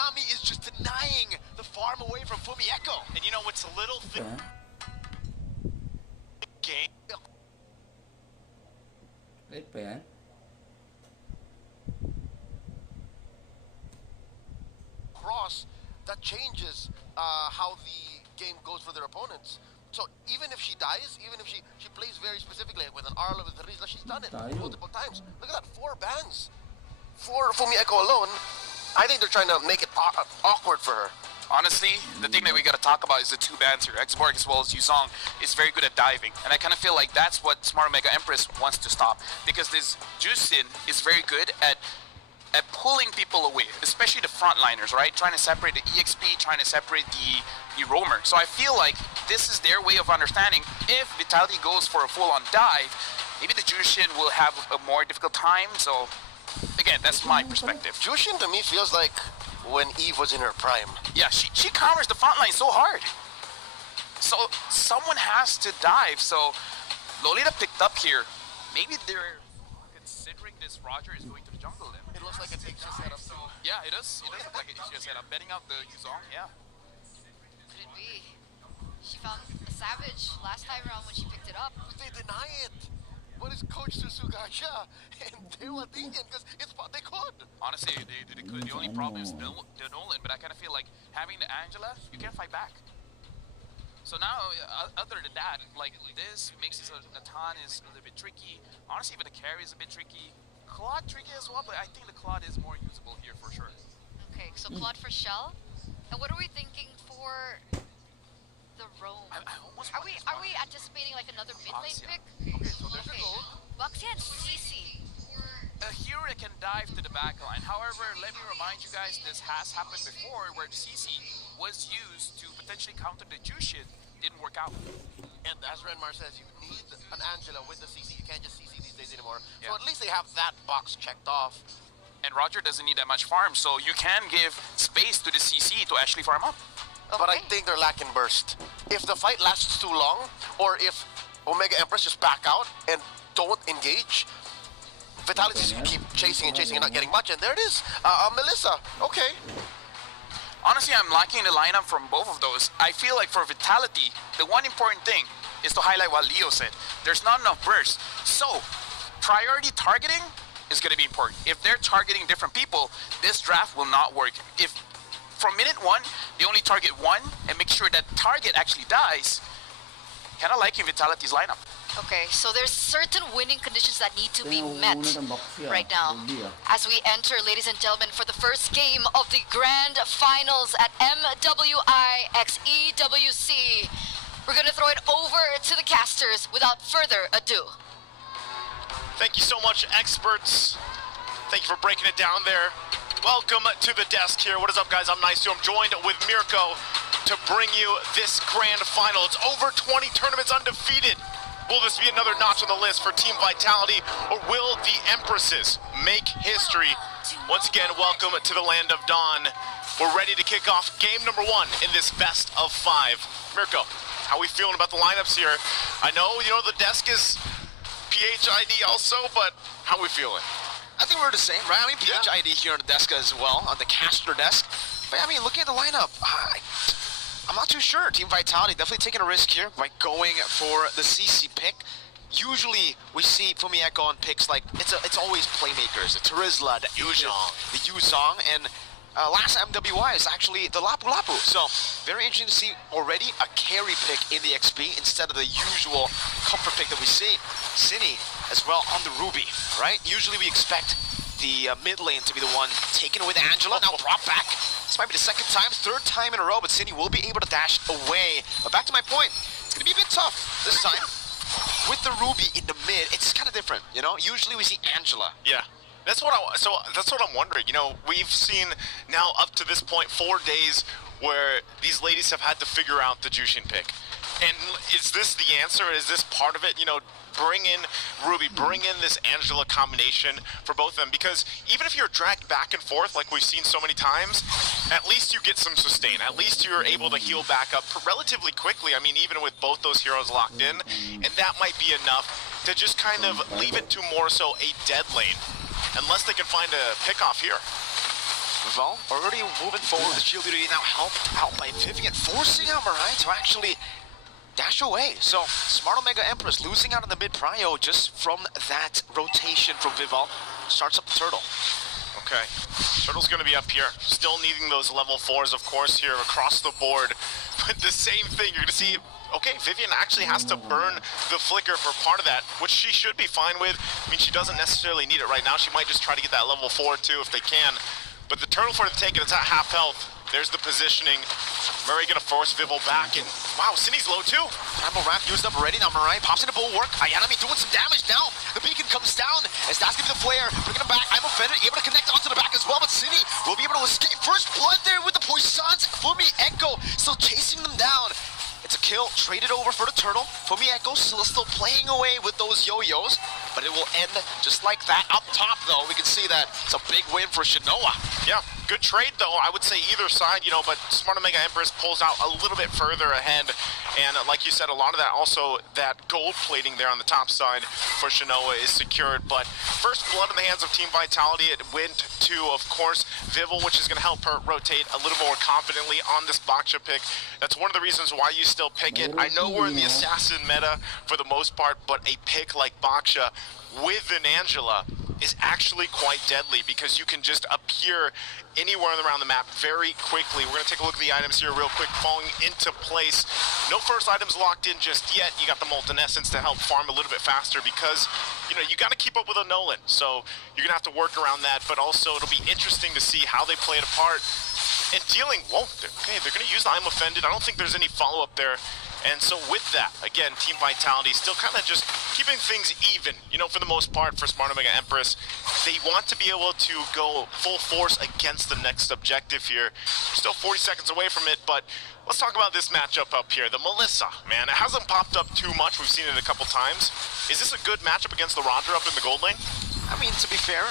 Nami is just denying the farm away from Fumieko. And you know what's a little game? Wait pa yan? Cross that changes how the game goes for their opponents. So even if she dies, even if she plays very specifically with an Arla with Rizla, she's done it multiple times. Look at that, 4 bans for Fumieko alone. I think they're trying to make it awkward for her. Honestly, the thing that we gotta talk about is the 2 bans here. Xborg as well as Yuzong is very good at diving. And I kind of feel like that's what Smart Omega Empress wants to stop. Because this Jusin is very good at pulling people away, especially the frontliners, right? Trying to separate the EXP, trying to separate the roamer. So I feel like this is their way of understanding if Vitality goes for a full-on dive, maybe the Jushin will have a more difficult time. So again, that's my perspective. Jushin to me feels like when Eve was in her prime. Yeah, she counters the front line so hard. So someone has to dive. So Lolita picked up here. Maybe they're considering this Roger is going to the jungle then. It looks like it takes a setup. Yeah, it does. It does look like it's just setup. Betting out the Yuzong, yeah. Could it be? She found a Savage last time around when she picked it up. But they deny it. What is Coach Susugasha and they were thinking because it's what they could. Honestly, they could. The only problem is the Nolan, but I kind of feel like having the Angela, you can't fight back. So now, other than that, like this makes it so a ton is a little bit tricky. Honestly, even the carry is a bit tricky. Claude tricky as well, but I think the Claude is more usable here for sure. Okay, so Claude for Shell. And what are we thinking for the roam? I almost Are we anticipating like another mid lane pick? Okay, so there's your goal. Baxia and CC. A hero that can dive to the back line. However, let me remind you guys, this has happened before where CC was used to potentially counter the Jushin. Didn't work out. And as Renmar says, you need an Angela with the CC. You can't just CC these days anymore. Yeah. So at least they have that box checked off. And Roger doesn't need that much farm, so you can give space to the CC to actually farm up. Okay. But I think they're lacking burst. If the fight lasts too long, or if Omega Empress just back out and don't engage, Vitality just keep chasing and chasing and not getting much. And there it is, Melissa. Okay. Honestly, I'm liking the lineup from both of those. I feel like for Vitality, the one important thing is to highlight what Leo said. There's not enough burst. So, priority targeting is going to be important. If they're targeting different people, this draft will not work. If from minute 1, they only target 1 and make sure that target actually dies, kind of liking Vitality's lineup. Okay, so there's certain winning conditions that need to be met right now. As we enter, ladies and gentlemen, for the first game of the Grand Finals at MWI x EWC. We're going to throw it over to the casters without further ado. Thank you so much, experts. Thank you for breaking it down there. Welcome to the desk here. What is up, guys? I'm Nice. I'm joined with Mirko to bring you this grand final. It's over 20 tournaments undefeated. Will this be another notch on the list for Team Vitality, or will the Empresses make history? Once again, welcome to the land of Dawn. We're ready to kick off game number 1 in this best of 5. Mirko, how are we feeling about the lineups here? I know, the desk is PHID also, but how are we feeling? I think we're the same, right? I mean, PHID here on the desk as well, on the caster desk. But I mean, looking at the lineup, I'm not too sure. Team Vitality definitely taking a risk here by going for the CC pick. Usually, we see Fumieko on picks like, it's always playmakers, the Terizla, the Yuzong, and last MWI is actually the Lapu Lapu. So, very interesting to see already a carry pick in the XP instead of the usual comfort pick that we see. Cine as well on the Ruby, right? Usually we expect the mid lane to be the one taken away with Angela, now brought back. This might be the second time, third time in a row, but Cine will be able to dash away. But back to my point, it's gonna be a bit tough this time. With the Ruby in the mid, it's kind of different, Usually we see Angela. Yeah. That's what I'm wondering. We've seen now up to this point 4 days where these ladies have had to figure out the Jushin pick. And is this the answer? Is this part of it? Bring in Ruby, bring in this Angela combination for both of them, because even if you're dragged back and forth like we've seen so many times, at least you get some sustain. At least you're able to heal back up relatively quickly. I mean, even with both those heroes locked in, and that might be enough to just kind of leave it to more so a dead lane, unless they can find a pick off here. Vival already moving forward. The shield leader now helped out by Vivian, forcing Amarai to actually dash away. So Smart Omega Empress losing out on the mid prio just from that rotation from Vival. Starts up the turtle. Okay, Turtle's gonna be up here, still needing those level 4s, of course, here across the board. But the same thing, you're gonna see, okay, Vivian actually has to burn the flicker for part of that, which she should be fine with. I mean, she doesn't necessarily need it right now. She might just try to get that level 4 too if they can. But the Turtle for the taking, it's at half health. There's the positioning. Murray gonna force Vival back, and wow, Cindy's low too. Primal Wrath used up already. Now Mirai pops into Bulwark. Ayanami doing some damage now. The beacon comes down as that's gonna be the flare. Bringing him back. I'm offended, able to connect onto the back as well, but Cindy will be able to escape. First blood there with the Poissons. Fumi Echo still chasing them down. It's a kill, traded over for the Turtle. Fumi Echo still playing away with those yo-yos, but it will end just like that. Up top, though, we can see that it's a big win for Shinoa. Yeah, good trade, though. I would say either side, you know, but Smart Omega Empress pulls out a little bit further ahead. And like you said, a lot of that also, that gold plating there on the top side for Shinoa is secured. But first blood in the hands of Team Vitality. It went to, of course, Vival, which is going to help her rotate a little more confidently on this Baksha pick. That's one of the reasons why you still pick it. I know we're in the assassin meta for the most part, but a pick like Baksha with an Angela is actually quite deadly because you can just appear anywhere around the map very quickly. We're going to take a look at the items here real quick, falling into place. No first items locked in just yet. You got the Molten Essence to help farm a little bit faster because, you know, you got to keep up with a Nolan. So you're going to have to work around that, but also it'll be interesting to see how they play it apart. And dealing, whoa, okay, they're going to use the I'm Offended. I don't think there's any follow-up there. And so with that, again, Team Vitality still kind of just keeping things even, you know, for the most part for Smart Omega Empress. They want to be able to go full force against the next objective here. We're still 40 seconds away from it, but let's talk about this matchup up here. The Melissa, man, it hasn't popped up too much. We've seen it a couple times. Is this a good matchup against the Roger up in the gold lane? I mean, to be fair,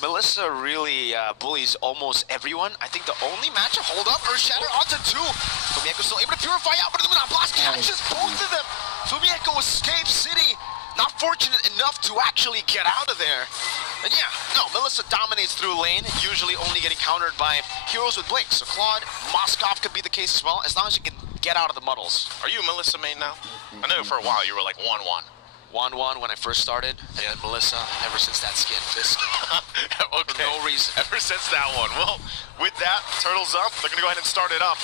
Melissa really bullies almost everyone. I think the only matchup, hold up, Earthshatter onto 2. Fumieko still able to purify out, but the Luminant Blast catches both of them. Fumieko escapes City, not fortunate enough to actually get out of there. And yeah, no, Melissa dominates through lane, usually only getting countered by heroes with Blink. So Claude, Moskov could be the case as well, as long as you can get out of the muddles. Are you a Melissa main now? I know for a while you were like 1-1. 1-1 when I first started, and then Melissa ever since that skin, this skin. Okay. For no reason. Ever since that one. Well, with that, Turtle's up. They're going to go ahead and start it up.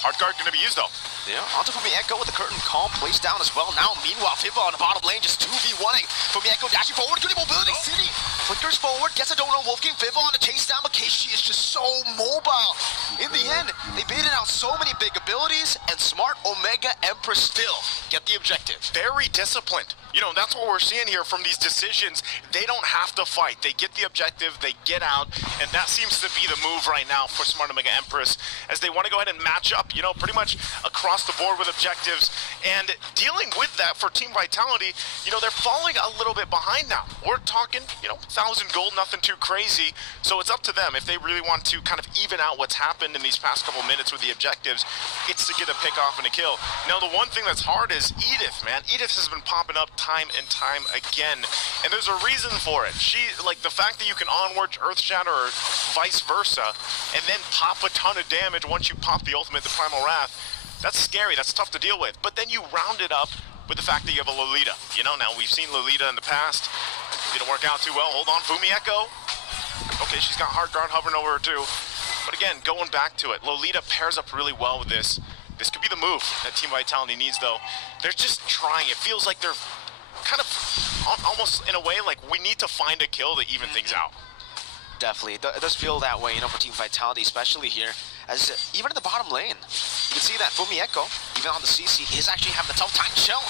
Hard guard going to be used, though. Yeah, onto Fumieko with the curtain call placed down as well. Now, meanwhile, Viva on the bottom lane just 2v1ing. Fumieko dashing forward, good mobility. City flickers forward, gets a donut. Wolfgang Viva on the chase down, but Keishi is just so mobile. In the end, they baited out so many big abilities, and Smart Omega Empress still get the objective. Very disciplined. You know, that's what we're seeing here from these decisions. They don't have to fight. They get the objective, they get out, and that seems to be the move right now for Smart Omega Empress, as they want to go ahead and match up, you know, pretty much across the board with objectives. And dealing with that for Team Vitality, you know, they're falling a little bit behind now. We're talking, you know, 1,000 gold, nothing too crazy. So it's up to them if they really want to kind of even out what's happened in these past couple minutes with the objectives. It's to get a pick off and a kill. Now, the one thing that's hard is Edith, man. Edith has been popping up time and time again, and there's a reason for it. She, like, the fact that you can onward Earthshatter or vice versa, and then pop a ton of damage once you pop the ultimate, the Primal Wrath, that's scary, that's tough to deal with. But then you round it up with the fact that you have a Lolita. You know, now we've seen Lolita in the past. Didn't work out too well. Hold on, Fumieko. Okay, she's got hard guard hovering over her too. But again, going back to it, Lolita pairs up really well with this. This could be the move that Team Vitality needs, though. They're just trying. It feels like they're kind of almost in a way like we need to find a kill to even things out. Definitely, it does feel that way, you know, for Team Vitality, especially here, as even in the bottom lane, you can see that Fumieko, even on the CC, is actually having a tough time. Chell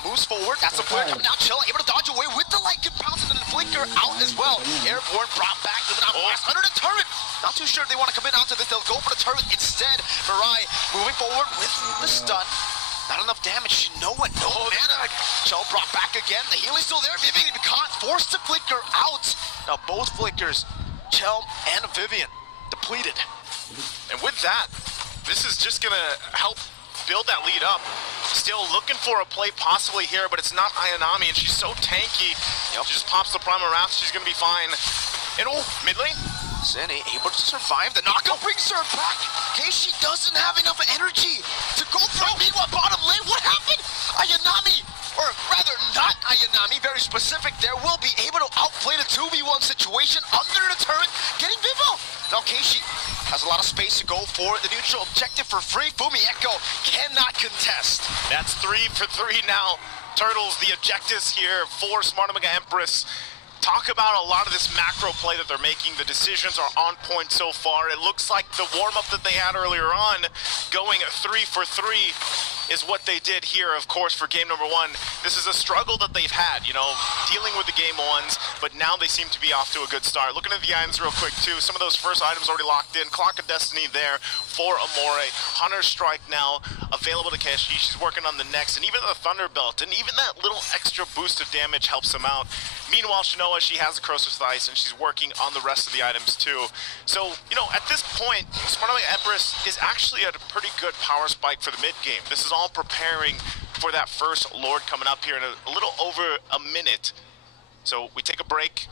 moves forward, that's the flare coming down. Chell able to dodge away with the Lycan pounce and the flicker out as well. Airborne brought back, under the turret. Not too sure if they want to commit onto this, they'll go for the turret instead. Mirai moving forward with the stun. Not enough damage, Shinoa, no mana. Chell brought back again, the healing's still there. Vivian caught, forced to flicker out. Now both flickers, Chell and Vivian, depleted. And with that, this is just gonna help build that lead up. Still looking for a play possibly here, but it's not Ayanami, and she's so tanky. She just pops the Primal Wrath, she's gonna be fine. And oh, mid lane, Zenny able to survive the knockout, brings her back. Keishi doesn't have enough energy to go for it. Meanwhile, bottom lane, what happened? Ayanami, or rather not Ayanami, very specific there, will be able to outplay the 2v1 situation under the turret, getting Vivo. Now Keishi has a lot of space to go for the neutral objective for free. Fumieko cannot contest. That's 3 for 3 now. Turtles, the objectives here for Smart Omega Empress. Talk about a lot of this macro play that they're making. The decisions are on point so far. It looks like the warm-up that they had earlier on, going 3 for 3, is what they did here, of course, for game number 1. This is a struggle that they've had, you know, dealing with the game 1s, but now they seem to be off to a good start. Looking at the items real quick, too. Some of those first items already locked in. Clock of Destiny there for Amore. Hunter's Strike now available to Keishi. She's working on the next, and even the Thunder Belt, and even that little extra boost of damage helps him out. Meanwhile, Shinoa, she has the Corrosive Ice, and she's working on the rest of the items, too. So, you know, at this point, Smart Omega Empress is actually at a pretty good power spike for the mid-game. This is all preparing for that first Lord coming up here in a little over a minute. So we take a break,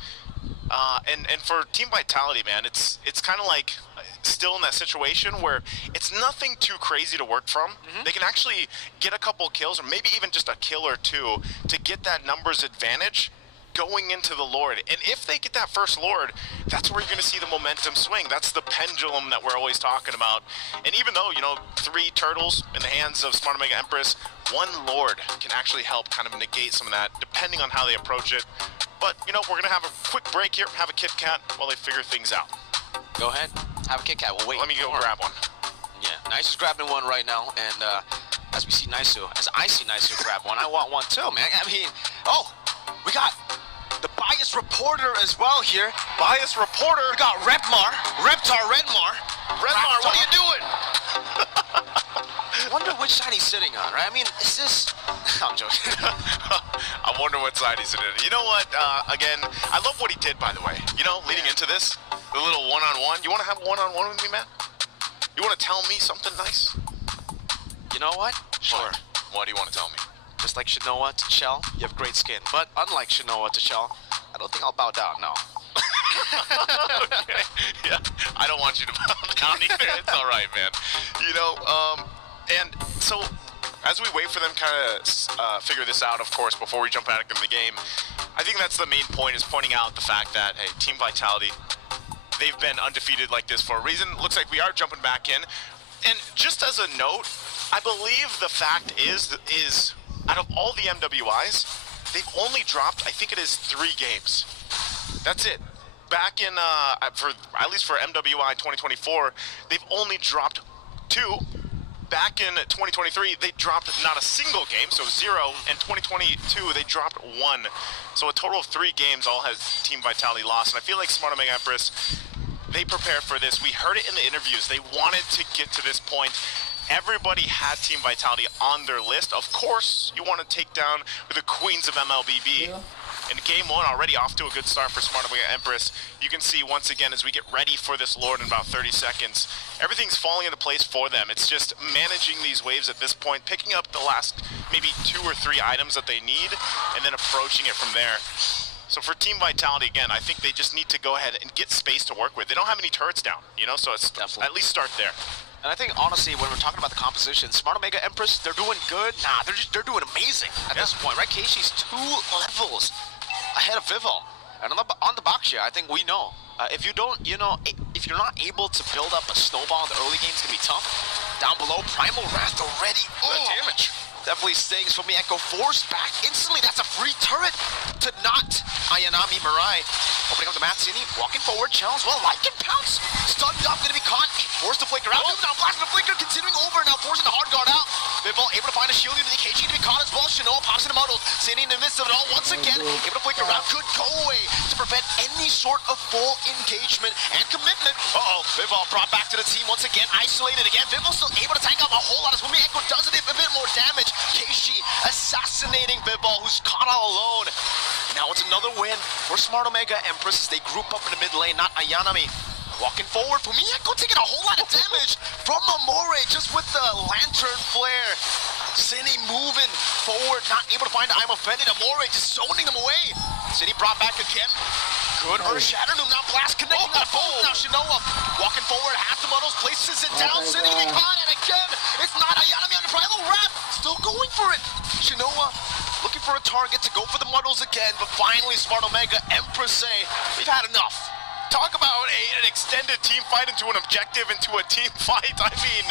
and for Team Vitality, man, it's kind of like still in that situation where it's nothing too crazy to work from. They can actually get a couple kills, or maybe even just a kill or two, to get that numbers advantage going into the Lord. And if they get that first Lord, that's where you're going to see the momentum swing. That's the pendulum that we're always talking about. And even though, you know, 3 turtles in the hands of Smart Omega Empress, 1 Lord can actually help kind of negate some of that, depending on how they approach it. But, you know, we're going to have a quick break here, have a Kit Kat while they figure things out. Go ahead, have a Kit Kat. We'll wait. Let me go grab one. Yeah, Nice is grabbing one right now, and as we see Naisu, as I see Naisu grab one, I want one too, man. I mean, oh, we got the biased reporter as well here. Biased reporter. We got Reptar Redmar. Redmar, what are you doing? I wonder which side he's sitting on, right? I mean, is this... I'm joking. I wonder what side he's sitting in. You know what? Again, I love what he did, by the way. You know, leading into this, the little one-on-one. You want to have a one-on-one with me, Matt? You want to tell me something nice? You know what? Sure. What do you want to tell me? Just like Shinoa to Shell, you have great skin. But unlike Shinoa to Shell, I don't think I'll bow down, no. Okay. Yeah, I don't want you to bow down either. It's all right, man. You know, and so as we wait for them kind of figure this out, of course, before we jump back into the game, I think that's the main point, is pointing out the fact that, hey, Team Vitality, they've been undefeated like this for a reason. Looks like we are jumping back in. And just as a note, I believe the fact is out of all the MWIs, they've only dropped, I think it is 3 games. That's it. Back in, at least for MWI 2024, they've only dropped 2. Back in 2023, they dropped not a single game, so 0. And 2022, they dropped 1. So a total of 3 games all has Team Vitality lost. And I feel like Smart Omega Empress, they prepared for this. We heard it in the interviews. They wanted to get to this point. Everybody had Team Vitality on their list. Of course, you want to take down the queens of MLBB. Yeah. And game 1 already off to a good start for Smart Omega Empress. You can see once again as we get ready for this Lord in about 30 seconds, everything's falling into place for them. It's just managing these waves at this point, picking up the last maybe 2 or 3 items that they need, and then approaching it from there. So for Team Vitality, again, I think they just need to go ahead and get space to work with. They don't have any turrets down, you know, so it's definitely at least start there. And I think, honestly, when we're talking about the composition, Smart Omega Empress, they're doing good. Nah, they're doing amazing at this point, right? Keishi's 2 levels ahead of Vivol. And on the box here, I think we know. If you don't, you know, if you're not able to build up a snowball in the early game, it's going to be tough. Down below, Primal Wrath already. Good damage. Definitely stings from Mieko, forced back instantly. That's a free turret to not Ayanami Mirai. Opening up the mat, Cini, walking forward, challenge, well, Lycan pounce. Stunned up, gonna be caught, forced to flicker out. Now Plasma Flicker continuing over, now forcing the hard guard out. Vivol able to find a shield into the KG to be caught as well. Shinoa pops in the models. Cini in the midst of it all once again. Able to flicker out, could go away to prevent any sort of full engagement and commitment. Vivol brought back to the team once again, isolated again. Vivol still able to tank out a whole lot as well. Mieko does it a bit more damage. Keishi assassinating Vivol, who's caught all alone. Now it's another win for Smart Omega Empress as they group up in the mid lane, not Ayanami. Walking forward, Fumieko taking a whole lot of damage from Amore just with the lantern flare. Cini moving forward, not able to find I'm offended. Amore just zoning them away. Cini brought back again. Good Earth Shatter, now Blast connecting that both. Now Shinoa walking forward, half the muddles, places it down, sitting in high, and again, it's not Ayanami on the Primal Wrath, still going for it. Shinoa looking for a target to go for the muddles again, but finally Smart Omega, Empress say, we've had enough. Talk about an extended team fight into an objective, into a team fight. I mean,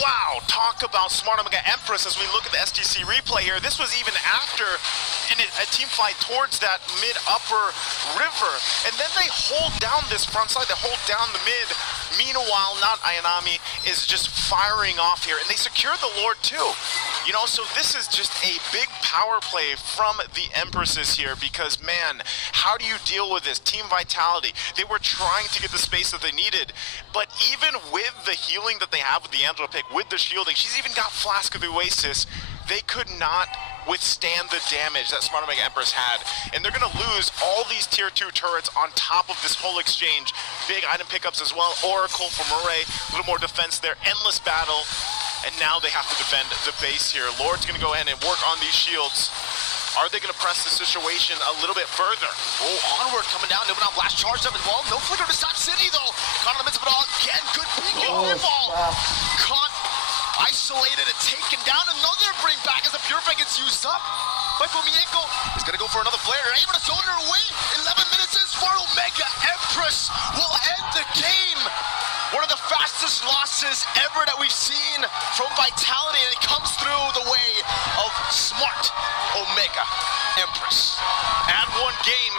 wow, talk about Smart Omega Empress as we look at the STC replay here. This was even after a team fight towards that mid-upper river. And then they hold down this front side, they hold down the mid. Meanwhile, not Ayanami is just firing off here. And they secure the Lord too. You know, so this is just a big power play from the Empresses here because, man, how do you deal with this? Team Vitality, they were trying to get the space that they needed, but even with the healing that they have with the Angela pick, with the shielding, she's even got Flask of the Oasis, they could not withstand the damage that Smart Omega Empress had. And they're going to lose all these tier 2 turrets on top of this whole exchange. Big item pickups as well. Oracle for Murray, a little more defense there. Endless battle. And now they have to defend the base here. Lord's going to go in and work on these shields. Are they going to press the situation a little bit further? Oh, onward coming down. Numenal Blast charged up as well. No flicker to stop City though. Caught in the midst of it all again. Good beacon ball. Caught, isolated and taken down. Another bring back as the Purify gets used up by Fumienko. He's going to go for another flare. Able to zone her away. 11 minutes in. Smart Omega Empress will end the game. One of the fastest losses ever that we've seen from Vitality, and it comes through the way of Smart Omega Empress. Add one game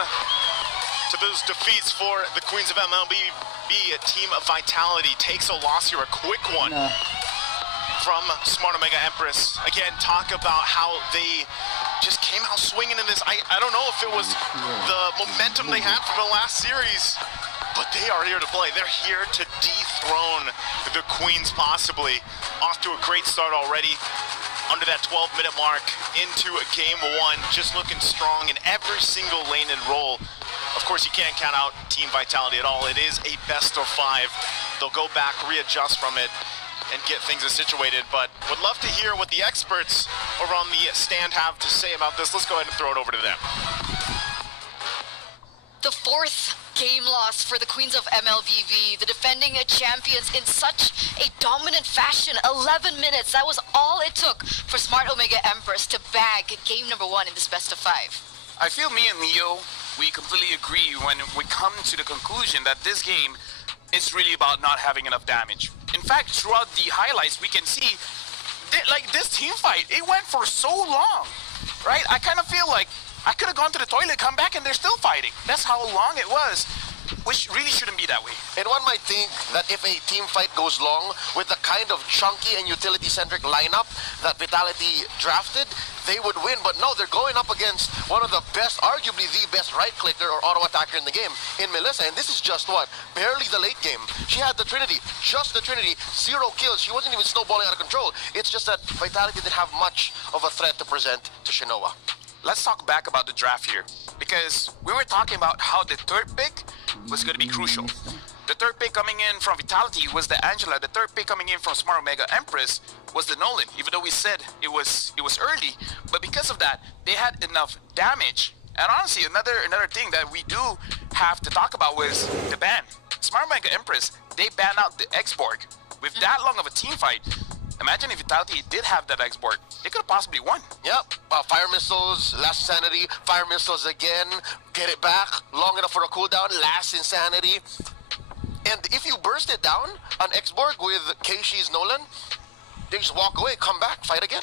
to those defeats for the Queens of MLB. Team of Vitality takes a loss here, a quick one from Smart Omega Empress. Again, talk about how they just came out swinging in this. I don't know if it was the momentum they had from the last series, but they are here to play. They're here to dethrone the Queens, possibly. Off to a great start already. Under that 12-minute mark into game 1, just looking strong in every single lane and role. Of course, you can't count out Team Vitality at all. It is a best of 5. They'll go back, readjust from it, and get things situated. But would love to hear what the experts over on the stand have to say about this. Let's go ahead and throw it over to them. The 4th game loss for the Queens of MLVV, the defending champions in such a dominant fashion. 11 minutes, that was all it took for Smart Omega Empress to bag game number 1 in this best of 5. I feel me and Leo, we completely agree when we come to the conclusion that this game is really about not having enough damage. In fact, throughout the highlights, we can see that, like, this team fight, it went for so long, right? I kind of feel like I could have gone to the toilet, come back, and they're still fighting. That's how long it was, which really shouldn't be that way. And one might think that if a team fight goes long with the kind of chunky and utility-centric lineup that Vitality drafted, they would win. But no, they're going up against one of the best, arguably the best right-clicker or auto-attacker in the game in Melissa. And this is just what? Barely the late game. She had the Trinity, just the Trinity, 0 kills. She wasn't even snowballing out of control. It's just that Vitality didn't have much of a threat to present to Shinoa. Let's talk back about the draft here, because we were talking about how the 3rd pick was going to be crucial. The 3rd pick coming in from Vitality was the Angela. The 3rd pick coming in from Smart Omega Empress was the Nolan, even though we said it was early. But because of that, they had enough damage. And honestly, another thing that we do have to talk about was the ban. Smart Omega Empress, they banned out the X-Borg. With that long of a team fight, imagine if Vitality did have that X-Borg. They could have possibly won. Yep. Fire missiles, last insanity. Fire missiles again. Get it back. Long enough for a cooldown. Last insanity. And if you burst it down on X-Borg with Keishi's Nolan, they just walk away, come back, fight again.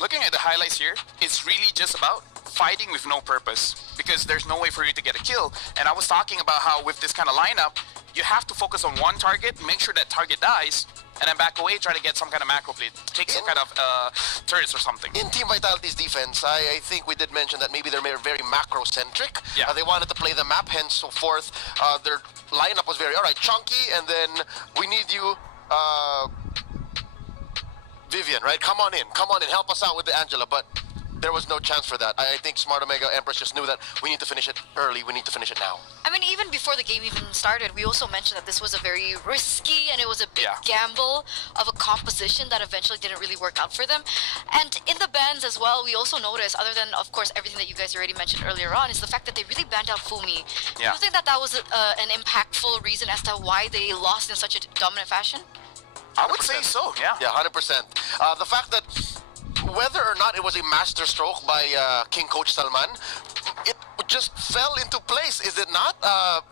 Looking at the highlights here, it's really just about fighting with no purpose, because there's no way for you to get a kill. And I was talking about how with this kind of lineup, you have to focus on one target, make sure that target dies, and then back away, try to get some kind of macro play, take some kind of turrets or something. In Team Vitality's defense, I think we did mention that maybe they're very macro-centric. Yeah. They wanted to play the map, henceforth, their lineup was very, all right, chunky, and then we need you, Vivian, right? Come on in, help us out with the Angela. But there was no chance for that. I think Smart Omega Empress just knew that we need to finish it early. We need to finish it now. I mean, even before the game even started, we also mentioned that this was a very risky and it was a big gamble of a composition that eventually didn't really work out for them. And in the bans as well, we also noticed, other than, of course, everything that you guys already mentioned earlier on, is the fact that they really banned out Fumi. Do you think that that was an impactful reason as to why they lost in such a dominant fashion? I would say so, yeah. Yeah, 100%. The fact that whether or not it was a master stroke by King Coach Salman, it just fell into place, is it not?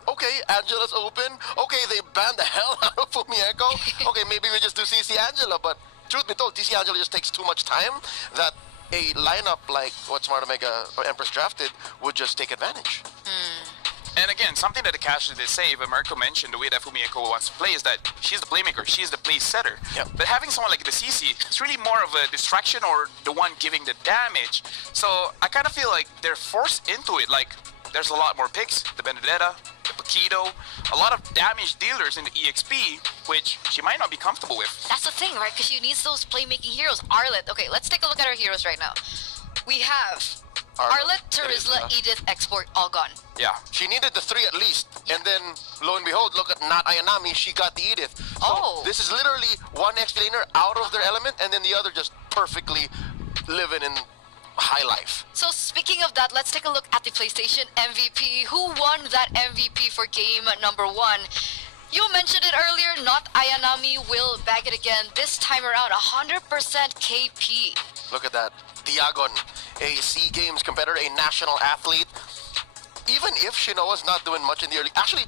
Okay, Angela's open. Okay, they banned the hell out of Fumieko. Okay, maybe we just do CC Angela, but truth be told, CC Angela just takes too much time that a lineup like what Smart Omega or Empress drafted would just take advantage. And again, something that the casual did say, but Marco mentioned, the way that Fumieko wants to play is that she's the playmaker, she's the play setter. Yep. But having someone like the CC, it's really more of a distraction or the one giving the damage. So I kind of feel like they're forced into it. Like, there's a lot more picks, the Benedetta, the Paquito, a lot of damage dealers in the EXP, which she might not be comfortable with. That's the thing, right? Because she needs those playmaking heroes. Arlet. Okay, let's take a look at our heroes right now. We have Arlet, Terizla, Edith, Export, all gone. Yeah. She needed the 3 at least, and then lo and behold, look at Nat Ayanami, she got the Edith. So this is literally one explainer out of their element, and then the other just perfectly living in high life. So speaking of that, let's take a look at the PlayStation MVP. Who won that MVP for game number 1? You mentioned it earlier, not Ayanami will bag it again. This time around, 100% KP. Look at that. Diagon, a SEA Games competitor, a national athlete. Even if Shinoa's not doing much in the early... Actually,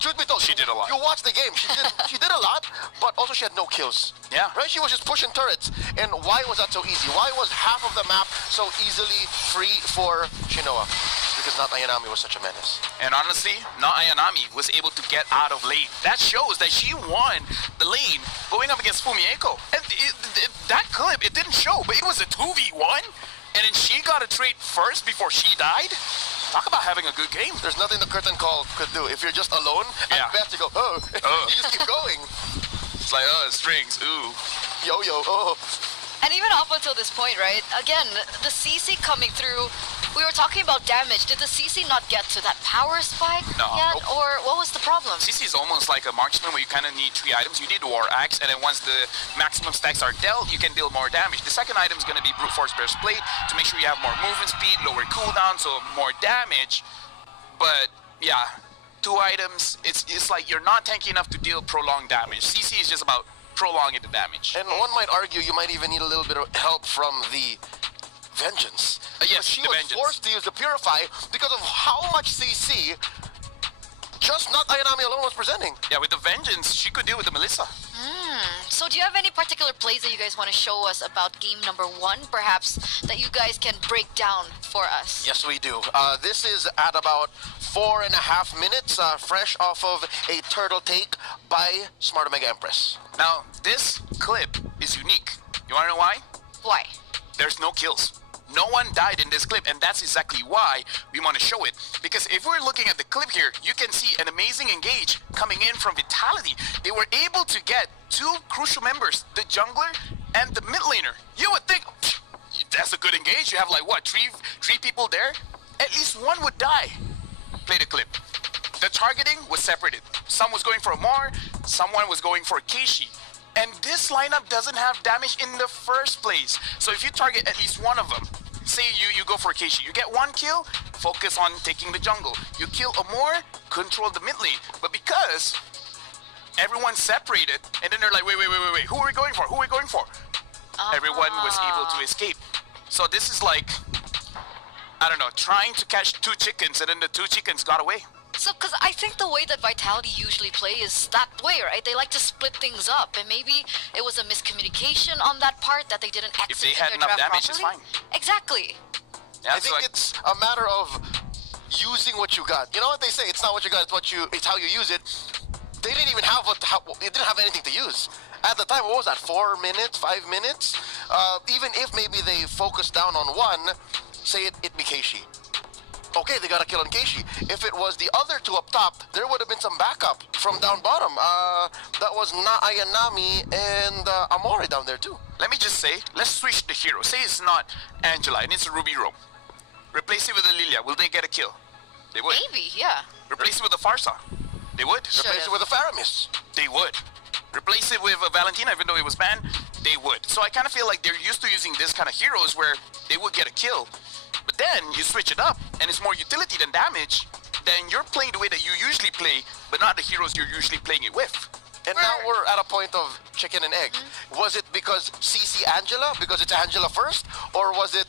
truth be told, she did a lot. You watched the game. She did a lot, but also she had no kills. Yeah. Right? She was just pushing turrets. And why was that so easy? Why was half of the map so easily free for Shinoa? Because Not Ayanami was such a menace. And honestly, Not Ayanami was able to get out of lane. That shows that she won the lane going up against Fumieko. And that clip, it didn't show, but it was a 2v1. And then she got a trade first before she died. Talk about having a good game. There's nothing the curtain call could do. If you're just alone, at best you go, oh. You just keep going. It's like, oh, strings, ooh. Yo-yo, oh. And even up until this point, right? Again, the CC coming through, we were talking about damage. Did the CC not get to that power spike yet? Or what was the problem? CC is almost like a marksman where you kind of need 3 items. You need the War Axe, and then once the maximum stacks are dealt, you can deal more damage. The second item is going to be Brute Force Bear's Plate to make sure you have more movement speed, lower cooldown, so more damage. But yeah, 2 items, it's like you're not tanky enough to deal prolonged damage. CC is just about prolonging the damage. And one might argue you might even need a little bit of help from the Vengeance. Yes, she the was Vengeance. forced to use the Purify because of how much CC just Not Ayanami alone was presenting. Yeah, with the Vengeance, she could deal with the Melissa. So do you have any particular plays that you guys want to show us about game number 1, perhaps, that you guys can break down for us? Yes, we do. This is at about 4.5 minutes, fresh off of a turtle take by Smart Omega Empress. Now, this clip is unique. You want to know why? Why? There's no kills. No one died in this clip, and that's exactly why we want to show it. Because if we're looking at the clip here, you can see an amazing engage coming in from Vitality. They were able to get 2 crucial members, the jungler and the mid laner. You would think, that's a good engage. You have like, what, three people there? At least one would die. Play the clip. The targeting was separated. Some was going for Amar, someone was going for Keishi. And this lineup doesn't have damage in the first place. So if you target at least one of them, say you go for Keishi, you get 1 kill, focus on taking the jungle. You kill Amor, control the mid lane. But because everyone's separated, and then they're like, wait, who are we going for? Who are we going for? Everyone was able to escape. So this is like, I don't know, trying to catch 2 chickens, and then the 2 chickens got away. So, because I think the way that Vitality usually play is that way, right? They like to split things up, and maybe it was a miscommunication on that part that they didn't execute If they had their enough draft damage, it's properly. fine. Exactly. Yeah, I think it's a matter of using what you got. You know what they say? It's not what you got, it's how you use it. They didn't even have they didn't have anything to use. At the time, what was that, 4 minutes, 5 minutes? Even if maybe they focused down on one, say it Keishi. okay, they got a kill on Keishi. If it was the other two up top, there would have been some backup from down bottom. That was Ayanami and Amore down there too. Let me just say, let's switch the hero. Say it's not Angela and it's a Ruby Roam. Replace it with a Lilia. Will they get a kill? They would. Maybe, yeah. Replace it with a Farsa. They would. Replace it with a Faramis. They would. Replace it with a Valentina, even though it was banned. They would. So I kind of feel like they're used to using this kind of heroes where they would get a kill. But then you switch it up and it's more utility than damage. Then you're playing the way that you usually play, but not the heroes you're usually playing it with. And now we're at a point of chicken and egg. Was it because CC Angela, because it's Angela first? Or was it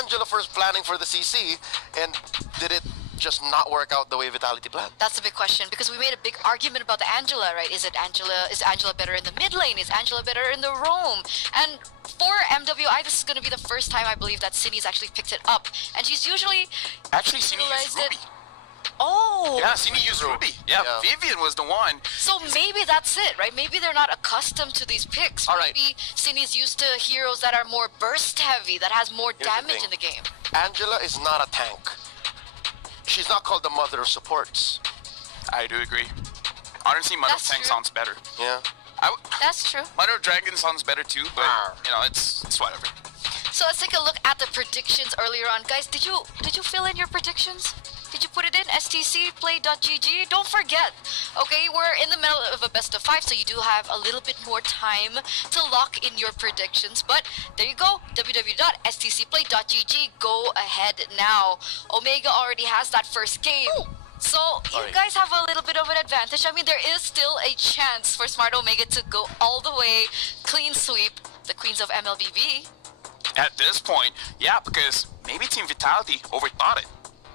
Angela first planning for the CC, and did it just not work out the way Vitality planned? That's a big question, because we made a big argument about the Angela, right? Is Angela better in the mid lane? Is Angela better in the roam? And for MWI, this is going to be the first time I believe that Cindy's actually picked it up. And she's usually Actually, Cindy used Ruby. Oh! Yeah, Cindy used Ruby. Yeah, Vivian was the one. So maybe that's it, right? Maybe they're not accustomed to these picks. All right. Maybe Cindy's used to heroes that are more burst heavy, that has more damage in the game. Angela is not a tank. She's not called the mother of supports. I do agree. Honestly, Mother of That's Tank true. sounds better. Yeah. That's true. Mother of Dragon sounds better too, but you know, it's whatever. So let's take a look at the predictions earlier on. Guys, did you fill in your predictions? Did you put it in? stcplay.gg? Don't forget, okay, we're in the middle of a best of 5, so you do have a little bit more time to lock in your predictions. But there you go, www.stcplay.gg. Go ahead now. Omega already has that first game. So you guys have a little bit of an advantage. I mean, there is still a chance for Smart Omega to go all the way, clean sweep the Queens of MLBB. At this point, yeah, because maybe Team Vitality overthought it.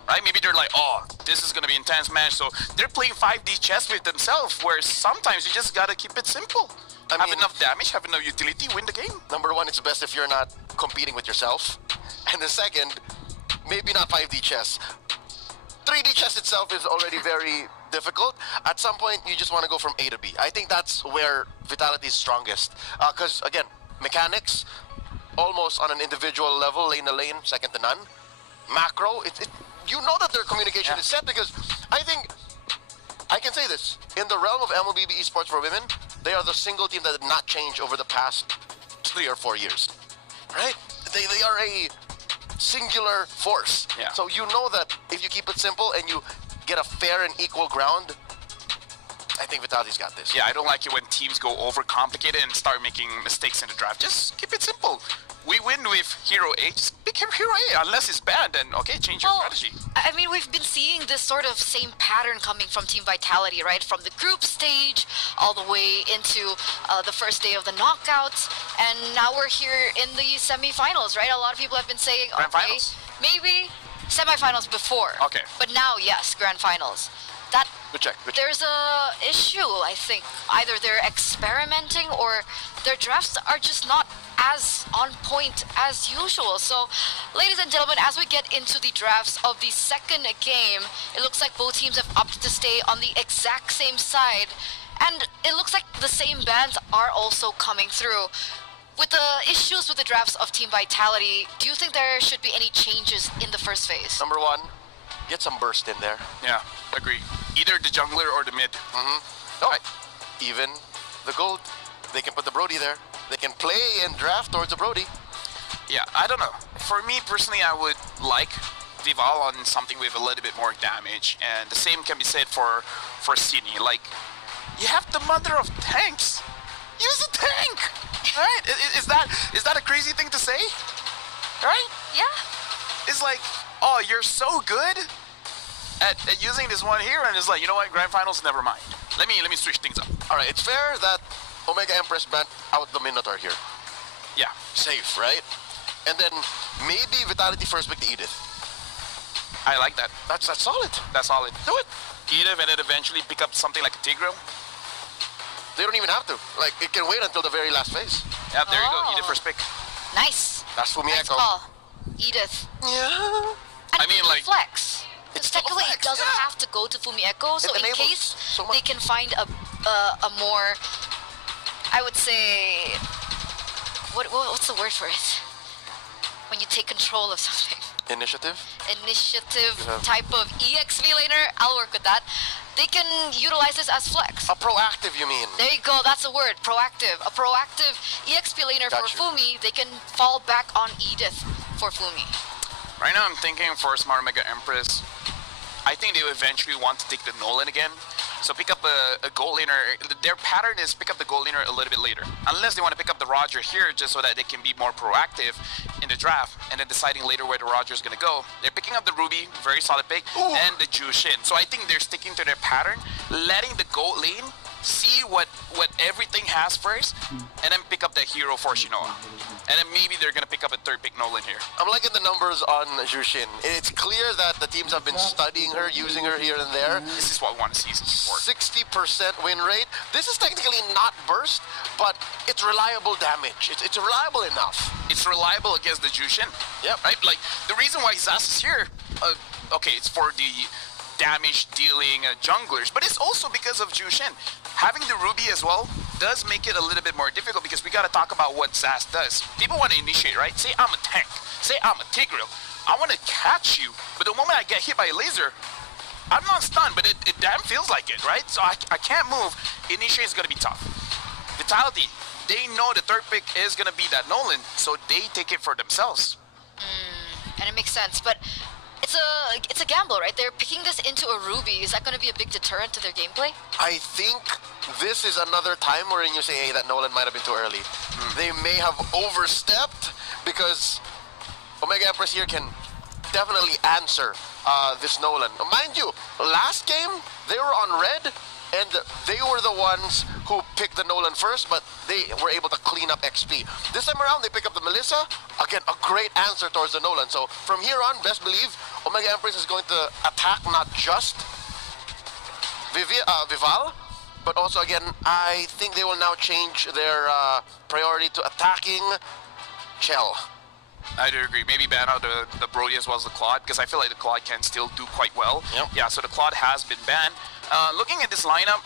Right? Maybe they're like, oh, this is going to be intense match. So they're playing 5D chess with themselves, where sometimes you just got to keep it simple. Have enough damage, have enough utility, win the game. Number one, it's best if you're not competing with yourself. And the second, maybe not 5D chess. 3D chess itself is already very difficult. At some point, you just want to go from A to B. I think that's where Vitality is strongest. Because, again, mechanics, almost on an individual level, lane to lane, second to none. Macro, you know that their communication is set, because I think, I can say this, in the realm of MLBB esports for women, they are the single team that did not change over the past 3 or 4 years, right? They are a singular force. Yeah. So you know that if you keep it simple and you get a fair and equal ground, I think Vitality's got this. Yeah, I don't like it when teams go overcomplicated and start making mistakes in the draft. Just keep it simple. We win with Hero A, just pick Hero A. Unless it's bad, then okay, change your strategy. I mean, we've been seeing this sort of same pattern coming from Team Vitality, right? From the group stage all the way into the first day of the knockouts. And now we're here in the semifinals, right? A lot of people have been saying, Grand okay, finals. maybe semifinals before. Okay. But now, yes, grand finals. That Good check. there's a issue, I think. Either they're experimenting or their drafts are just not as on point as usual. So, ladies and gentlemen, as we get into the drafts of the second game, it looks like both teams have opted to stay on the exact same side. And it looks like the same bans are also coming through. With the issues with the drafts of Team Vitality, do you think there should be any changes in the first phase? Number one, get some burst in there. Yeah, agree. Either the jungler or the mid. Even the gold, they can put the Brody there. They can play and draft towards the Brody. Yeah, I don't know. For me personally, I would like Vival on something with a little bit more damage, and the same can be said for Sini. Like, you have the mother of tanks. Use a tank, right? Is that a crazy thing to say? Right? Yeah. It's like, oh, you're so good at using this one here, and it's like, you know what, grand finals, never mind. Let me switch things up. All right, it's fair that Omega Empress banned out the Minotaur here. Yeah. Safe, right? And then maybe Vitality first pick the Edith. I like that. That's solid. That's solid. Do it. Edith, and then eventually pick up something like a Tigreal. They don't even have to. Like, it can wait until the very last phase. Yeah, there you go. Oh. Edith first pick. Nice. That's Fumi Nice Echo. call. Edith. Yeah. And I mean, it's a like, flex. it's Because technically still a it flex, doesn't yeah. have to go to Fumi Echo, so It in enables case so much. they can find a more, I would say, what's the word for it? When you take control of something. Initiative type of EXP laner. I'll work with that. They can utilize this as flex. A proactive, you mean? There you go, that's a word, proactive. A proactive EXP laner for Fumi, they can fall back on Edith for Fumi. Right now I'm thinking for Smart Mega Empress, I think they will eventually want to take the Nolan again. So pick up a gold laner. Their pattern is pick up the gold laner a little bit later. Unless they want to pick up the Roger here just so that they can be more proactive in the draft and then deciding later where the Roger is going to go. They're picking up the Ruby, very solid pick, and the Jushin. So I think they're sticking to their pattern, letting the gold lane see what everything has first, and then pick up that hero for Shinoa. And then maybe they're going to pick up a third pick Nolan here. I'm liking the numbers on Jushin. It's clear that the teams have been studying her, using her here and there. This is what we want to see since before. 60% win rate. This is technically not burst, but it's reliable damage. It's reliable enough. It's reliable against the Jushin. Yep. Right? Like, the reason why Zas is here, okay, it's for the damage dealing junglers, but it's also because of Jushin. Having the Ruby as well does make it a little bit more difficult because we got to talk about what Zas does. People want to initiate, right? Say I'm a tank. Say I'm a Tigreal. I want to catch you, but the moment I get hit by a laser, I'm not stunned, but it damn feels like it, right? So I can't move. Initiate is going to be tough. Vitality, they know the third pick is going to be that Nolan, so they take it for themselves. And it makes sense, but it's a gamble, right? They're picking this into a Ruby. Is that going to be a big deterrent to their gameplay? I think this is another time wherein you say, hey, that Nolan might have been too early. They may have overstepped because Omega Empress here can definitely answer this Nolan. Mind you, last game, they were on red, and they were the ones who picked the Nolan first, but they were able to clean up XP. This time around, they pick up the Melissa. Again, a great answer towards the Nolan. So from here on, best believe, Omega Empress is going to attack not just Vival, but also, again, I think they will now change their priority to attacking Chell. I do agree. Maybe ban out the Brody as well as the Claude, because I feel like the Claude can still do quite well. Yep. Yeah, so the Claude has been banned. Looking at this lineup,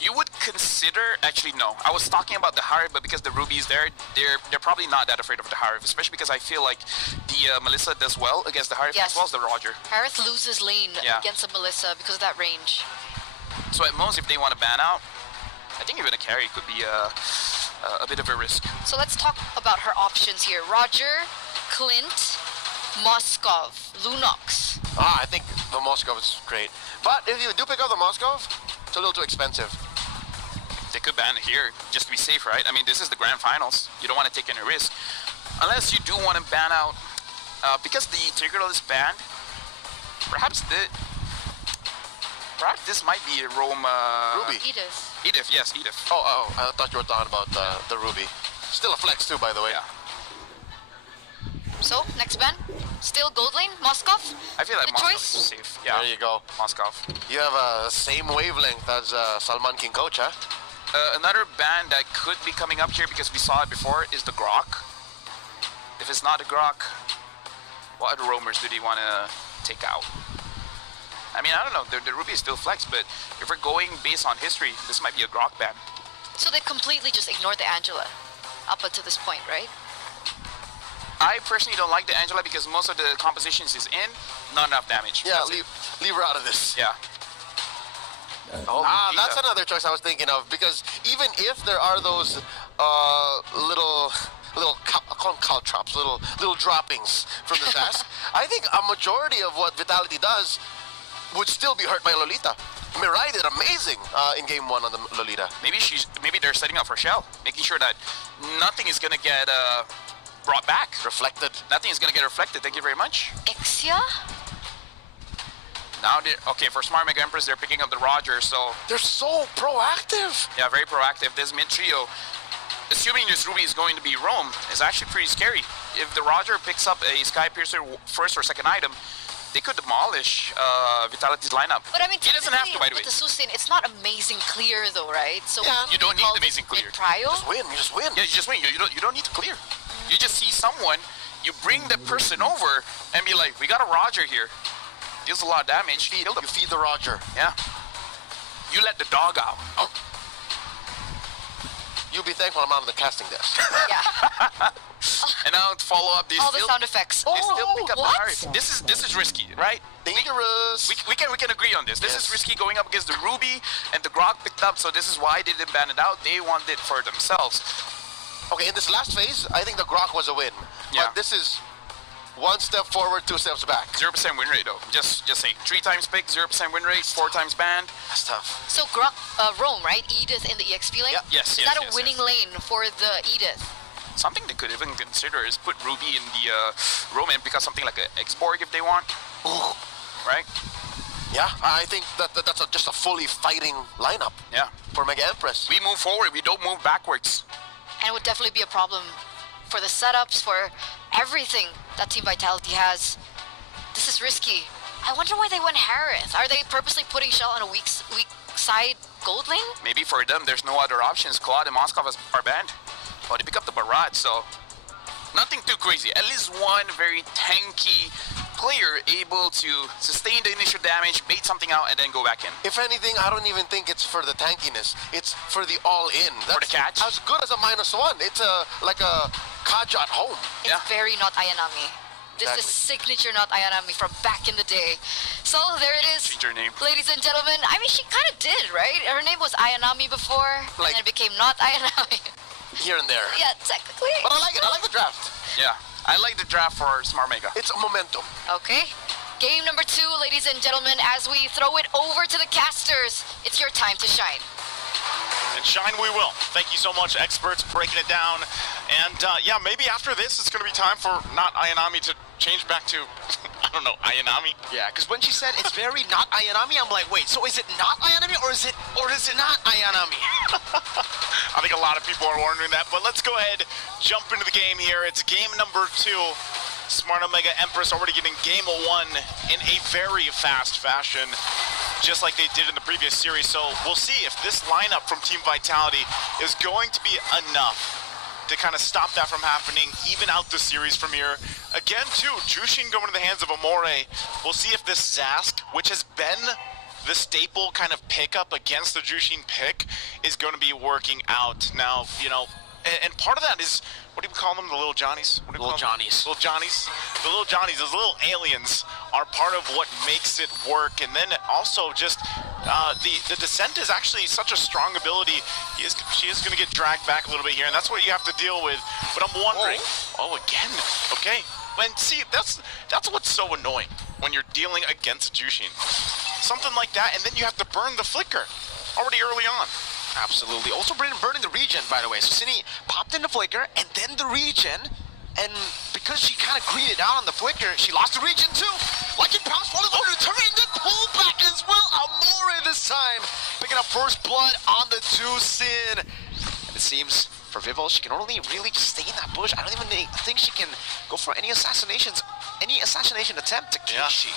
you would consider, actually no, I was talking about the Harith, but because the Ruby is there, they're probably not that afraid of the Harith, especially because I feel like the Melissa does well against the Harith as well as the Roger. Harith loses lane against the Melissa because of that range. So at most, if they want to ban out, I think even a carry could be a bit of a risk. So let's talk about her options here. Roger, Clint, Moskov, Lunox. I think the Moskov is great. But if you do pick up the Moskov, it's a little too expensive. They could ban it here, just to be safe, right? I mean, this is the grand finals. You don't want to take any risk. Unless you do want to ban out, because the Tigreal is banned, perhaps this might be a Rome... Ruby. Edith, yes, Edith. Oh, I thought you were talking about the Ruby. Still a flex too, by the way. Yeah. So, next ban, still gold lane, Moskov. I feel like Good Moskov choice. is safe. Yeah, There you go. Moskov. You have a same wavelength as Salman King Coach, huh? Another ban that could be coming up here because we saw it before is the Grok. If it's not the Grok, what other roamers do they want to take out? I mean, I don't know. The Ruby is still flex, but if we're going based on history, this might be a Grok ban. So they completely just ignored the Angela up until this point, right? I personally don't like the Angela because most of the compositions is in, not enough damage. Yeah, leave her out of this. Yeah. That's another choice I was thinking of, because even if there are those little caltrops, little droppings from the Zas, I think a majority of what Vitality does would still be hurt by Lolita. Mirai did amazing in game 1 on the Lolita. Maybe they're setting up for Shell, making sure that nothing is gonna get brought back. Reflected. Nothing is gonna get reflected. Thank you very much. Ixia? Now, okay, for Smart Mega Empress, they're picking up the Roger, so... They're so proactive. Yeah, very proactive. This mid trio, assuming this Ruby is going to be Rome, is actually pretty scary. If the Roger picks up a Sky Piercer first or second item, they could demolish Vitality's lineup. But I mean, he doesn't have to, by the way. With the Susin, it's not amazing clear though, right? So Yeah. You don't need amazing clear. Trial? You just win. Yeah, you just win. You don't need to clear. You just see someone, you bring the person over, and be like, we got a Roger here. Deals a lot of damage. Kill them. You feed the Roger. Yeah. You let the dog out. Oh. you'll be thankful I'm not on the casting desk. Yeah. And now to follow up, All the sound effects. they still pick up the what? Harry. This is risky, right? Dangerous. We can agree on this. This is risky going up against the Ruby, and the Grok picked up, so this is why they didn't ban it out. They want it for themselves. Okay, in this last phase, I think the Grok was a win. Yeah. But this is one step forward, 2 steps back. 0% win rate though. Just saying. 3 times pick, 0% win rate, 4 times banned. That's tough. So Rome, right? Edith in the EXP lane? Yeah. Yes, Is that a winning lane for the Edith? Something they could even consider is put Ruby in the Roman because something like an X-Borg if they want. Ooh. Right? Yeah, I think that's just a fully fighting lineup Yeah. for Mega Empress. We move forward, we don't move backwards. And it would definitely be a problem for the setups, for everything that Team Vitality has. This is risky. I wonder why they went Harith. Are they purposely putting Shell on a weak side gold lane? Maybe for them, there's no other options. Claude and Moskov are banned. Well, they pick up the Barat, so nothing too crazy. At least one very tanky player able to sustain the initial damage, bait something out, and then go back in. If anything, I don't even think it's for the tankiness. It's for the all-in. For the catch? As good as a -1. It's like a Kaja at home. It's Yeah. very not Ayanami. This is signature not Ayanami from back in the day. So there it is. Change her name. Ladies and gentlemen, I mean, she kind of did, right? Her name was Ayanami before, Like- and then it became not Ayanami. Here and there. Yeah, technically. But I like it. I like the draft. Yeah, I like the draft for Smart Mega. It's a momentum. Okay. Game number 2, ladies and gentlemen, as we throw it over to the casters, it's your time to shine. And shine we will. Thank you so much, experts, breaking it down. And yeah, maybe after this, it's going to be time for not Ayanami to change back to, I don't know, Ayanami. Yeah, because when she said it's very not Ayanami, I'm like, wait, so is it not Ayanami or is it not Ayanami? I think a lot of people are wondering that, but let's go ahead, jump into the game here. It's game number 2. Smart Omega Empress already getting game 1 in a very fast fashion, just like they did in the previous series. So we'll see if this lineup from Team Vitality is going to be enough to kind of stop that from happening, even out the series from here. Again, too, Jushin going to the hands of Amore. We'll see if this Zask, which has been the staple kind of pickup against the Jushin pick, is going to be working out. Now, you know, and part of that is, what do we call them, the little Johnnies? What do we Little call them? Johnnies. Little Johnnies. The little Johnnies, those little aliens, are part of what makes it work. And then also just the Descent is actually such a strong ability. She is going to get dragged back a little bit here, and that's what you have to deal with. But I'm wondering, oh, again, okay. And see, that's what's so annoying when you're dealing against Jushin. Something like that, and then you have to burn the flicker already early on. Absolutely. Also burning the regen, by the way. So Cindy popped in the flicker and then the regen, and because she kind of greeted out on the flicker, she lost the regen too. Like it bounced one of the turret and then pulled back as well. Amore this time, picking up first blood on the Sin. And it seems for Vivol, she can only really just stay in that bush. I don't even think she can go for any assassination attempt to Kishi.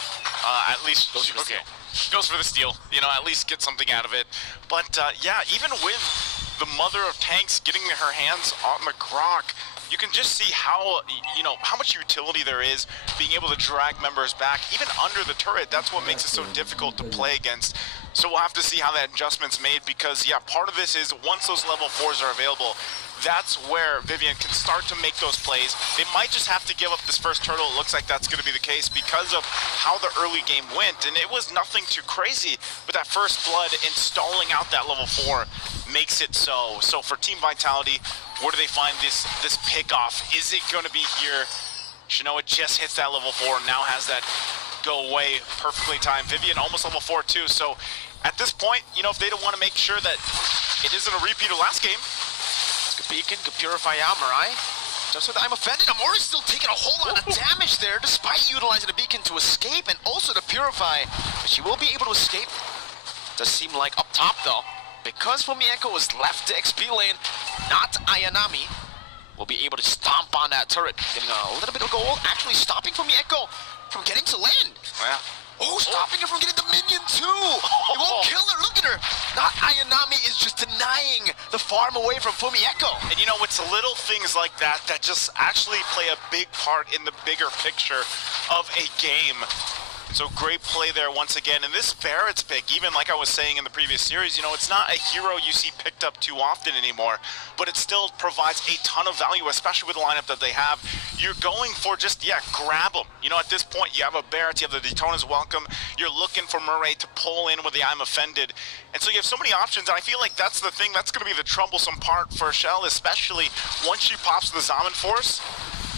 At least goes for the steal. Goes for the steal. You know, at least get something out of it. But yeah, even with the mother of tanks getting her hands on the Grok, you can just see how, you know, how much utility there is being able to drag members back, even under the turret. That's what makes it so difficult to play against. So we'll have to see how that adjustment's made, because yeah, part of this is once those level 4s are available, that's where Vivian can start to make those plays. They might just have to give up this first turtle. It looks like that's going to be the case because of how the early game went. And it was nothing too crazy, but that first blood installing out that level 4 makes it so. So for Team Vitality, where do they find this pick off? Is it going to be here? Shinoa just hits that level 4, now has that go away perfectly timed. Vivian almost level 4 too. So at this point, you know, if they don't want to make sure that it isn't a repeat of last game, Beacon could purify Yamurai. Just so that I'm offended, Amori's still taking a whole lot of damage there, despite utilizing the beacon to escape and also to purify. But she will be able to escape. Does seem like up top though, because Fumieko was left to XP lane, not Ayanami will be able to stomp on that turret, getting a little bit of gold, actually stopping Fumieko from getting to land. yeah. Oh, stopping her from getting the minion too! It won't kill her, look at her! Not Ayanami is just denying the farm away from Fumieko. And you know, it's little things like that that just actually play a big part in the bigger picture of a game. So great play there once again. And this Barrett's pick, even like I was saying in the previous series, you know, it's not a hero you see picked up too often anymore, but it still provides a ton of value, especially with the lineup that they have. You're going for just, yeah, grab them. You know, at this point, you have a Barrett, you have the Daytona's welcome. You're looking for Murray to pull in with the I'm offended. And so you have so many options, and I feel like that's the thing, that's going to be the troublesome part for Shell, especially once she pops the Zaman Force.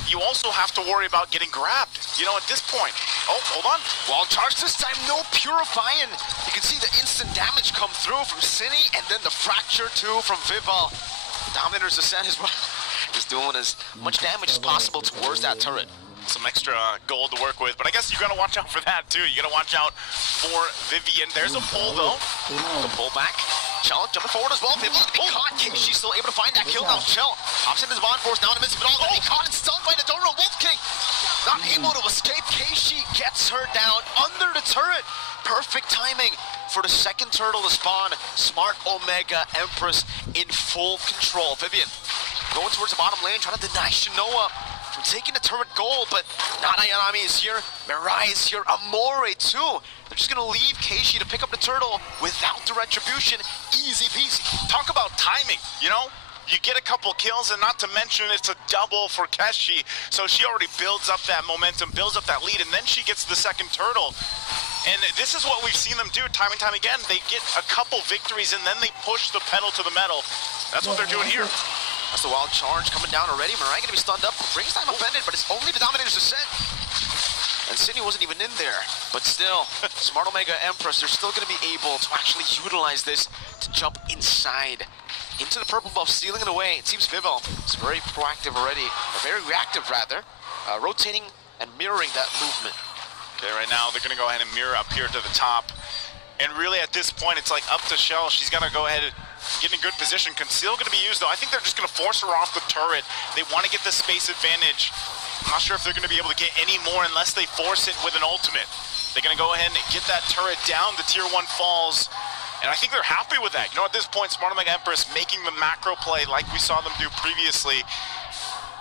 You also have to worry about getting grabbed, you know, at this point. Oh, hold on. Wild charge this time, no purifying. You can see the instant damage come through from Cine, and then the fracture too from Vival. Dominator's Ascent is doing as much damage as possible towards that turret. Some extra gold to work with, but I guess you gotta watch out for that too. You gotta watch out for Vivian. There's a pull though. The pull back. Chell jumping forward as well. Vival to be caught. She's still able to find that kill now. Chell pops in his Bond Force down to miss it all. Gonna be caught and stunned by the Doro Wolf King. Not able to escape. Keishi gets her down under the turret. Perfect timing for the second turtle to spawn. Smart Omega Empress in full control. Vivian going towards the bottom lane, trying to deny Shinoa from taking the turret goal, but not Ayanami is here. Mirai is here. Amore too. They're just gonna leave Keishi to pick up the turtle without the retribution. Easy peasy. Talk about timing, you know? You get a couple kills, and not to mention it's a double for Keshi, so she already builds up that momentum, builds up that lead, and then she gets the second turtle. And this is what we've seen them do time and time again. They get a couple victories, and then they push the pedal to the metal. That's what they're doing here. That's the wild charge coming down already. Mirai gonna be stunned up. Brings time offended, but it's only the Dominator's Ascent. And Sydney wasn't even in there, but still, Smart Omega Empress, they're still gonna be able to actually utilize this to jump inside into the purple buff, stealing it away. It seems Vival is very proactive already, or very reactive rather, rotating and mirroring that movement. Okay, right now they're gonna go ahead and mirror up here to the top. And really at this point, it's like up to Shell. She's gonna go ahead and get in good position. Conceal gonna be used though. I think they're just gonna force her off the turret. They wanna get the space advantage. I'm not sure if they're gonna be able to get any more unless they force it with an ultimate. They're gonna go ahead and get that turret down. The tier 1 falls. And I think they're happy with that. You know, at this point, Smart Omega Empress making the macro play like we saw them do previously.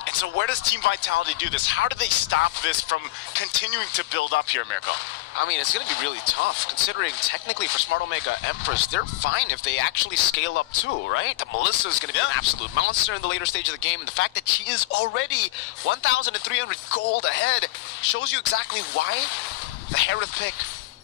And so where does Team Vitality do this? How do they stop this from continuing to build up here, Mirko? I mean, it's going to be really tough, considering technically for Smart Omega Empress, they're fine if they actually scale up too, right? The Melissa is going to be an absolute monster in the later stage of the game, and the fact that she is already 1,300 gold ahead shows you exactly why the Harith pick,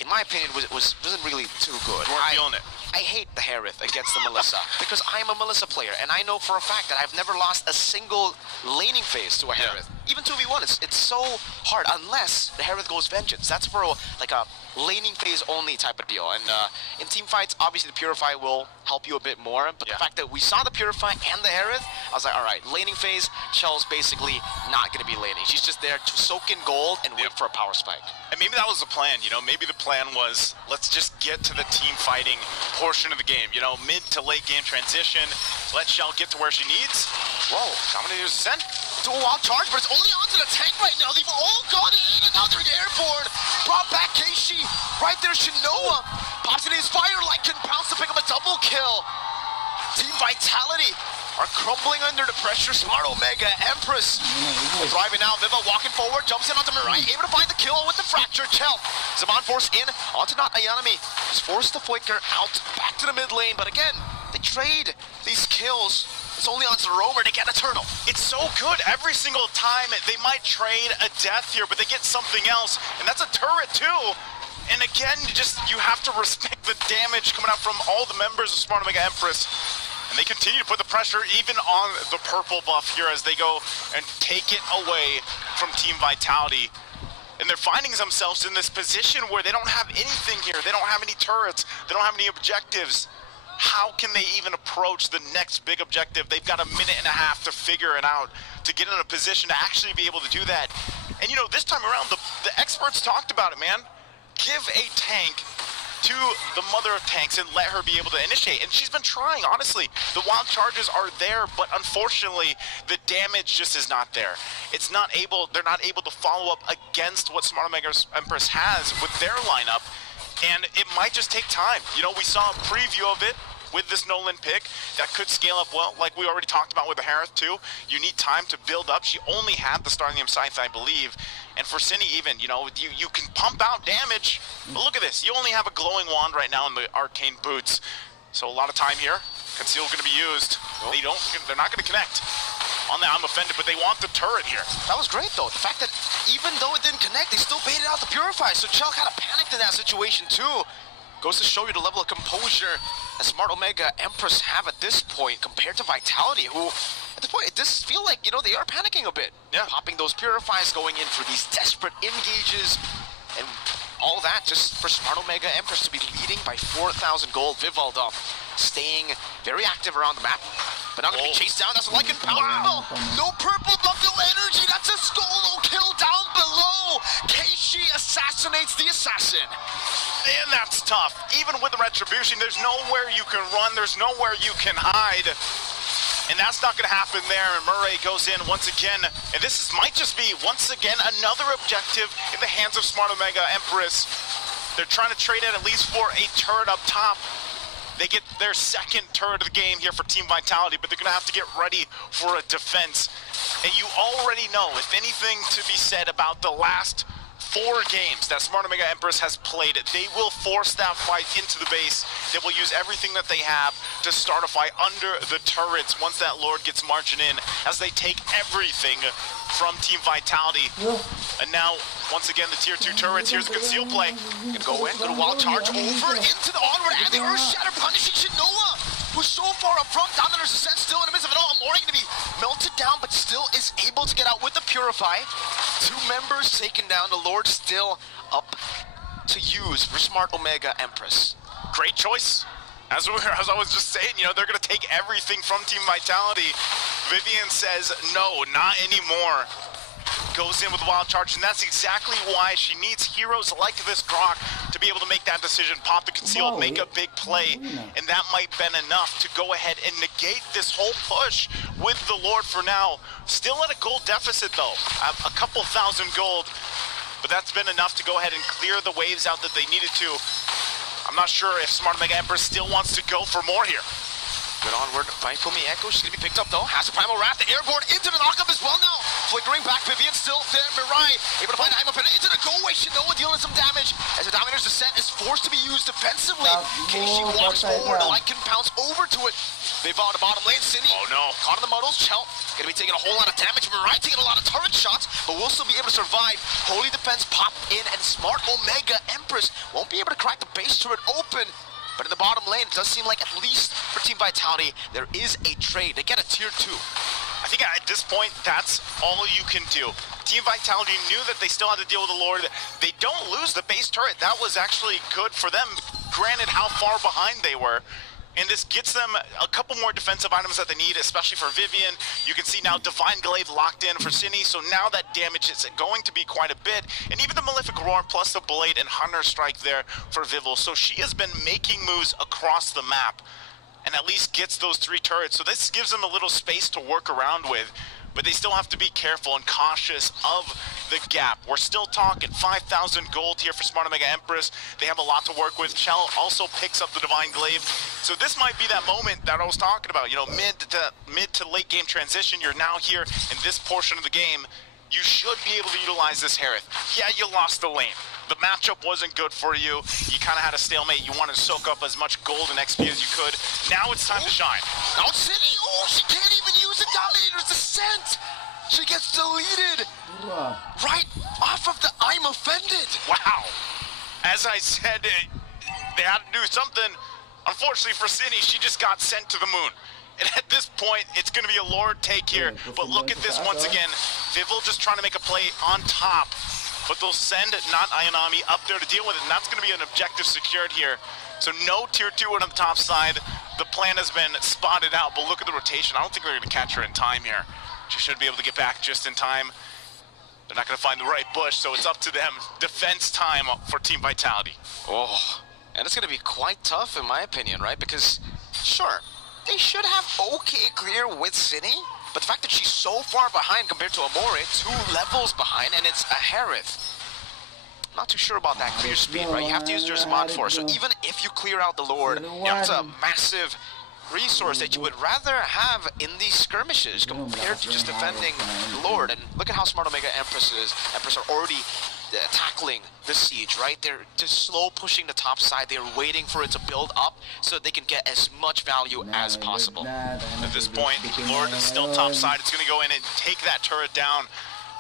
in my opinion, wasn't really too good. You weren't feeling it. I hate the Harith against the Melissa because I'm a Melissa player, and I know for a fact that I've never lost a single laning phase to a Harith. Even 2v1, it's so hard unless the Harith goes Vengeance. That's for like a laning phase only type of deal. And in team fights, obviously the Purify will help you a bit more, but the fact that we saw the Purify and the Harith, I was like, all right, laning phase, Shell's basically not gonna be laning. She's just there to soak in gold and wait for a power spike. And maybe that was the plan, you know, maybe the plan was, let's just get to the team fighting portion of the game, you know, mid to late game transition, let Shell get to where she needs. Whoa, Dominator's Ascent. To a wild charge, but it's only onto the tank right now. They've all got it in, and now they're airborne. Brought back Keishi. Right there, Shinoa. Pops in his fire like can pounce to pick up a double kill. Team Vitality are crumbling under the pressure. Smart Omega Empress thriving now. Viva walking forward, jumps in onto Mirai, able to find the kill with the fracture. Chell. Zaman Force in onto not Ayanami. He's forced the flicker out back to the mid lane, but again, they trade these kills. It's only on Roamer to get a turtle. It's so good. Every single time they might trade a death here, but they get something else, and that's a turret too. And again, you have to respect the damage coming out from all the members of Smart Omega Empress. And they continue to put the pressure even on the purple buff here as they go and take it away from Team Vitality. And they're finding themselves in this position where they don't have anything here. They don't have any turrets. They don't have any objectives. How can they even approach the next big objective? They've got a minute and a half to figure it out, to get in a position to actually be able to do that. And you know, this time around, the experts talked about it, man. Give a tank to the mother of tanks and let her be able to initiate. And she's been trying, honestly. The wild charges are there, but unfortunately, the damage just is not there. They're not able to follow up against what Smart Omega Empress has with their lineup. And it might just take time. You know, we saw a preview of it with this Nolan pick that could scale up well, like we already talked about with the Harith too. You need time to build up. She only had the Starlium Scythe, I believe. And for Cindy even, you know, you can pump out damage. But look at this. You only have a glowing wand right now in the arcane boots. So a lot of time here. Conceal going to be used. They're not going to connect on that. I'm offended, but they want the turret here. That was great though. The fact that even though it didn't connect, they still baited out the Purify. So Chell kind of panicked in that situation too. Goes to show you the level of composure that Smart Omega Empress have at this point compared to Vitality, who at this point it does feel like, you know, they are panicking a bit. Yeah. Popping those Purifies, going in for these desperate engages, and all that just for Smart Omega Empress to be leading by 4,000 gold. Vivalda staying very active around the map, but not going to be chased down. That's a Lycan Power. Wow. No purple buffalo energy. That's a Skolo kill down below. Keishi assassinates the assassin. And that's tough. Even with the Retribution, there's nowhere you can run. There's nowhere you can hide. And that's not going to happen there. And Murray goes in once again. And might just be, once again, another objective in the hands of Smart Omega Empress. They're trying to trade it at least for a turret up top. They get their second turret of the game here for Team Vitality, but they're going to have to get ready for a defense. And you already know, if anything to be said about the last 4 games that Smart Omega Empress has played, they will force that fight into the base. They will use everything that they have to start a fight under the turrets once that Lord gets marching in, as they take everything from Team Vitality. And now, once again, the tier 2 turrets. Here's a conceal play. Gonna go in, gonna wild charge over into the onward, and the Earth Shatter punishing Shinoa, who's so far up front. Dominator's Ascent still in the midst of it all. Amori gonna be melted down, but still is able to get out with the Purify. 2 members taken down. The Lord still up to use for Smart Omega Empress. Great choice. As I was just saying, you know, they're going to take everything from Team Vitality. Vivian says, no, not anymore. Goes in with a wild charge, and that's exactly why she needs heroes like this Grok to be able to make that decision, pop the conceal, make a big play, and that might have been enough to go ahead and negate this whole push with the Lord for now. Still at a gold deficit, though. A couple thousand gold, but that's been enough to go ahead and clear the waves out that they needed to. I'm not sure if Smart Omega Empress still wants to go for more here. Good onward by Fumi Echo. She's going to be picked up, though. Has a Primal Wrath, the airborne into the knockup as well now. Flickering back, Vivian still there. Mirai able to find Aimo into the go-away. Shinoa dealing some damage as the Dominator's Descent is forced to be used defensively. Keishi walks forward. The light can pounce over to it. They've on the bottom lane. Cindy. Oh, no. Caught in the muddles. Chell going to be taking a whole lot of damage. Mirai taking a lot of turret shots, but will still be able to survive. Holy Defense pop in, and Smart Omega Empress won't be able to crack the base turret open. But in the bottom lane, it does seem like, at least for Team Vitality, there is a trade. They get a tier 2. I think at this point, that's all you can do. Team Vitality knew that they still had to deal with the Lord. They don't lose the base turret. That was actually good for them, granted how far behind they were. And this gets them a couple more defensive items that they need, especially for Vivian. You can see now Divine Glaive locked in for Cindy, so now that damage is going to be quite a bit. And even the Malefic Roar plus the Blade and Hunter Strike there for Vival. So she has been making moves across the map and at least gets those 3 turrets. So this gives them a little space to work around with. But they still have to be careful and cautious of the gap. We're still talking 5,000 gold here for Smart Omega Empress. They have a lot to work with. Chell also picks up the Divine Glaive. So this might be that moment that I was talking about. You know, mid to late game transition. You're now here in this portion of the game. You should be able to utilize this Harith. Yeah, you lost the lane. The matchup wasn't good for you. You kind of had a stalemate. You wanted to soak up as much gold and XP as you could. Now it's time to shine. Now Cindy, oh, she can't even use the Dominator's Descent. She gets deleted right off of the I'm offended. Wow. As I said, they had to do something. Unfortunately for Cindy, she just got sent to the moon. And at this point, it's going to be a Lord take here. But look at this once again. Vival just trying to make a play on top. But they'll send not Ayanami up there to deal with it. And that's going to be an objective secured here. So no tier 2 on the top side. The plan has been spotted out. But look at the rotation. I don't think they're going to catch her in time here. She should be able to get back just in time. They're not going to find the right bush. So it's up to them. Defense time for Team Vitality. Oh, and it's going to be quite tough in my opinion, right? Because, sure, they should have okay clear with Cindy, but the fact that she's so far behind compared to Amore, 2 levels behind, and it's a Harith. Not too sure about that clear speed, right? You have to use your mod for. So even if you clear out the Lord, that's a massive resource that you would rather have in these skirmishes compared to just defending the Lord. And look at how smart Omega Empress are already tackling the siege, right? They're just slow pushing the top side. They're waiting for it to build up so they can get as much value as possible. At this point, Lord is still top side. It's going to go in and take that turret down.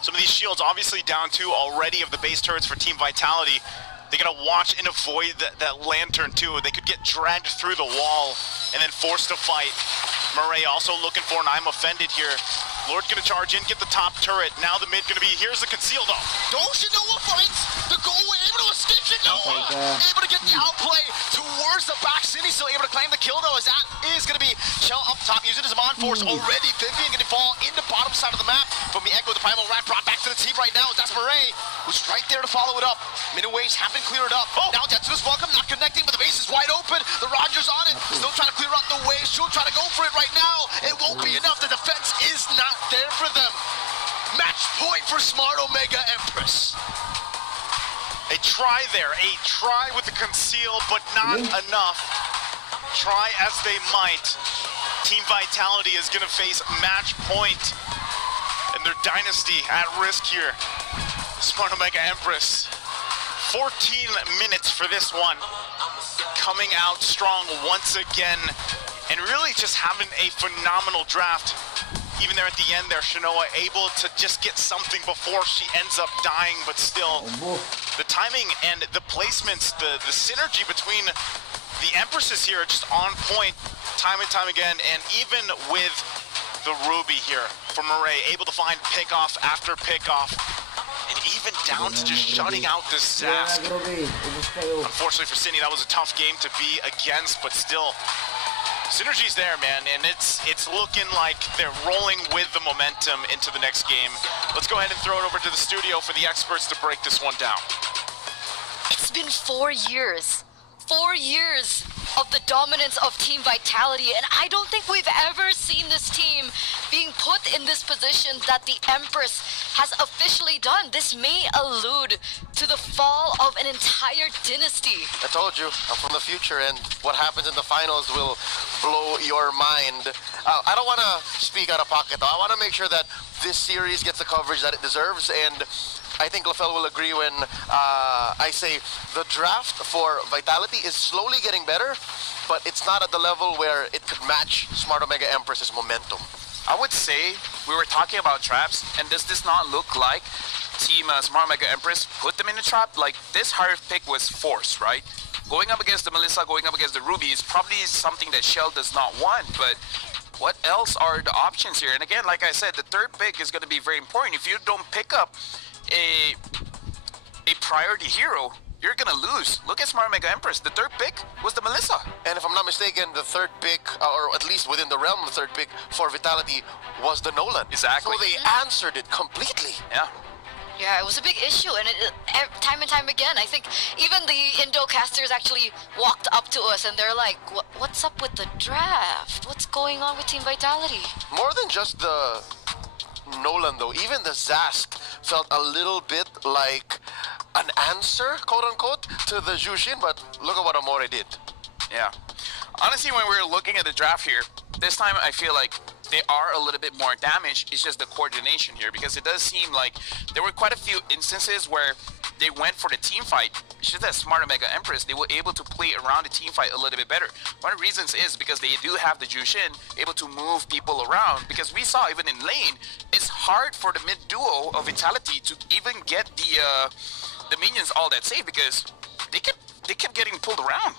Some of these shields obviously down too already of the base turrets for Team Vitality. They gotta watch and avoid that lantern too. They could get dragged through the wall and then forced to fight. Murray also looking for an I'm offended here. Lord gonna charge in, get the top turret. Now the mid gonna be, here's the conceal though. Shinoa fights the goal, able to escape Shinoa! Able to get the outplay towards the back city, still able to claim the kill though, as that is gonna be Shell up top, using his Mon Force already. Vivian gonna fall in the bottom side of the map. From the Echo, the Primal Rat brought back to the team right now. That's Murray, who's right there to follow it up. Middle waves have been cleared up. Now Detsu's welcome, not connecting, but the base is wide open. The Rogers on it, still trying to clear out the waves. She'll try to go for it right now. It won't be enough, the defense is not there for them. Match point for Smart Omega Empress. A try there, a try with the conceal, but not enough. Try as they might. Team Vitality is gonna face match point, and their dynasty at risk here. Smart Omega Empress, 14 minutes for this one. Coming out strong once again, and really just having a phenomenal draft. Even there at the end there, Shinoa able to just get something before she ends up dying, but still, the timing and the placements, the synergy between the Empresses here are just on point time and time again, and even with the Ruby here for Murray, able to find pickoff after pickoff, and even down to just shutting out the Zask. Unfortunately for Sydney, that was a tough game to be against, but still, synergy's there, man, and it's looking like they're rolling with the momentum into the next game. Let's go ahead and throw it over to the studio for the experts to break this one down. It's been 4 years. 4 years of the dominance of Team Vitality, and I don't think we've ever seen this team being put in this position that the Empress has officially done. This may allude to the fall of an entire dynasty. I told you, I'm from the future, and what happens in the finals will blow your mind. I don't want to speak out of pocket, though. I want to make sure that this series gets the coverage that it deserves, and I think LaFell will agree when I say the draft for Vitality is slowly getting better, but it's not at the level where it could match Smart Omega Empress's momentum. I would say we were talking about traps, and does this not look like Team Smart Omega Empress put them in a trap? Like, this hard pick was forced, right? Going up against the Melissa, going up against the Ruby is probably something that Shell does not want, but what else are the options here? And again, like I said, the third pick is going to be very important. If you don't pick up a priority hero, you're gonna lose. Look at Smart Omega Empress. The third pick was the Melissa. And if I'm not mistaken, the third pick, or at least within the realm of the third pick for Vitality, was the Nolan. Exactly. So they answered it completely. Yeah. Yeah, it was a big issue, and time and time again, I think even the Indo casters actually walked up to us, and they're like, what's up with the draft? What's going on with Team Vitality? More than just the Nolan, though, even the Zask felt a little bit like an answer, quote-unquote, to the Jushin, but look at what Amore did. Yeah. Honestly, when we were looking at the draft here, this time I feel like they are a little bit more damaged. It's just the coordination here, because it does seem like there were quite a few instances where they went for the team fight. It's just that Smart Omega Empress, they were able to play around the team fight a little bit better. One of the reasons is because they do have the Jushin able to move people around, because we saw even in lane, it's hard for the mid duo of Vitality to even get the minions all that safe, because they kept getting pulled around.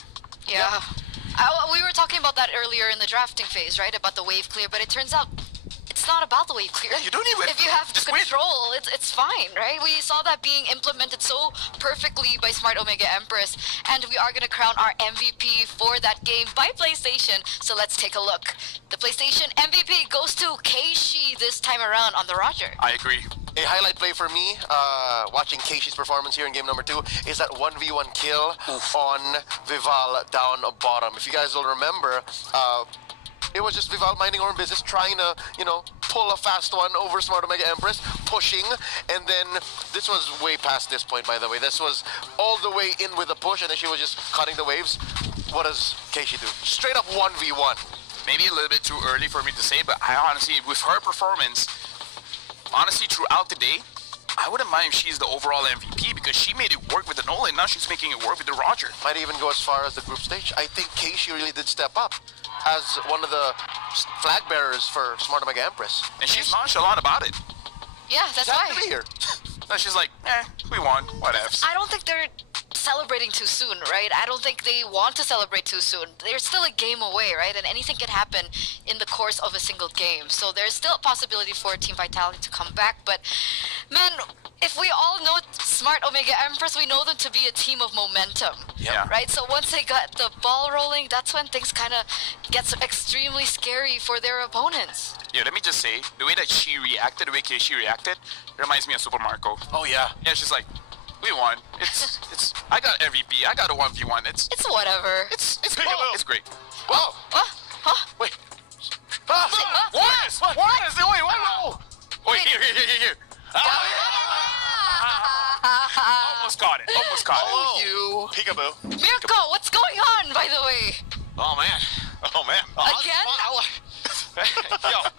Yeah. We were talking about that earlier in the drafting phase, right? About the wave clear, but it turns out it's not about the wave clear. Yeah, you don't even. If you have the control, it's fine, right? We saw that being implemented so perfectly by Smart Omega Empress, and we are going to crown our MVP for that game by PlayStation, so let's take a look. The PlayStation MVP goes to Keishi this time around on the Roger. I agree. A highlight play for me, watching Keishi's performance here in game number 2, is that 1v1 kill on Vival down bottom. If you guys will remember, it was just Vival minding her own business, trying to, pull a fast one over Smart Omega Empress, pushing, and then this was way past this point, by the way. This was all the way in with a push, and then she was just cutting the waves. What does Keishi do? Straight up 1v1. Maybe a little bit too early for me to say, but I honestly, with her performance, honestly, throughout the day, I wouldn't mind if she's the overall MVP because she made it work with the Nolan. Now she's making it work with the Roger. Might even go as far as the group stage. I think Keishi really did step up as one of the flag bearers for Smart Omega Empress. And she's nonchalant about it. Yeah, that's She's why. happy to be here. No, she's like, we won, whatevs. I don't think they're celebrating too soon, right? I don't think they want to celebrate too soon. They're still a game away, right? And anything can happen in the course of a single game. So there's still a possibility for Team Vitality to come back. But, man, if we all know Smart Omega Empress, we know them to be a team of momentum. Yeah. Right? So once they got the ball rolling, that's when things kind of gets extremely scary for their opponents. Yeah, let me just say, the way that she reacted, the way Keishi reacted, reminds me of Super Marco. Oh, yeah. Yeah, she's like, we won. It's. I got MVP. I got a 1v1. It's whatever. It's Peekaboo. it's great. Whoa! Huh? Wait. Warners! Warners! Wait, here. Almost caught it. Almost caught it. Oh, You. Peekaboo. Mirko, what's going on, by the way? Oh man. Oh, man. Again? Yo,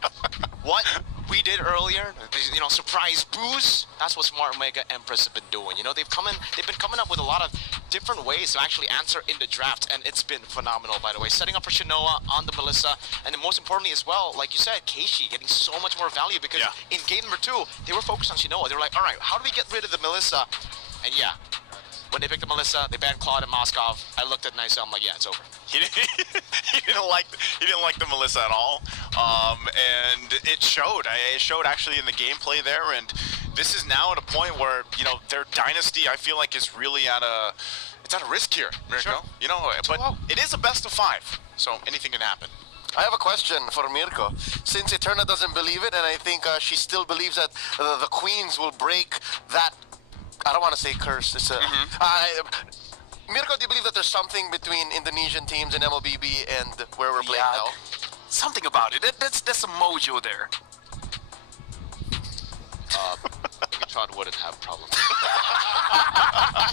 what we did earlier, you know, surprise booze, that's what Smart Omega Empress have been doing. You know, they've been coming up with a lot of different ways to actually answer in the draft, and it's been phenomenal, by the way. Setting up for Shinoa on the Melissa, and then most importantly as well, like you said, Keishi getting so much more value because in game number 2, they were focused on Shinoa. They were like, all right, how do we get rid of the Melissa? And yeah, when they picked the Melissa, they banned Claude and Moskov. I looked at Nice, I'm like, yeah, it's over. He didn't like the Melissa at all, and it showed. It showed actually in the gameplay there, and this is now at a point where, you know, their dynasty, I feel like, is really at a risk here, Mirko. Sure. You know, but it is a best of 5, so anything can happen. I have a question for Mirko. Since Eterna doesn't believe it, and I think she still believes that the queens will break that, I don't want to say curse. It's a. Mirko, do you believe that there's something between Indonesian teams in MLBB and where we're playing now? Something about it. That's a mojo there. Megatron wouldn't have problems.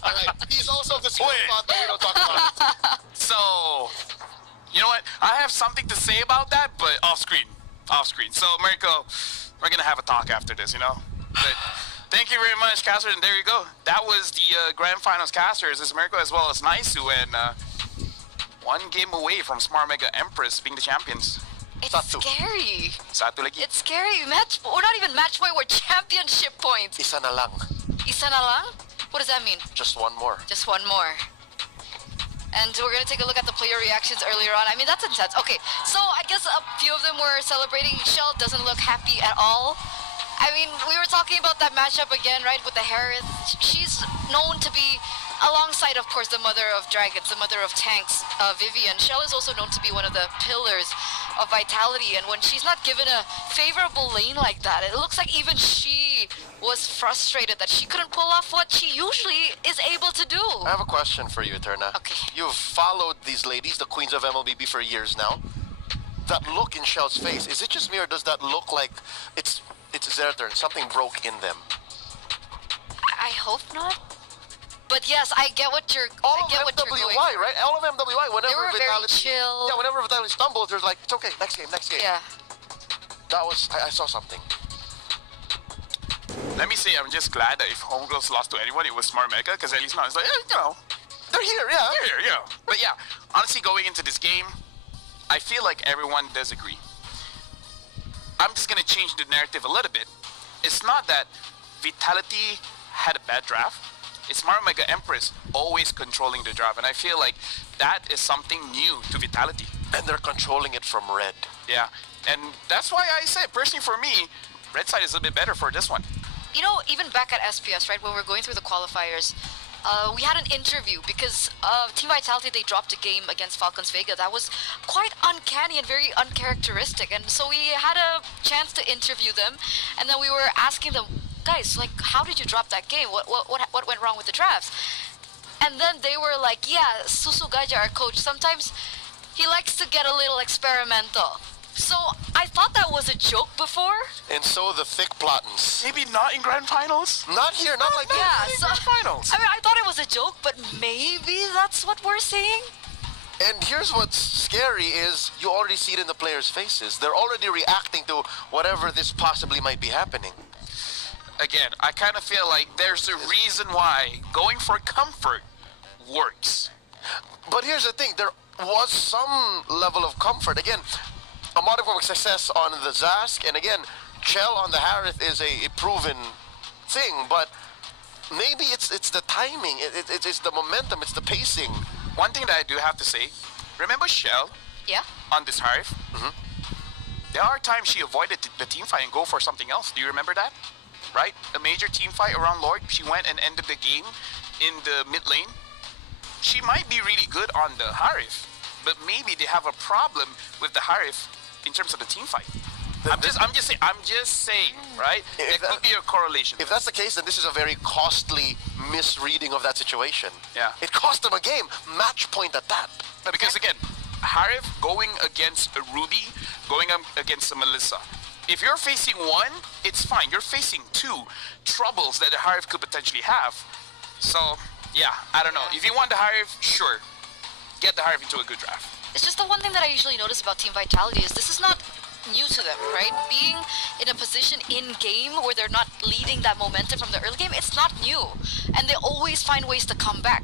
Alright, he's also the sweet spot that we don't talk about. So, you know what? I have something to say about that, but off screen. So, Mirko, we're gonna have a talk after this, you know? But thank you very much, Caster, and there you go. That was the Grand Finals Casters. It's Mirko as well as Naisu, and one game away from Smart Mega Empress being the champions. It's scary. Satu lagi. It's scary. We're not even match point, we're championship points. Isa na lang. Isa na lang? What does that mean? Just one more. Just one more. And we're gonna take a look at the player reactions earlier on. I mean, that's intense. Okay, so I guess a few of them were celebrating. Shell doesn't look happy at all. I mean, we were talking about that matchup again, right, with the Harris. She's known to be, alongside, of course, the mother of dragons, the mother of tanks, Vivian. Shell is also known to be one of the pillars of Vitality, and when she's not given a favorable lane like that, it looks like even she was frustrated that she couldn't pull off what she usually is able to do. I have a question for you, Eterna. Okay. You've followed these ladies, the queens of MLBB, for years now. That look in Shell's face, is it just me, or does that look like it's their turn? Something broke in them. I hope not. But yes, I get what you're. All I get of what you're going. MWY, right? All of MWY. Whenever They were very Vitality, chill. yeah, whenever Vitality stumbles, there's like, it's okay. Next game. Yeah. That was. I saw something. Let me say, I'm just glad that if Homegirls lost to anyone, it was Smart Mega, because at least now it's like, you know, They're here, yeah. they're here, yeah. But yeah, honestly, going into this game, I feel like everyone does agree. I'm just gonna change the narrative a little bit. It's not that Vitality had a bad draft. It's Smart Mega Empress always controlling the draft, and I feel like that is something new to Vitality. And they're controlling it from red. Yeah, and that's why I said, personally for me, red side is a bit better for this one. You know, even back at SPS, right, when we were going through the qualifiers, we had an interview because Team Vitality, they dropped a game against Falcons Vega. That was quite uncanny and very uncharacteristic. And so we had a chance to interview them, and then we were asking them, guys, like, how did you drop that game? What went wrong with the drafts? And then they were like, yeah, Susu Gaja, our coach, sometimes he likes to get a little experimental. So I thought that was a joke before. And so the thick plottins. Maybe not in grand finals. Not here, not like Yeah, this. so Finals. I mean, I thought it was a joke, but maybe that's what we're seeing. And here's what's scary is you already see it in the players' faces. They're already reacting to whatever this possibly might be happening. Again, I kind of feel like there's a reason why going for comfort works. But here's the thing, there was some level of comfort. Again, a modicum of success on the Zask, and again, Chell on the Harith is a proven thing, but maybe it's the timing, it's the momentum, it's the pacing. One thing that I do have to say, remember Shell Yeah. on this Harif? There are times she avoided the team fight and go for something else. Do you remember that? Right? A major team fight around Lord, she went and ended the game in the mid lane. She might be really good on the Harif, but maybe they have a problem with the Harif in terms of the team fight. I'm just saying, right? There could be a correlation. If that's the case, then this is a very costly misreading of that situation. Yeah. It cost them a game, match point at that. No, because again, Harif going against a Ruby, going against a Melissa. If you're facing one, it's fine. You're facing two troubles that the Harif could potentially have. So, yeah, I don't know. If you want the Harif, sure. Get the Harif into a good draft. It's just the one thing that I usually notice about Team Vitality is this is not new to them, right? Being in a position in game where they're not leading that momentum from the early game, it's not new. And they always find ways to come back.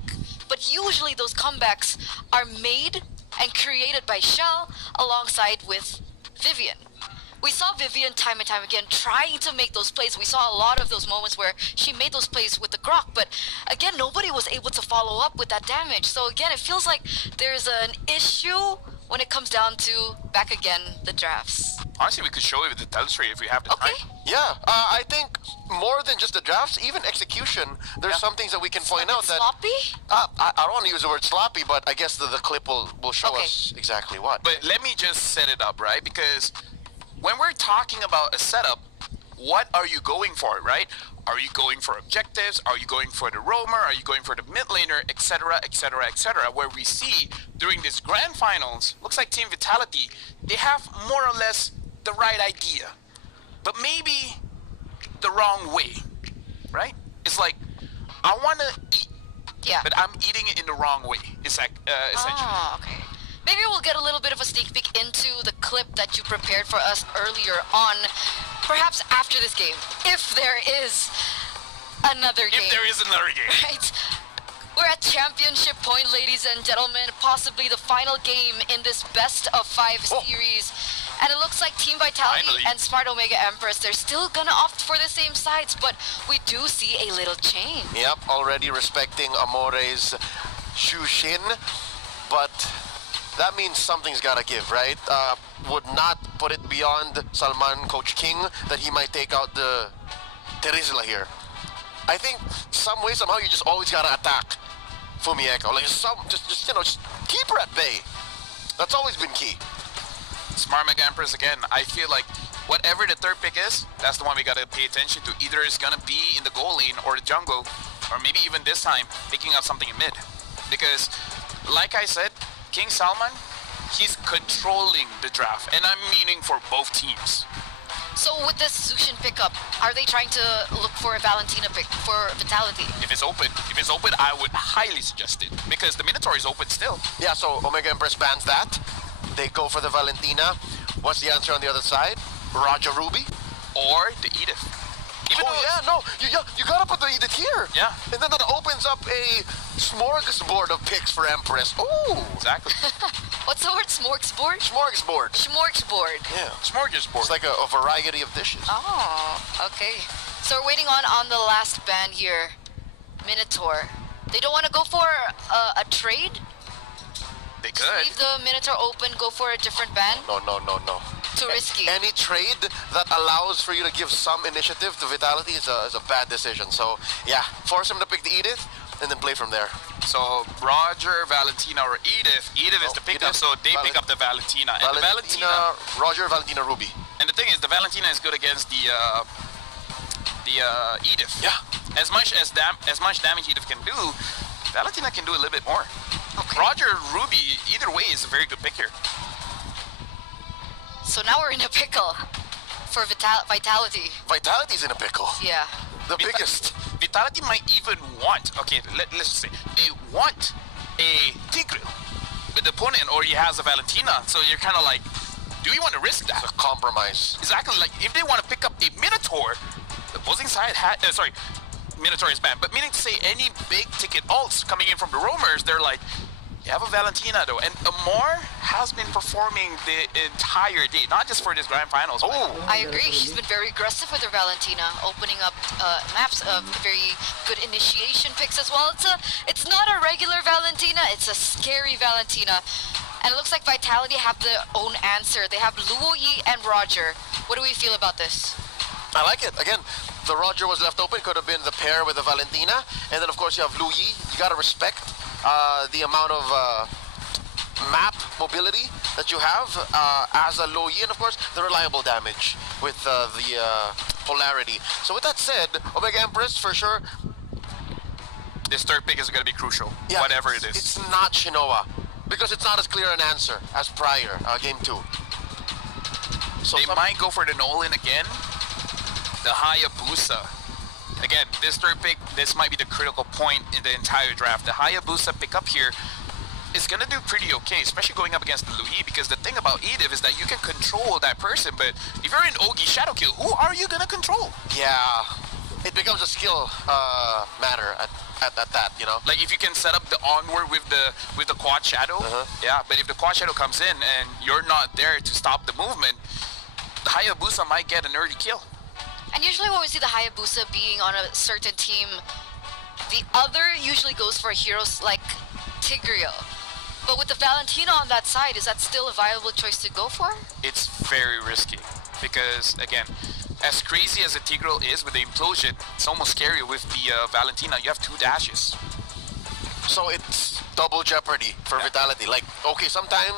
But usually those comebacks are made and created by Shell alongside with Vivian. We saw Vivian time and time again trying to make those plays. We saw a lot of those moments where she made those plays with the Grok, but again, nobody was able to follow up with that damage. So again, it feels like there's an issue when it comes down to, back again, the drafts. Honestly, we could show it with the Telestray if we have the Okay. time. Yeah, I think more than just the drafts, even execution, there's some things that we can point out that... Sloppy? I don't want to use the word sloppy, but I guess the clip will show Okay. us exactly what. But let me just set it up, right? Because when we're talking about a setup, what are you going for, right? Are you going for objectives? Are you going for the roamer? Are you going for the mid laner, etc., etc., etc.? Where we see during this grand finals, looks like Team Vitality, they have more or less the right idea, but maybe the wrong way, right? It's like, I want to eat, Yeah. but I'm eating it in the wrong way. It's like, essentially. Oh, okay. Maybe we'll get a little bit of a sneak peek into the clip that you prepared for us earlier on, perhaps after this game, if there is another game. If there is another game. Right? We're at championship point, ladies and gentlemen, possibly the final game in this best of 5 series. And it looks like Team Vitality Finally. and Smart Omega Empress, they're still gonna opt for the same sides, but we do see a little change. Yep, already respecting Amore's Shushin, but that means something's gotta give, right? Would not put it beyond Salman, Coach King, that he might take out the Terizla here. I think some way, somehow, you just always gotta attack Fumieko. Like, just keep her at bay. That's always been key. Smart Mega Empress again. I feel like whatever the third pick is, that's the one we gotta pay attention to. Either it's gonna be in the goal lane or the jungle, or maybe even this time picking out something in mid. Because, like I said, King Salman, he's controlling the draft, and I'm meaning for both teams. So with this Zushin pickup, are they trying to look for a Valentina pick for Vitality? If it's open, I would highly suggest it because the Minotaur is open still. Yeah, so Omega Empress bans that. They go for the Valentina. What's the answer on the other side? Raja Ruby? Or the Edith. Even though, Yeah, no, you gotta put the Edith here. Yeah. And then that opens up a smorgasbord of picks for Empress. Ooh. exactly. What's the word? Smorgasbord? Smorgasbord. Smorgasbord. Yeah. Smorgasbord. It's like a variety of dishes. Oh, okay. So we're waiting on the last ban here, Minotaur. They don't want to go for a trade? They Just could. leave the Minotaur open, go for a different ban? No. Too risky. Any trade that allows for you to give some initiative to Vitality is a bad decision. So, yeah, force him to pick the Edith and then play from there. So Roger, Valentina, or Edith. Edith is the pickup, Edith, so they pick up the Valentina. And the Valentina, Roger, Valentina, Ruby. and the thing is, the Valentina is good against the Edith. Yeah. As much damage Edith can do, Valentina can do a little bit more. Okay. Roger, Ruby, either way is a very good pick here. So now we're in a pickle for Vitality. Vitality's in a pickle. Yeah. The biggest. Vitality might even want, okay, let's just say, they want a Tigreal with the opponent, or he has a Valentina, so you're kind of like, do you want to risk that? It's a compromise. Exactly, like, if they want to pick up a Minotaur, the opposing side had, sorry, Minotaur is banned, but meaning to say any big ticket alts coming in from the roamers, they're like, you have a Valentina though, and Amor has been performing the entire day, not just for this grand finals. Oh, I agree. She's been very aggressive with her Valentina, opening up maps of very good initiation picks as well. It's not a regular Valentina, it's a scary Valentina. And it looks like Vitality have their own answer. They have Luo Yi and Roger. What do we feel about this? I like it. Again, the Roger was left open, could have been the pair with the Valentina, and then of course you have Lu Yi. You gotta respect the amount of map mobility that you have as a Lu Yi, and of course the reliable damage with the polarity. So with that said, Omega Empress for sure. This third pick is going to be crucial, Yeah, whatever it is. It's not Shinoa, because it's not as clear an answer as prior, game 2. So They might go for the Nolan again, the Hayabusa. Again, this third pick, this might be the critical point in the entire draft. The Hayabusa pick up here is going to do pretty okay, especially going up against the Luyi, because the thing about Edith is that you can control that person, but if you're in Ogi Shadow Kill, who are you going to control? Yeah, it becomes a skill matter at that, you know? Like if you can set up the onward with the quad shadow, yeah, but if the quad shadow comes in and you're not there to stop the movement, the Hayabusa might get an early kill. And usually when we see the Hayabusa being on a certain team, the other usually goes for heroes like Tigreal. But with the Valentina on that side, is that still a viable choice to go for? It's very risky because, again, as crazy as a Tigreal is with the implosion, it's almost scary with the Valentina. You have 2 dashes. So it's double jeopardy for Vitality. Like, okay, sometimes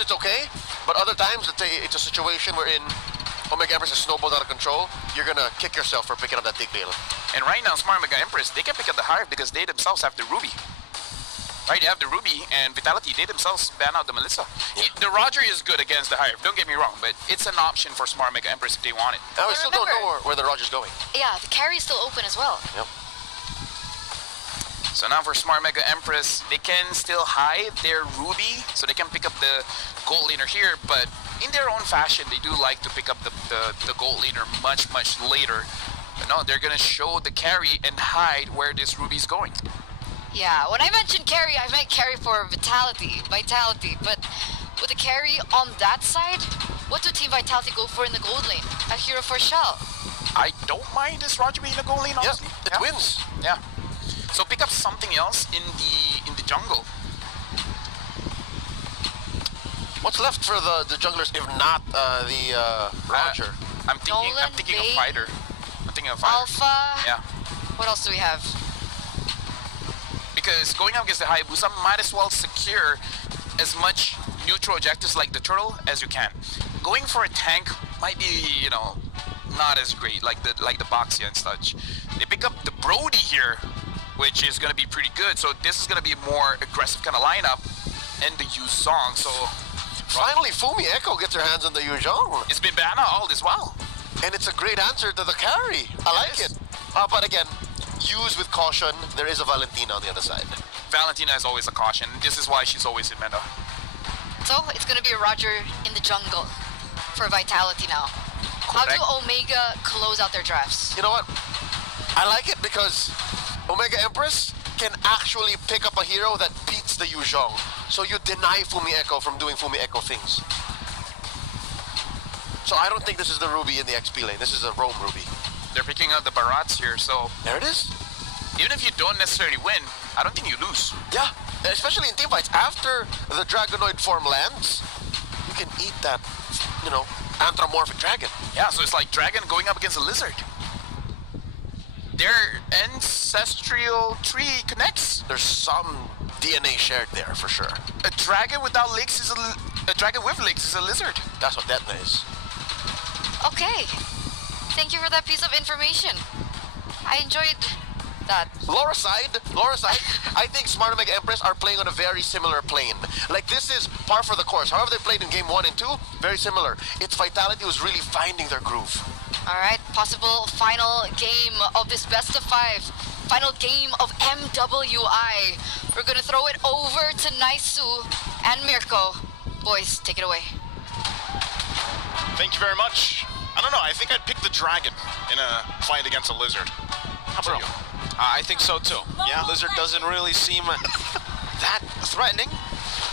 it's okay, but other times it's a situation wherein Omega Empress is snowballed out of control. You're gonna kick yourself for picking up that Tigreal. And right now, Smart Omega Empress, they can pick up the Hive because they themselves have the Ruby. Right, they have the Ruby and Vitality. They themselves ban out the Melissa. Yeah. The Roger is good against the Hive, don't get me wrong, but it's an option for Smart Omega Empress if they want it. Now we still don't remember- know where the Roger's going. Yeah, the carry is still open as well. Yep. So now for Smart Mega Empress, they can still hide their Ruby, so they can pick up the gold laner here, but in their own fashion, they do like to pick up the gold laner much later. But no, they're gonna show the carry and hide where this Ruby's going. Yeah, when I mentioned carry, I meant carry for Vitality, but with the carry on that side, what do Team Vitality go for in the gold lane? A hero for Shell. I don't mind this Roger being the gold lane, Yeah, honestly. it wins. Yeah. So pick up something else in the jungle. What's left for the junglers if not the Roger? I'm thinking Nolan, of Vayne, fighter. I'm thinking of fighter. Alpha. Yeah. What else do we have? Because going up against the Hayabusa, might as well secure as much neutral objectives like the turtle as you can. Going for a tank might be, you know, not as great like the Boxia and such. They pick up the Brody here, which is gonna be pretty good. So this is gonna be a more aggressive kind of lineup, and the Yu Song. So Finally, Fumi Echo gets her hands on the Yuzhong. it's been banned out all this while. And it's a great answer to the carry. I like Yes. it. But again, use with caution. There is a Valentina on the other side. Valentina is always a caution. This is why she's always in meta. So it's gonna be a Roger in the jungle for Vitality now. How do Correct. Omega close out their drafts? You know what? I like it because Omega Empress can actually pick up a hero that beats the Yuzhong. So you deny Fumi Echo from doing Fumi Echo things. So I don't think this is the Ruby in the XP lane. This is a roam Ruby. They're picking up the Barats here, so There it is. even if you don't necessarily win, I don't think you lose. Yeah, especially in team fights. After the Dragonoid form lands, you can eat that, you know, anthropomorphic dragon. Yeah, so it's like Dragon going up against a Lizard. Their ancestral tree connects. There's some DNA shared there for sure. A dragon without legs is a dragon with legs is a lizard. That's what Detna is. Okay. Thank you for that piece of information. I enjoyed that. Laura side, I think Smart Omega Empress are playing on a very similar plane. Like, this is par for the course. However they played in game 1 and 2, very similar. It's Vitality who's really finding their groove. All right, possible final game of this best of 5. Final game of MWI. We're gonna throw it over to Naisu and Mirko. Boys, take it away. Thank you very much. I don't know, I think I'd pick the dragon in a fight against a lizard. How about you? I think so too. Yeah. Lizard doesn't really seem that threatening,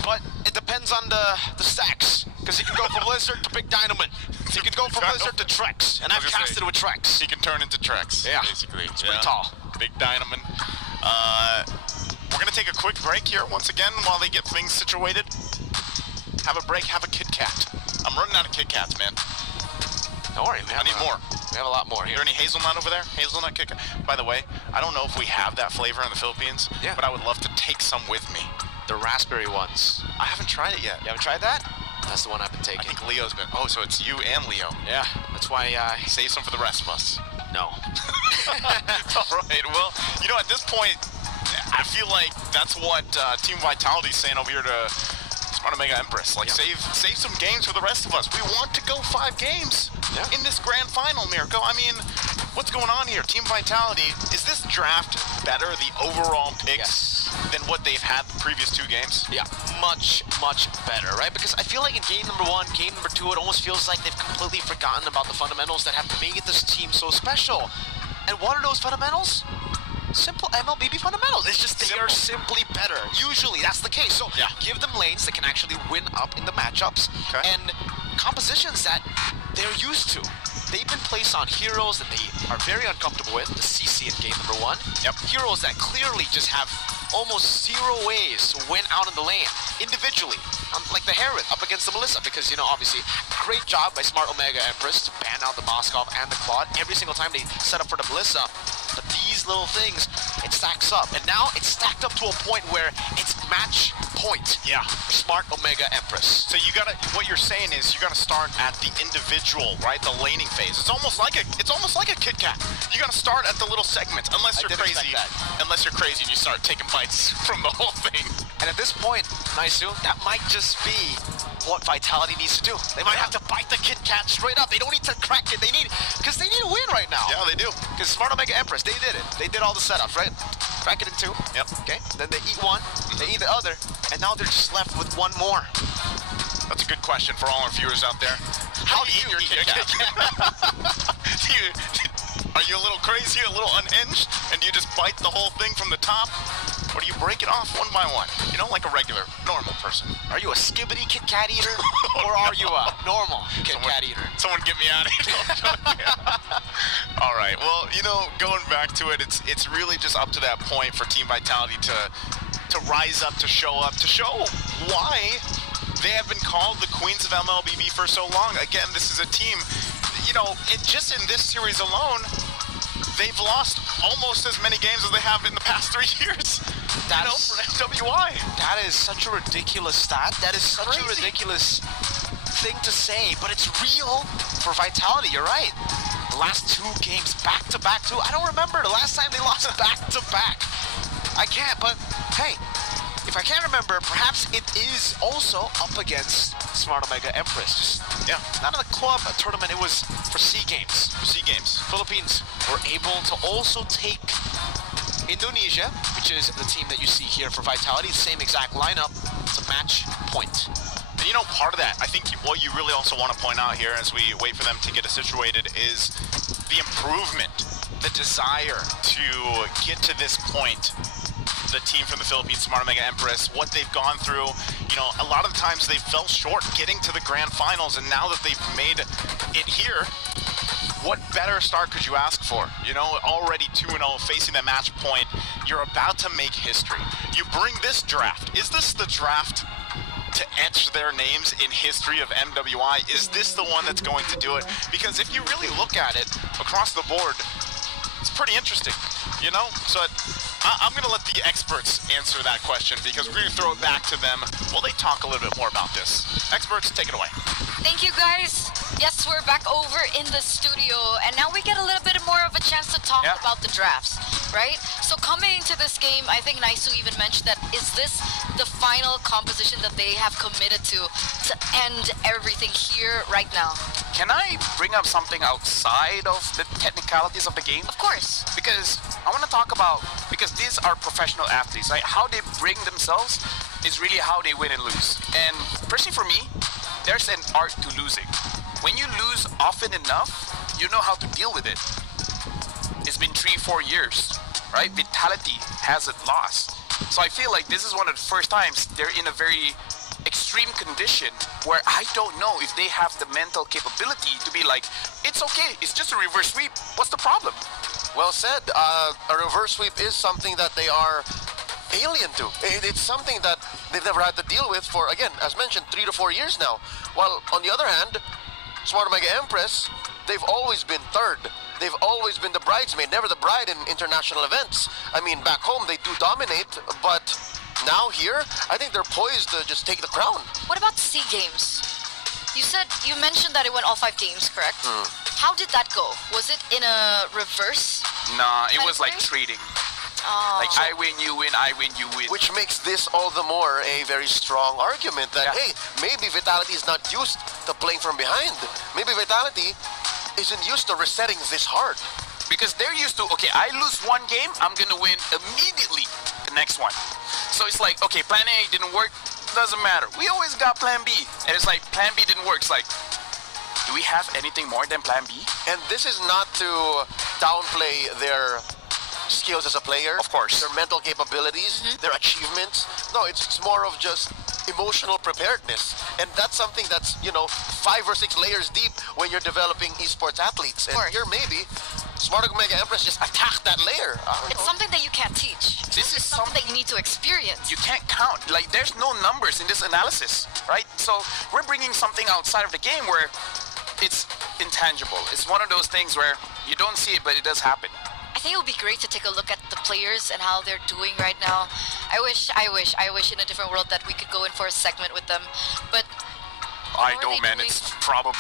but it depends on the stacks. Because he can go from Lizard to Big Dynamite. He can go from Lizard to Trex, and I've casted with Trex. He can turn into Trex, Yeah, basically. it's pretty tall. Big Dynamite. We're gonna take a quick break here once again while they get things situated. Have a break, have a Kit Kat. I'm running out of Kit Kats, man. Don't worry, man. I need more. We have a lot more Is here. there any hazelnut over there? Hazelnut Kit Kat. By the way, I don't know if we have that flavor in the Philippines, Yeah. but I would love to take some with me. The raspberry ones. I haven't tried it yet. You haven't tried that? That's the one I've been I taking. think Leo's been. Oh, so it's you and Leo. Yeah, that's why Save some for the rest of us. no. All right. Well, you know, at this point, I feel like that's what Team Vitality's saying over here to Smart Omega Empress. Like, save some games for the rest of us. We want to go 5 games in this grand final, Mirko. I mean, what's going on here? Team Vitality, is this draft better, the overall picks, than what they've had the previous 2 games? Yeah, much, much better, right? Because I feel like in game number 1, game number 2, it almost feels like they've completely forgotten about the fundamentals that have made this team so special. And what are those fundamentals? Simple MLBB fundamentals. It's just they are simply better. Usually that's the case. So give them lanes that can actually win up in the matchups and compositions that they're used to. They've been placed on heroes that they are very uncomfortable with, the CC in game number 1. Heroes that clearly just have almost 0 ways to win out in the lane individually. Like the Herod up against the Melissa, because, you know, obviously, great job by Smart Omega Empress to ban out the Moskov and the Claude every single time they set up for the Melissa. But these little things, it stacks up. And now it's stacked up to a point where it's match point for Smart Omega Empress. So you gotta, what you're saying is you gotta start at the individual, right? The laning phase. It's almost like a Kit Kat. You gotta start at the little segments, unless you're crazy. Unless you're crazy and you start taking bites from the whole thing. And at this point, Naisu, that might just be what Vitality needs to do. They might have to bite the Kit Kat straight up. They don't need to crack it. Because they need a win right now. Yeah, they do. Because Smart Omega Empress, they did it. They did all the setups, right? Crack it in 2. Okay. Then they eat 1. They eat the other. And now they're just left with 1 more. That's a good question for all our viewers out there. How do you eat your Kit Kat? Are you a little crazy, a little unhinged, and do you just bite the whole thing from the top? Or do you break it off one by one? You know, like a regular, normal person. Are you a skibbity Kit Kat eater? Or are you a normal Kit Kat eater? Someone get me out of here. All right, well, you know, going back to it, it's really just up to that point for Team Vitality to rise up, to show why they have been called the Queens of MLBB for so long. Again, this is a team, you know, just in this series alone, they've lost almost as many games as they have in the past 3 years. For MWI. That is such a ridiculous stat. That is such a ridiculous thing to say, but it's real for Vitality. You're right. The last 2 games, back-to-back 2. I don't remember the last time they lost back-to-back. I can't, but hey, if I can't remember, perhaps it is also up against Smart Omega Empress. Not in the club tournament, it was for SEA Games. Philippines were able to also take Indonesia, which is the team that you see here for Vitality, same exact lineup. It's a match point. And you know, part of that, I think what you really also want to point out here as we wait for them to get it situated is the improvement, the desire to get to this point. The team from the Philippines, Smart Omega Empress, what they've gone through, you know, a lot of the times they fell short getting to the grand finals, and now that they've made it here, what better start could you ask for? You know, already 2-0, facing the match point, you're about to make history. You bring this draft. Is this the draft to etch their names in history of MWI? Is this the one that's going to do it? Because if you really look at it across the board, it's pretty interesting, you know? So I'm going to let the experts answer that question, because we're going to throw it back to them while they talk a little bit more about this. Experts, take it away. Thank you, guys. Yes, we're back over in the studio, and now we get a little bit more of a chance to talk about the drafts, right? So coming to this game, I think Naisu even mentioned that, is this the final composition that they have committed to end everything here right now? Can I bring up something outside of the technicalities of the game? Of course. Because I want to talk about, because these are professional athletes, right? How they bring themselves is really how they win and lose. And personally for me, there's an art to losing. When you lose often enough, you know how to deal with it. It's been 3-4 years, right? Vitality hasn't lost. So I feel like this is one of the first times they're in a very extreme condition where I don't know if they have the mental capability to be like, it's okay, it's just a reverse sweep. What's the problem? Well said. A reverse sweep is something that they are alien to. It's something that they've never had to deal with for, again, as mentioned, 3 to 4 years now. While on the other hand, Smart Omega Empress, they've always been third. They've always been the bridesmaid, never the bride in international events. I mean, back home they do dominate, but now here, I think they're poised to just take the crown. What about SEA Games? You mentioned that it went all 5 games, correct? How did that go? Was it in a reverse? Nah, it was like trading. Like, I win, you win, I win, you win. Which makes this all the more a very strong argument that, hey, maybe Vitality is not used to playing from behind. Maybe Vitality isn't used to resetting this hard. Because they're used to, okay, I lose one game, I'm gonna win immediately the next one. So it's like, okay, plan A didn't work, doesn't matter. We always got plan B. And it's like, plan B didn't work. It's like, do we have anything more than plan B? And this is not to downplay their skills as a player, of course, their mental capabilities, their achievements. No, it's more of just emotional preparedness, and that's something that's 5 or 6 layers deep when you're developing esports athletes. And here maybe Smart Omega Empress just attacked that layer. It's something that you can't teach. This is something that you need to experience. You can't count. Like, there's no numbers in this analysis, right? So we're bringing something outside of the game where it's intangible. It's one of those things where you don't see it, but it does happen. I think it would be great to take a look at the players and how they're doing right now. I wish in a different world that we could go in for a segment with them. But I know, man, it's probably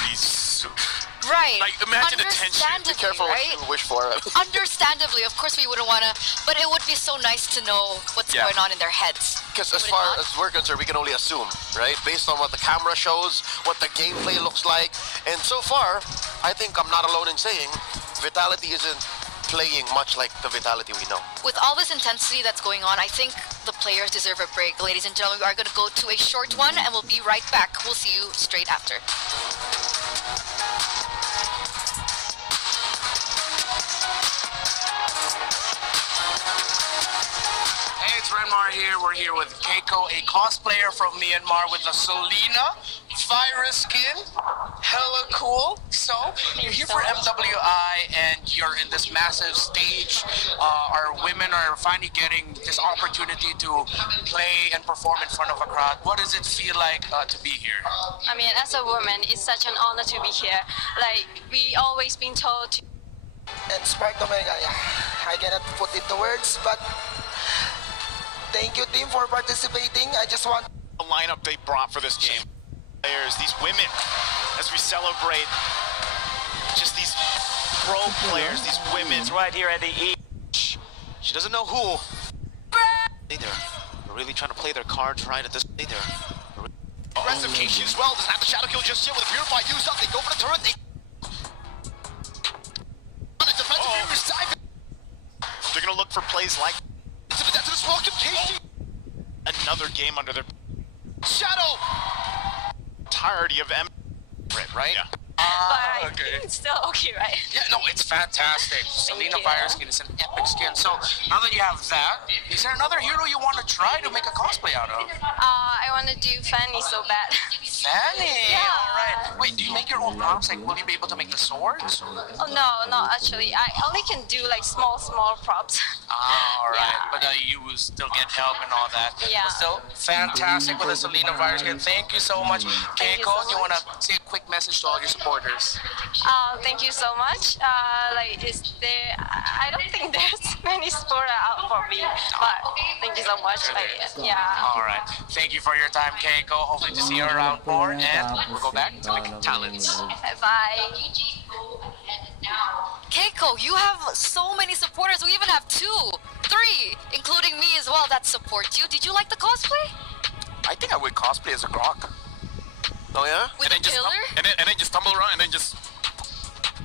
right. Like, imagine the tension. Be careful what you wish for. Understandably, of course we wouldn't want to, but it would be so nice to know what's going on in their heads. Because as far as we're concerned, we can only assume, right? Based on what the camera shows, what the gameplay looks like. And so far, I think I'm not alone in saying Vitality isn't playing much like the Vitality we know. With all this intensity that's going on, I think the players deserve a break. Ladies and gentlemen, we are going to go to a short one, and we'll be right back. We'll see you straight after. Hey, it's Renmar here. We're here with Keiko, a cosplayer from Myanmar with a Selena virus skin. Hella cool. So, you're here for MWI and you're in this massive stage. Our women are finally getting this opportunity to play and perform in front of a crowd. What does it feel like to be here? I mean, as a woman, it's such an honor to be here. Like, we always been told to... And Smart Omega, I cannot put into words, but thank you team for participating. I just want the lineup they brought for this game. Players, these women, as we celebrate just these pro players, these women right here at the E. She doesn't know who. They're really trying to play their cards right at this. Aggressive Keishi as well, doesn't have the shadow kill just yet with a Purify used up. They go for the turret. They're gonna look for plays like to the death of the smoke of Keishi. Another game under their shadow. Entirety of M, right? Yeah. But I think it's still okay, right? Yeah, no, it's fantastic. Selena Fire Skin is an epic skin. So now that you have that, is there another hero you want to try to make a cosplay out of? I want to do Fanny so bad. Fanny! Yeah. Alright. Wait, do you make your own props? Like, will you be able to make the swords? Oh, no, not actually. I only can do like small props. Alright. Yeah. But you will still get help and all that. Yeah. But still, fantastic with the Selena Fire Skin. Thank you so much. Thank you Keiko, so do you want much. to say a quick message to all your supporters? Thank you so much. Like, is there? I don't think there's many supporters out for me, but thank you so much. Like, yeah. All right. Thank you for your time, Keiko. Hopefully to see you around more, and we'll go back talents. Bye. Keiko, you have so many supporters. We even have 2, 3, including me as well, that support you. Did you like the cosplay? I think I would cosplay as a Grok. Oh yeah? With a killer? And then just tumble around and then just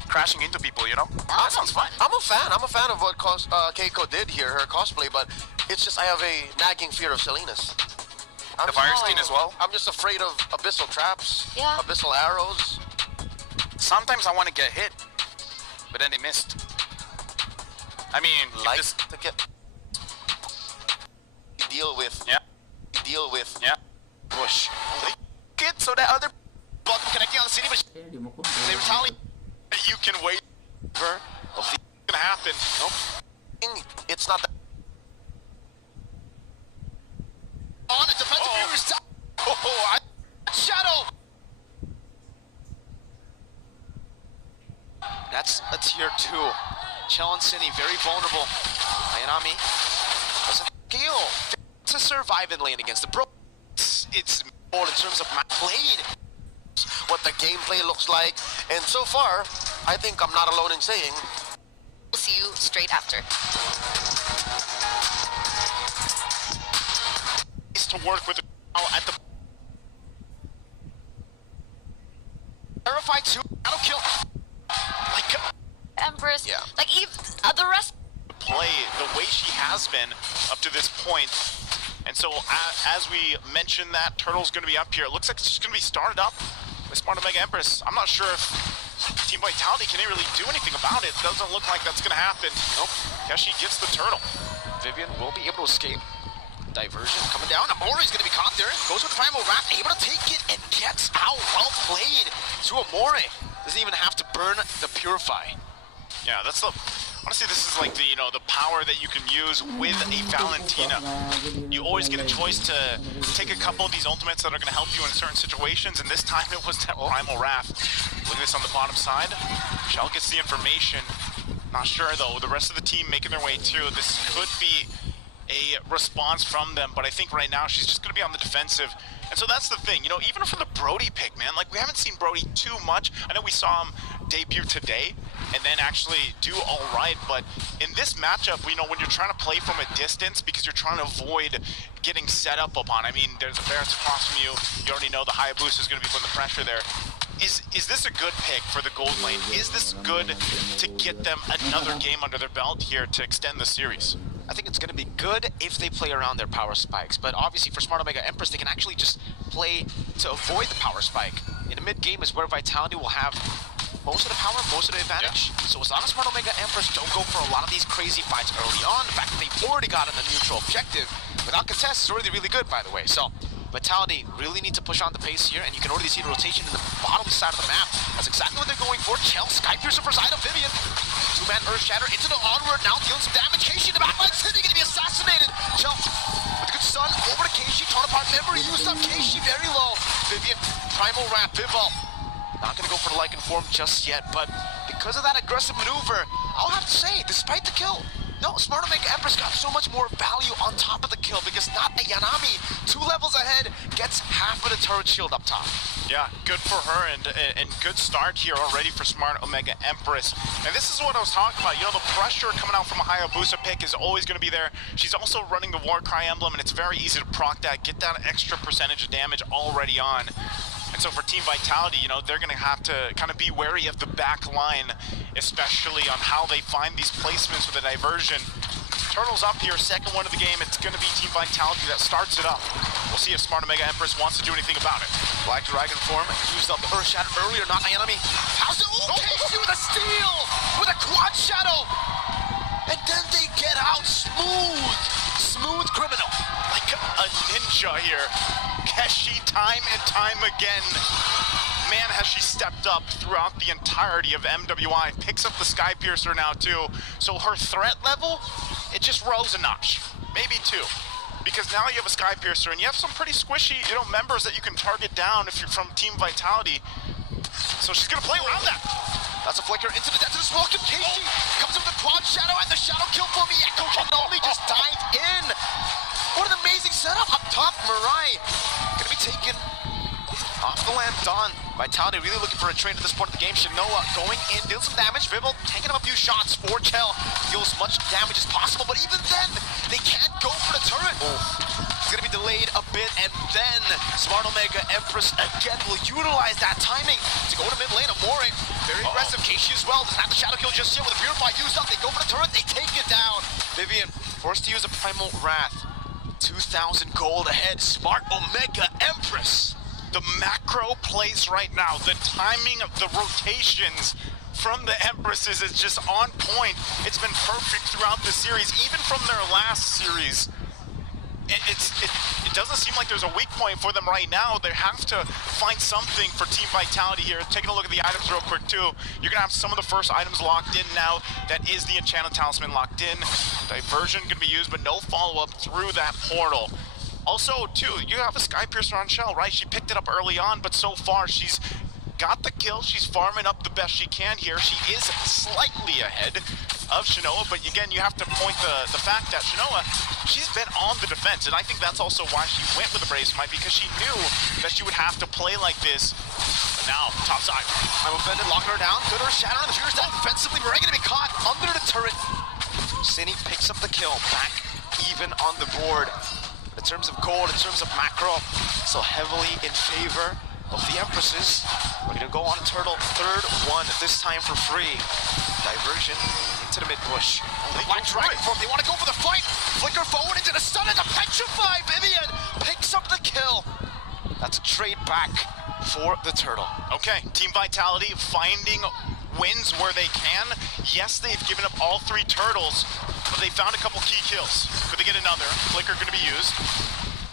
crashing into people, you know? That sounds fun. I'm a fan of what Keiko did here, her cosplay, but it's just I have a nagging fear of Selena's. The fire skin as well? I'm just afraid of abyssal traps, Yeah. abyssal arrows. Sometimes I want to get hit, but then they missed. I mean, Like this, to get deal with. yeah, Deal with. yeah. Push. Get so that other Welcome connecting on the city, but they retaliate. You can wait for what's gonna happen. Nope. It's not that. On a defensive viewer's side. Oh, Shadow. That's a tier 2. Chell and Cine very vulnerable. Ayanami doesn't kill to survive in lane against the bro. It's more in terms of map played. What the gameplay looks like, and so far, I think I'm not alone in saying. We'll see you straight after. is to work with at the Terrified 2. That'll kill. Like Empress, Yeah. like the rest. play the way she has been up to this point. And so as we mentioned that Turtle's going to be up here, it looks like it's just going to be started up with Smart Omega Empress. I'm not sure if Team Vitality can really do anything about it. Doesn't look like that's going to happen. Nope. Keshi gets the Turtle. Vivian will be able to escape. Diversion coming down. Amori's going to be caught there. Goes with Primal Wrath, able to take it and gets out. Well played to Amore. Doesn't even have to burn the Purify. Yeah, that's the... Honestly, this is like the, you know, the power that you can use with a Valentina. You always get a choice to take a couple of these ultimates that are going to help you in certain situations, and this time it was that Primal Wrath. Look at this on the bottom side. Shell gets the information. Not sure, though. The rest of the team making their way through. This could be a response from them, but I think right now she's just going to be on the defensive. And so that's the thing, you know, even for the Brody pick, man, like we haven't seen Brody too much. I know we saw him debut today and then actually do all right, but in this matchup, you know, when you're trying to play from a distance because you're trying to avoid getting set up upon, I mean, there's a Varus across from you, you already know the Hayabusa is going to be putting the pressure there. Is this a good pick for the gold lane? Is this good to get them another game under their belt here to extend the series? I think it's going to be good if they play around their power spikes, but obviously for Smart Omega Empress, they can actually just play to avoid the power spike. In the mid-game is where Vitality will have most of the power, most of the advantage. Yeah. So as long as Smart Omega Empress don't go for a lot of these crazy fights early on, the fact that they've already gotten a neutral objective without contest is already really good, by the way. So Vitality really need to push on the pace here, and you can already see the rotation in the bottom side of the map. That's exactly what they're going for. Chell, Skypiercer for Zyda, Vivian. Two-man Earth Shatter into the onward, now dealing some damage. Keishi in the backline, City gonna be assassinated. Chell with a good stun over to Keishi. Torn apart, never used up. Keishi very low. Vivian, Primal Wrath, Bivol. Not gonna go for the Lycan form just yet, but because of that aggressive maneuver, I'll have to say, despite the kill, no, Smart Omega Empress got so much more value on top of the kill because not a Yanami, 2 levels ahead, gets half of the turret shield up top. Yeah, good for her and good start here already for Smart Omega Empress. And this is what I was talking about. You know, the pressure coming out from a Hayabusa pick is always going to be there. She's also running the Warcry emblem, and it's very easy to proc that, get that extra percentage of damage already on. And so for Team Vitality, you know, they're going to have to kind of be wary of the back line, especially on how they find these placements with a diversion. Turtle's up here, second one of the game. It's going to be Team Vitality that starts it up. We'll see if Smart Omega Empress wants to do anything about it. Black Dragon form, used up the Earth Shatter earlier, not Ayanami. How's it? Oh, Keishi with a steal! With a quad shadow! And then they get out smooth! Smooth criminal. Like a ninja here. Keshi time and time again. Man, has she stepped up throughout the entirety of MWI. Picks up the Skypiercer now too. So her threat level, it just rose a notch. Maybe 2. Because now you have a Skypiercer and you have some pretty squishy, you know, members that you can target down if you're from Team Vitality. So she's gonna play around that. That's a flicker into the depth of the smoke. Keishi comes up with the quad shadow and the shadow kill for me. Echo can only just dive in. What an amazing setup up top. Mirai gonna be taken Off the land, done. Vitality really looking for a trade at this point of the game. Shinoa going in, deals some damage. Vivel taking up a few shots for Chell. Deals as much damage as possible, but even then, they can't go for the turret. It's gonna be delayed a bit, and then Smart Omega Empress again will utilize that timing to go to mid lane. Amore, very aggressive. Keishi as well, doesn't have the shadow kill just yet with the Purify used up. They go for the turret, they take it down. Vivian forced to use a Primal Wrath. 2,000 gold ahead, Smart Omega Empress. The macro plays right now, the timing of the rotations from the Empresses is just on point. It's been perfect throughout the series, even from their last series. It doesn't seem like there's a weak point for them right now. They have to find something for Team Vitality here. Taking a look at the items real quick too. You're gonna have some of the first items locked in now. That is the Enchanted Talisman locked in. Diversion can be used, but no follow-up through that portal. Also, too, you have a Sky Piercer on Shell, right? She picked it up early on, but so far she's got the kill. She's farming up the best she can here. She is slightly ahead of Shinoa, but again, you have to point the fact that Shinoa, she's been on the defense, and I think that's also why she went with the Brave Smite, because she knew that she would have to play like this. But now, top side. I'm offended, locking her down. Good or shattering the Furious down defensively. We're gonna be caught under the turret. Cine picks up the kill, back even on the board. In terms of gold, in terms of macro, so heavily in favor of the Empresses. Ready to go on a turtle, third one, this time for free. Diversion into the mid bush. The Black Dragon form, they want to go for the fight. Flicker forward into the stun and the Petrify. Vivian picks up the kill. That's a trade back for the turtle. Okay, Team Vitality finding wins where they can. Yes, they've given up all 3 turtles, but they found a couple key kills. Could they get another? Flicker gonna be used.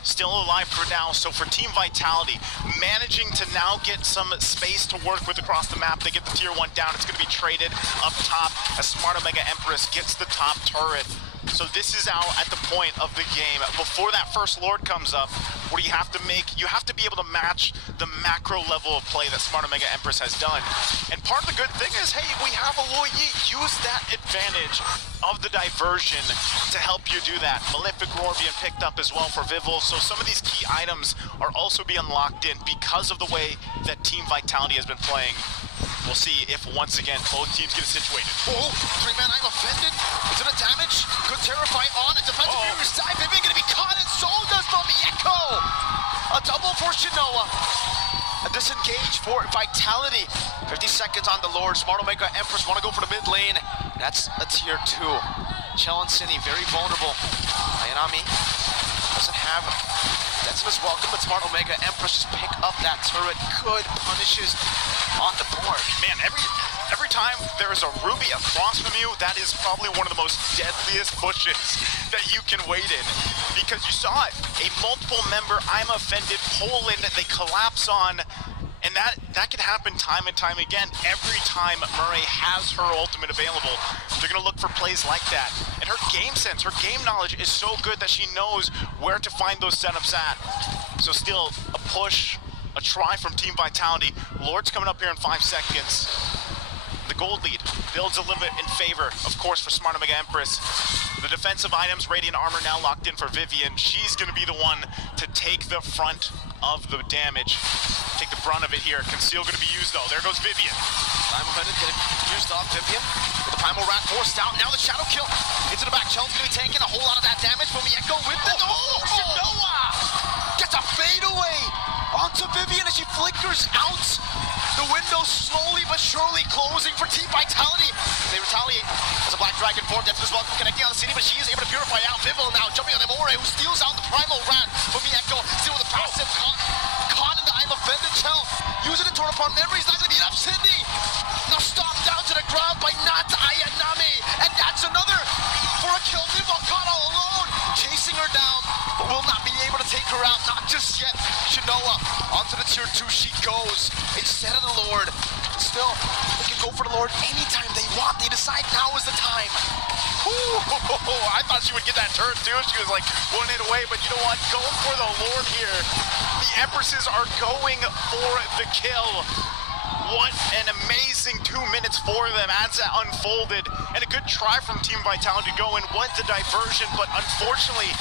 Still alive for now, so for Team Vitality, managing to now get some space to work with across the map. They get the tier 1 down, it's gonna be traded up top as Smart Omega Empress gets the top turret. So this is now at the point of the game. Before that first Lord comes up, what do you have to make? You have to be able to match the macro level of play that Smart Omega Empress has done. And part of the good thing is, hey, we have a Luo Yi. Use that advantage of the diversion to help you do that. Malefic Roar being picked up as well for Vivel. So some of these key items are also being locked in because of the way that Team Vitality has been playing. We'll see if, once again, both teams get situated. Oh, 3-man, I'm offended. Is it a damage? Good Terrify on a defensive Fury side. Vivian gonna be caught, and so does Echo. A double for Shinoa. A disengage for Vitality. 50 seconds on the Lord. Smart Omega Empress want to go for the mid lane. That's a tier 2. Chell and Cine very vulnerable. Ayanami doesn't have Decimus welcome, but Smart Omega Empress just pick up that turret. Good punishes on the board. Man, every time there is a Ruby across from you, that is probably one of the most deadliest pushes that you can wait in. Because you saw it, a multiple member I'm offended pull in that they collapse on, and that can happen time and time again. Every time Murray has her ultimate available, they're gonna look for plays like that. And her game sense, her game knowledge is so good that she knows where to find those setups at. So still, a push, a try from Team Vitality. Lord's coming up here in 5 seconds. The gold lead builds a little bit in favor, of course, for Smart Omega Empress. The defensive items, Radiant Armor now locked in for Vivian. She's gonna be the one to take the front of the damage. Take the brunt of it here. Conceal gonna be used though. There goes Vivian. I'm offended, getting used off Vivian. With the Primal Rat forced out, now the Shadow Kill. Into the back, Chell's gonna be taking a whole lot of that damage from Echo with the... Oh, Shinoa! Gets a fade away onto Vivian as she flickers out. The window slowly but surely closing for Team Vitality. They retaliate as a Black Dragon form. Decimus welcome connecting on the city, but she is able to purify out. Vivel now jumping on Amore, who steals out the Primal Rat from Echo. Still with the passive caught in the eye of offended Chell. Using it to turn upon memories, not gonna beat up Sydney. Now stomped down to the ground by not Ayanami. And that's another for a kill. Vivel caught all alone. Chasing her down, but will not be able to take her out. Not just yet. Shinoa onto the tier 2 she goes. Instead of the Lord. Still, they can go for the Lord anytime they want. They decide now is the time. I thought she would get that turret too. She was like 1 hit away, but you know what? Go for the Lord here. The Empresses are going for the kill. What an amazing 2 minutes for them as that unfolded. And a good try from Team Vitality to go in, went the diversion, but unfortunately,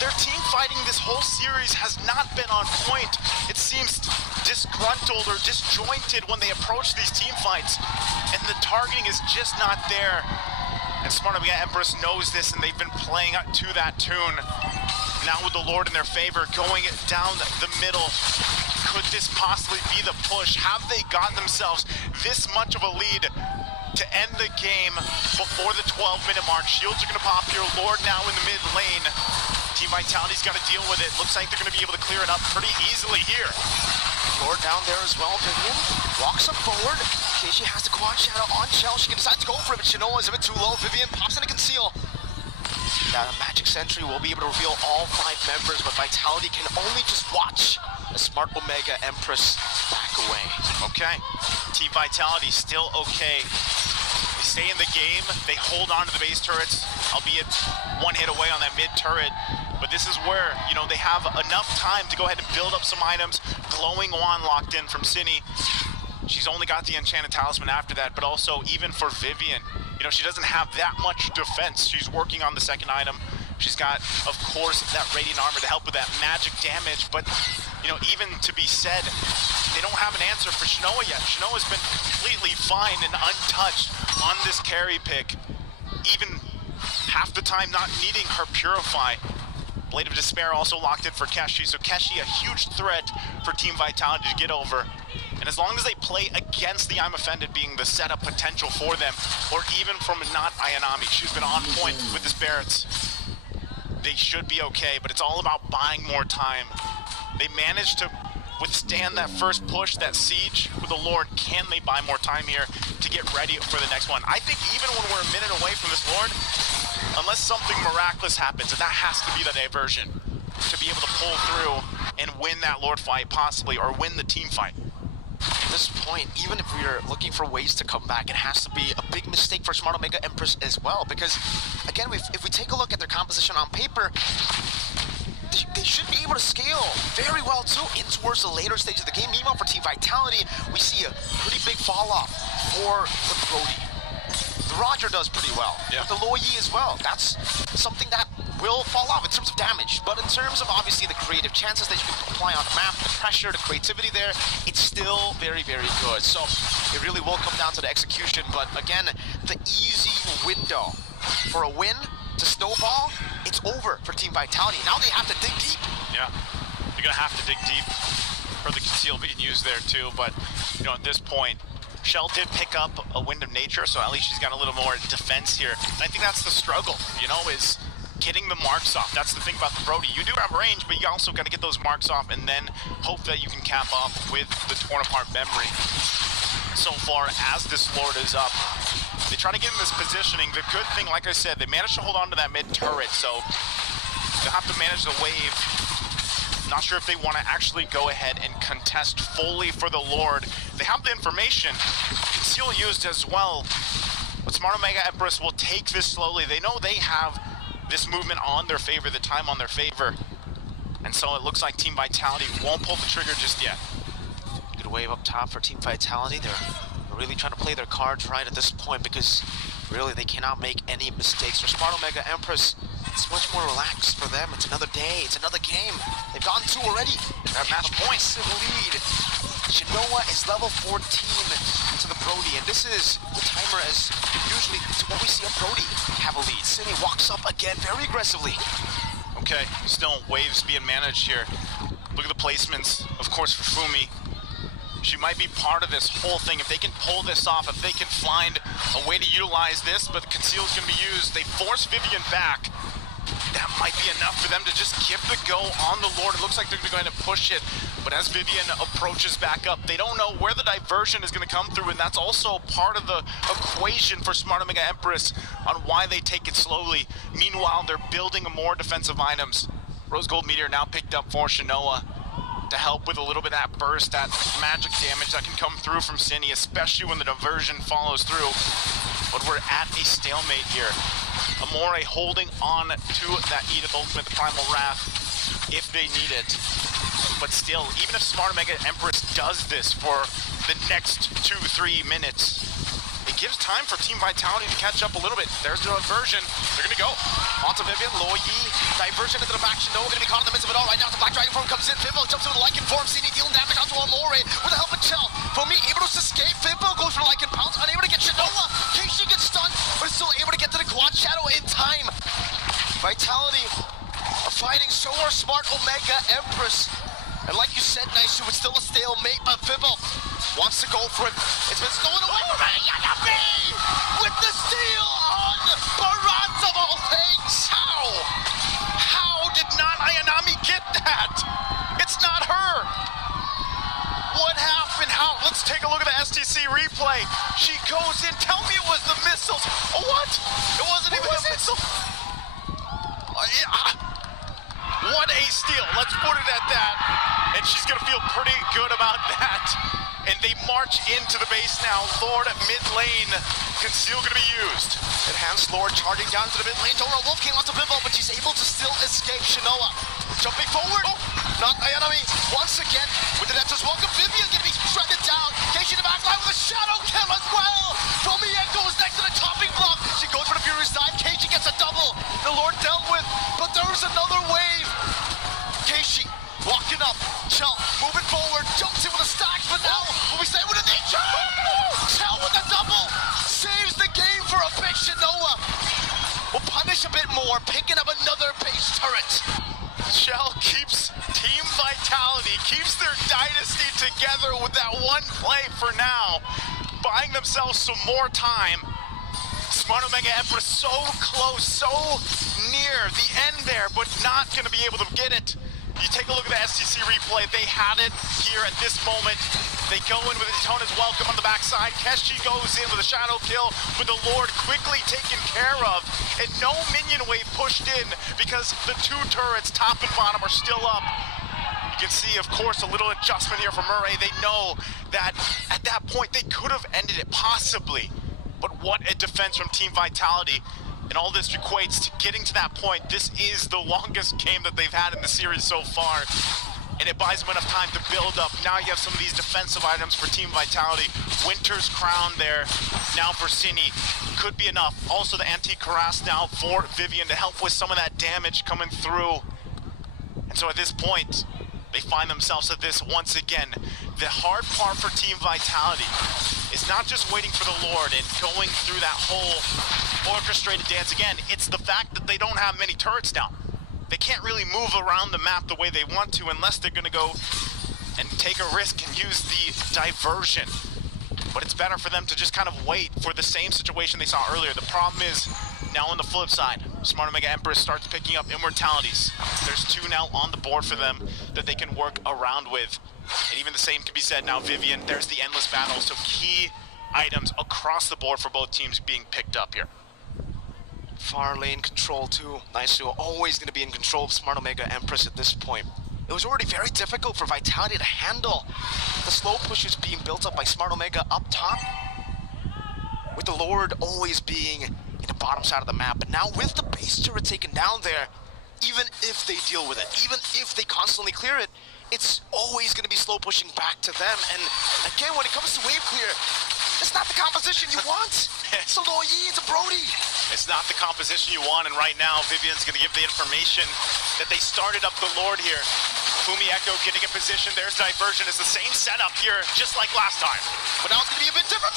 their team fighting this whole series has not been on point. It seems disgruntled or disjointed when they approach these team fights, and the targeting is just not there. And Smart Omega Empress knows this, and they've been playing to that tune. Now with the Lord in their favor, going down the middle. Could this possibly be the push? Have they got themselves this much of a lead to end the game before the 12-minute mark? Shields are going to pop here. Lord now in the mid lane. Team Vitality's got to deal with it. Looks like they're going to be able to clear it up pretty easily here. Lord down there as well. Vivian walks up forward. Okay, she has the quad shadow on Shell. She can decide to go for it, but Shinoa is a bit too low. Vivian pops in to conceal. That Magic Sentry will be able to reveal all 5 members, but Vitality can only just watch as Smart Omega Empress back away. Okay, Team Vitality still okay. They stay in the game, they hold on to the base turrets, albeit one hit away on that mid turret. But this is where, you know, they have enough time to go ahead and build up some items. Glowing Wand locked in from Cindy. She's only got the Enchanted Talisman after that, but also even for Vivian, you know, she doesn't have that much defense. She's working on the second item. She's got, of course, that Radiant Armor to help with that magic damage, but, you know, even to be said, they don't have an answer for Shinoa yet. Shinoa's been completely fine and untouched on this carry pick, even half the time not needing her Purify. Blade of Despair also locked in for Keshi, so Keshi a huge threat for Team Vitality to get over. And as long as they play against the I'm Offended being the setup potential for them, or even from not Ayanami, she's been on point with this Barrett's, they should be okay, but it's all about buying more time. They managed to withstand that first push, that siege with the Lord. Can they buy more time here to get ready for the next one? I think even when we're a minute away from this Lord, unless something miraculous happens, and that has to be the diversion, to be able to pull through and win that Lord fight possibly, or win the team fight. At this point, even if we're looking for ways to come back, it has to be a big mistake for Smart Omega Empress as well, because again, if we take a look at their composition on paper, they should be able to scale very well too in towards the later stage of the game. Meanwhile, for Team Vitality, we see a pretty big fall off for the Brody. The Roger does pretty well, yeah. But the Lo Yi as well. That's something that will fall off in terms of damage, but in terms of obviously the creative chances that you can apply on the map, the pressure, the creativity there, it's still very, very good. So it really will come down to the execution, but again, the easy window for a win to snowball, it's over for Team Vitality. Now they have to dig deep. Yeah, you're gonna have to dig deep. For the conceal being used there too, but you know, at this point, Shell did pick up a Wind of Nature, so at least she's got a little more defense here. And I think that's the struggle, you know, is getting the marks off. That's the thing about the Brody. You do have range, but you also got to get those marks off and then hope that you can cap off with the torn apart memory. So far, as this Lord is up, they try to get in this positioning. The good thing, like I said, they managed to hold on to that mid turret, so they'll have to manage the wave. Not sure if they want to actually go ahead and contest fully for the Lord. They have the information. Conceal used as well. But Smart Omega Empress will take this slowly. They know they have this movement on their favor, the time on their favor. And so it looks like Team Vitality won't pull the trigger just yet. Good wave up top for Team Vitality. They're really trying to play their cards right at this point because really they cannot make any mistakes. For Smart Omega Empress, it's much more relaxed for them. It's another day, it's another game. They've gotten 2 already. They have match points to the lead. Shinoa is level 14 to the Brody, and this is the timer as usually it's what we see a Brody have a lead. Cine walks up again very aggressively. Okay, still waves being managed here. Look at the placements, of course, for Fumi. She might be part of this whole thing. If they can pull this off, if they can find a way to utilize this, but the conceal is going to be used. They force Vivian back. That might be enough for them to just give the go on the Lord. It looks like they're going to push it. But as Vivian approaches back up, they don't know where the diversion is going to come through, and that's also part of the equation for Smart Omega Empress on why they take it slowly. Meanwhile, they're building more defensive items. Rose Gold Meteor now picked up for Shinoa to help with a little bit of that burst, that magic damage that can come through from Cindy, especially when the diversion follows through. But we're at a stalemate here. Amore holding on to that Edith Ultimate, the Primal Wrath, if they need it. But still, even if Smart Omega Empress does this for the next 2-3 minutes, they gives time for Team Vitality to catch up a little bit. There's the diversion. They're going to go. Onto Vivian, Lo Yi, diversion into the faction. No, going to be caught in the midst of it all right now. The Black Dragon form comes in. Fimbo jumps into the Lycan form. Cini dealing damage onto Amore with the help of Chell. Fomi able to escape. Fimbo goes for the Lycan pounce, unable to get Shinoa. Keishi gets stunned, but is still able to get to the quad shadow in time. Vitality are fighting so are Smart Omega Empress. And like you said, Nice, it's still a stalemate, but Fimbo wants to go for it. It's been stolen away from Ayanami with the steal on Barats of all things. How did not Ayanami get that? It's not her. What happened? How? Let's take a look at the STC replay. She goes in. Tell me it was the missiles. Oh, what? It wasn't even a missile. What a steal. Let's put it at that. And she's going to feel pretty good about that. And they march into the base now. Lord at mid lane. Conceal going to be used. Enhanced Lord charging down to the mid lane. Dora Wolf came onto Bimbo, but she's able to still escape Shinoa. Jumping forward. Not Ayanami. Once again with the Nexus. Welcome Vivian going to be shredded down. Keishi in the back line with a shadow kill as well. Romien goes next to the topping block. She goes for the Fury side. Keishi gets a double. The Lord dealt with, but there's another wave. Keishi walking up. Chell moving forward. Jumps in with a stack, but now will we say with a nature? Chell with a double. Saves the game for a big Shinoa. Will punish a bit more. Picking up another base turret. Chell keeps Team Vitality, keeps their dynasty together with that one play for now. Buying themselves some more time. Smart Omega Empress so close, so near the end there, but not going to be able to get it. You take a look at the STC replay, they had it here at this moment. They go in with Daytona's welcome on the backside. Keshi goes in with a shadow kill with the Lord quickly taken care of. And no minion wave pushed in because the two turrets, top and bottom, are still up. You can see, of course, a little adjustment here from Murray. They know that at that point they could have ended it, possibly. But what a defense from Team Vitality. And all this equates to getting to that point. This is the longest game that they've had in the series so far. And it buys them enough time to build up. Now you have some of these defensive items for Team Vitality. Winter's Crown there, now for Cini. Could be enough. Also the Antique Cuirass now for Vivian to help with some of that damage coming through. And so at this point, they find themselves at this once again. The hard part for Team Vitality is not just waiting for the Lord and going through that whole orchestrated dance again. It's the fact that they don't have many turrets down. They can't really move around the map the way they want to unless they're going to go and take a risk and use the diversion. But it's better for them to just kind of wait for the same situation they saw earlier. The problem is, now on the flip side, Smart Omega Empress starts picking up immortalities. There's two now on the board for them that they can work around with. And even the same can be said now, Vivian. There's the endless battle, so key items across the board for both teams being picked up here. Far lane control too. Nice, always going to be in control of Smart Omega Empress at this point. It was already very difficult for Vitality to handle the slow pushes being built up by Smart Omega up top, with the Lord always being in the bottom side of the map. But now with the base turret taken down there, even if they deal with it, even if they constantly clear it, it's always going to be slow pushing back to them. And again, when it comes to wave clear, it's not the composition you want. It's a Lo Yi, it's a Brody. It's not the composition you want, and right now, Vivian's going to give the information that they started up the Lord here. Fumi Echo getting a position. There's diversion. It's the same setup here, just like last time. But now it's going to be a bit different.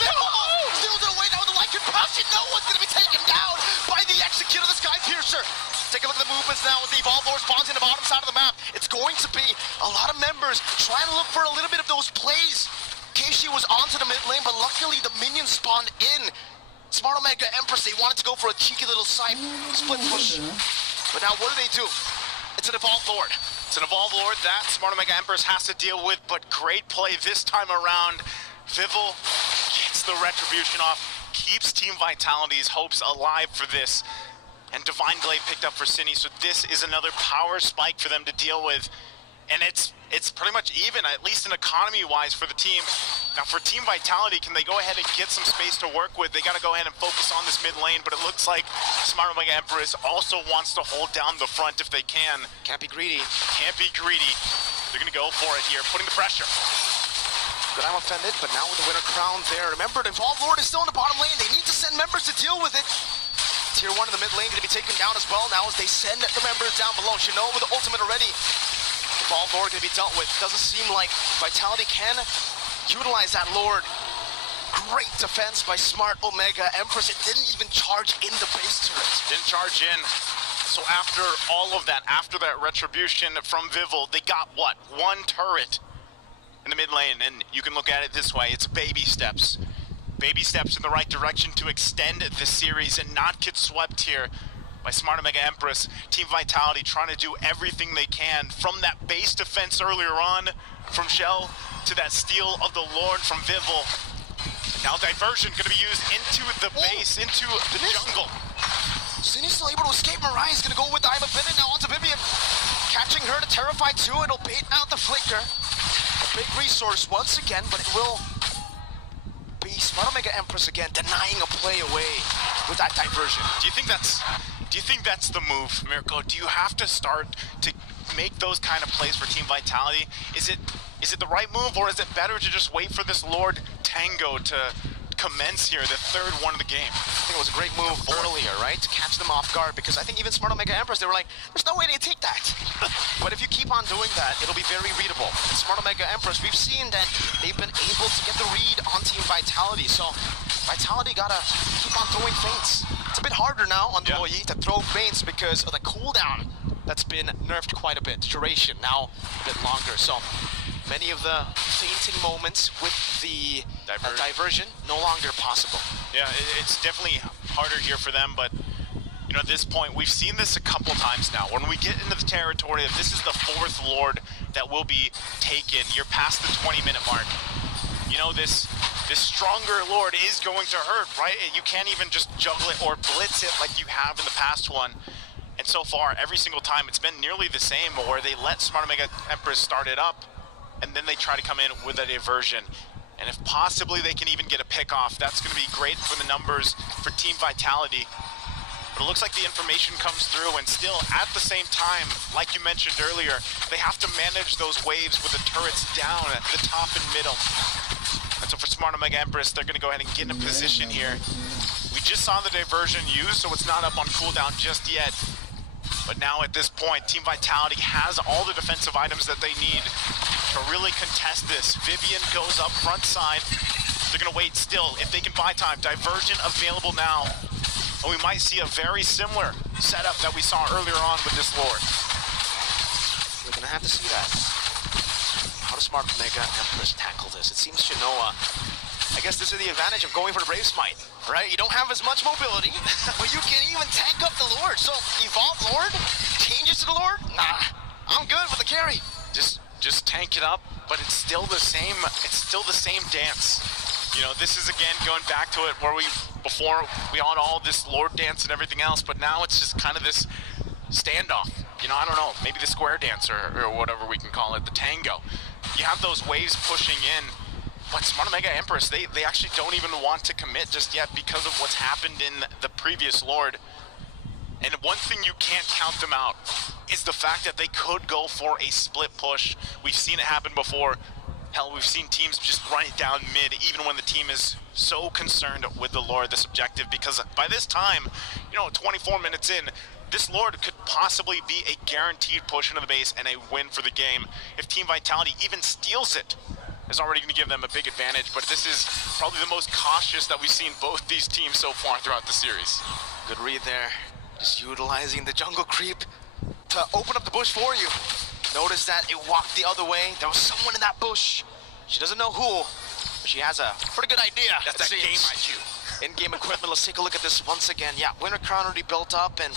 Steals it away now with the Lycan Pouch, and no one's going to be taken down by the Executor, the Sky Piercer. Take a look at the movements now with the Evolve Lord spawns in the bottom side of the map. It's going to be a lot of members trying to look for a little bit of those plays. Keishi was onto the mid lane, but luckily the minions spawned in. Smart Omega Empress, they wanted to go for a cheeky little side split push. But now what do? It's an Evolve Lord. It's an Evolve Lord that Smart Omega Empress has to deal with, but great play this time around. Vivel gets the retribution off, keeps Team Vitality's hopes alive for this. And Divine Glade picked up for Cini, so this is another power spike for them to deal with. And it's pretty much even, at least in economy-wise, for the team. Now for Team Vitality, can they go ahead and get some space to work with? They gotta go ahead and focus on this mid lane, but it looks like Smart Omega Empress also wants to hold down the front if they can. Can't be greedy. Can't be greedy. They're gonna go for it here, putting the pressure. But I'm offended, but now with the winner crown there. Remember, the Evolve Lord is still in the bottom lane. They need to send members to deal with it. Tier 1 in the mid lane going to be taken down as well now as they send the members down below. Shino with the ultimate already. Evolve Lord going to be dealt with. Doesn't seem like Vitality can utilize that Lord. Great defense by Smart Omega Empress. It didn't even charge in the base turret. Didn't charge in. So after all of that, after that retribution from Vival, they got what? One turret in the mid lane, and you can look at it this way. It's baby steps. Baby steps in the right direction to extend the series and not get swept here by Smart Omega Empress. Team Vitality trying to do everything they can from that base defense earlier on from Shell to that steal of the Lord from Vival. Now diversion going to be used into the base, into the jungle. Zinni's still able to escape. Mariah's going to go with the Iva Bennett now onto Vivian. Catching her to Terrify 2, it'll bait out the Flicker. A big resource once again, but it will be Smart Omega Empress again, denying a play away with that diversion. Do you think that's the move, Mirko? Do you have to start to make those kind of plays for Team Vitality? Is it the right move, or is it better to just wait for this Lord Tango to commence here, the third one of the game? I think it was a great move earlier, right? To catch them off guard, because I think even Smart Omega Empress, they were like, there's no way they take that. But if you keep on doing that, it'll be very readable. And Smart Omega Empress, we've seen that they've been able to get the read on Team Vitality, so Vitality gotta keep on throwing feints. It's a bit harder now on Loyi to throw feints because of the cooldown that's been nerfed quite a bit. Duration now a bit longer, so many of the feinting moments with the diversion no longer possible. Yeah, it's definitely harder here for them, but you know, at this point, we've seen this a couple times now. When we get into the territory of this is the fourth Lord that will be taken, you're past the 20-minute mark. You know, this stronger Lord is going to hurt, right? You can't even just juggle it or blitz it like you have in the past one. And so far, every single time, it's been nearly the same, where they let Smart Omega Empress start it up, and then they try to come in with a diversion. And if possibly they can even get a pick off, that's going to be great for the numbers for Team Vitality. But it looks like the information comes through, and still at the same time, like you mentioned earlier, they have to manage those waves with the turrets down at the top and middle. And so for Smart Omega Empress, they're going to go ahead and get in a position here. We just saw the diversion used, so it's not up on cooldown just yet. But now at this point, Team Vitality has all the defensive items that they need to really contest this. Vivian goes up front side. They're gonna wait still if they can buy time. Diversion available now. And we might see a very similar setup that we saw earlier on with this Lord. We're gonna have to see that. How does Smart Omega Empress tackle this? It seems Shinoa, I guess this is the advantage of going for the Brave Smite, right? You don't have as much mobility, but you can even tank up the Lord. So Evolve Lord changes to the Lord? Nah, I'm good with the carry. Just tank it up, but it's still the same dance. You know, this is again going back to it where before we had all this Lord dance and everything else, but now it's just kind of this standoff. You know, I don't know, maybe the square dance or whatever we can call it, the tango. You have those waves pushing in, but Smart Omega Empress, they actually don't even want to commit just yet because of what's happened in the previous Lord. And one thing you can't count them out is the fact that they could go for a split push. We've seen it happen before. Hell, we've seen teams just run it down mid, even when the team is so concerned with the Lord, this objective, because by this time, you know, 24 minutes in, this Lord could possibly be a guaranteed push into the base and a win for the game. If Team Vitality even steals it, it's already going to give them a big advantage, but this is probably the most cautious that we've seen both these teams so far throughout the series. Good read there. Just utilizing the jungle creep to open up the bush for you. Notice that it walked the other way. There was someone in that bush. She doesn't know who, but she has a pretty good idea. That's that game IQ. In-game equipment, let's take a look at this once again. Yeah, Winter Crown already built up, and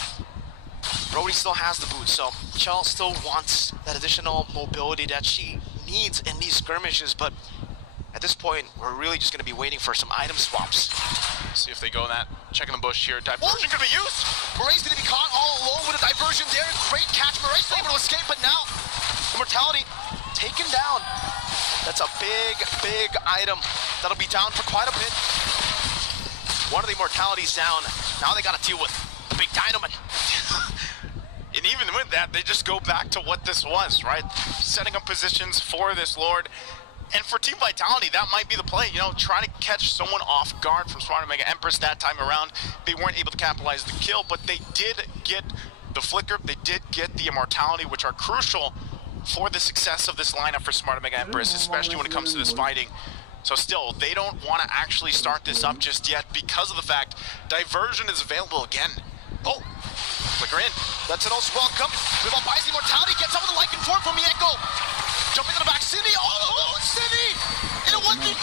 Brody still has the boots, so Chell still wants that additional mobility that she needs in these skirmishes, but at this point, we're really just gonna be waiting for some item swaps. See if they go in that. Checking the bush here. Diversion gonna be used. Murray's gonna be caught all alone with a diversion there. Great catch. Murray's able to escape, but now Immortality taken down. That's a big item. That'll be down for quite a bit. One of the Immortalities down. Now they gotta deal with the big Dynamite. And even with that, they just go back to what this was, right? Setting up positions for this Lord. And for Team Vitality, that might be the play. You know, try to catch someone off guard from Smart Omega Empress that time around. They weren't able to capitalize the kill, but they did get the flicker. They did get the immortality, which are crucial for the success of this lineup for Smart Omega Empress, especially when it comes to this fighting. So still, they don't want to actually start this up just yet because of the fact diversion is available again. Oh, Flicker in. that's an also welcome. Vival buys the immortality, gets over the like and form from Mieko. Jumping to the back, City, all alone, City! In a 1v4!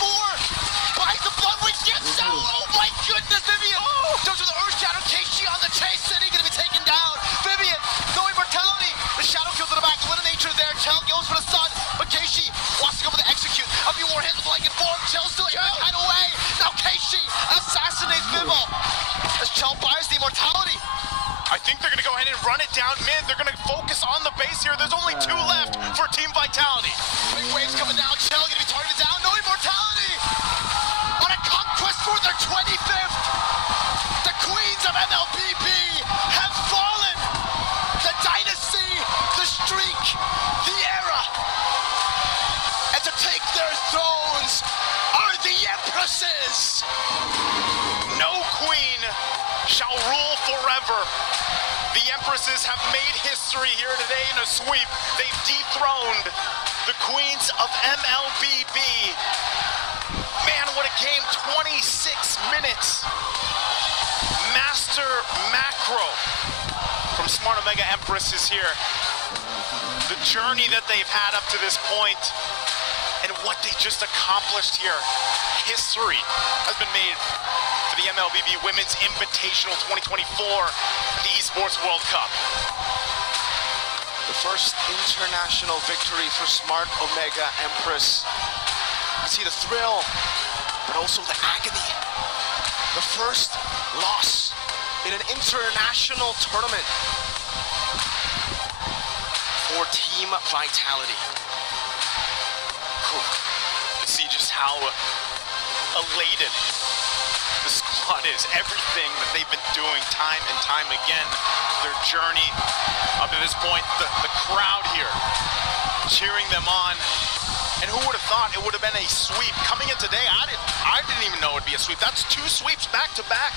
Buys the blood witch, gets down! Oh my goodness, Vivian! Goes with the Earth Shadow, Keishi on the chase, City gonna be taken down! Vivian, no immortality! The Shadow kill to the back, Little Nature there, Chell goes for the sun, but Keishi wants to go for the execute. A few more hits with the like and form, Chell's still able to kite away! Now Keishi assassinates Vival! As Chell buys the immortality! I think they're going to go ahead and run it down mid. They're going to focus on the base here. There's only 2 left for Team Vitality. Big waves coming down. Chell going to be targeted down. No immortality. On a conquest for their 25th. The queens of MLBB have fallen. The dynasty, the streak, the era. And to take their thrones are the Empresses. No queen shall rule forever. The Empresses have made history here today in a sweep. They've dethroned the queens of MLBB. Man, what a game, 26 minutes. Master Macro from Smart Omega Empress is here. The journey that they've had up to this point and what they just accomplished here. History has been made for the MLBB Women's Invitational 2024 at the Esports World Cup. The first international victory for Smart Omega Empress. You can see the thrill, but also the agony. The first loss in an international tournament for Team Vitality. You see just how elated the squad is. Everything that they've been doing time and time again, their journey up to this point, the crowd here cheering them on. And who would have thought it would have been a sweep coming in today? I didn't even know it would be a sweep. That's 2 sweeps back to back.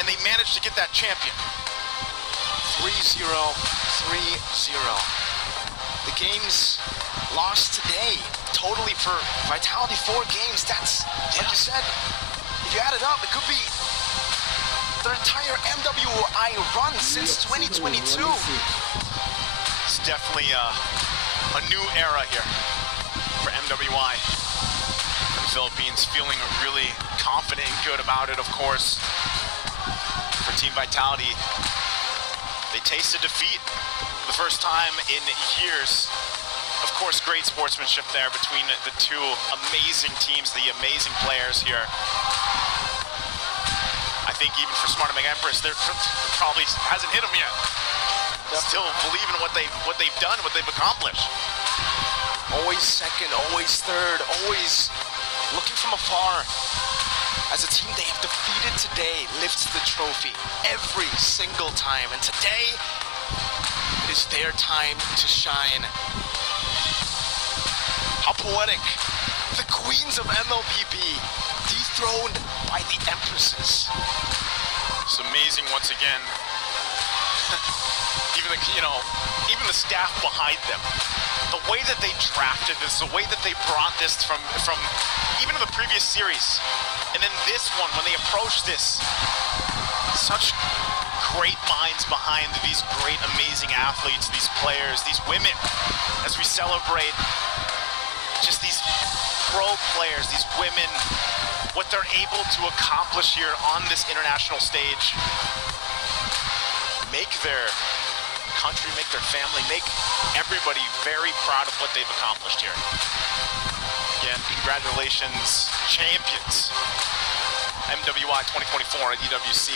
And they managed to get that champion. 3-0, 3-0. The game's lost today. Totally for Vitality, 4 games. That's, like you said, if you add it up, it could be their entire MWI run since 2022. It's definitely a new era here for MWI. The Philippines feeling really confident and good about it, of course. For Team Vitality, they tasted defeat for the first time in years. Of course, great sportsmanship there between the 2 amazing teams, the amazing players here. I think even for Smart Omega Empress, there probably hasn't hit them yet. Still believe in what they've done, what they've accomplished. Always second, always third, always looking from afar. As a team they have defeated today lifts the trophy every single time. And today, it is their time to shine. How poetic. The queens of MLBB dethroned by the Empresses. It's amazing once again. Even the staff behind them. The way that they drafted this, the way that they brought this from even in the previous series. And then this one, when they approached this, such great minds behind these great, amazing athletes, these players, these women, as we celebrate just these pro players, these women, what they're able to accomplish here on this international stage. Make their country, make their family, make everybody very proud of what they've accomplished here. Again, congratulations, champions. MWI 2024 at EWC.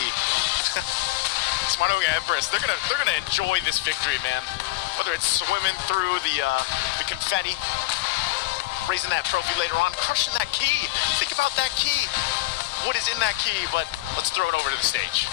Smart Omega Empress, they're gonna enjoy this victory, man. Whether it's swimming through the confetti, raising that trophy later on, crushing that key. Think about that key. What is in that key? But let's throw it over to the stage.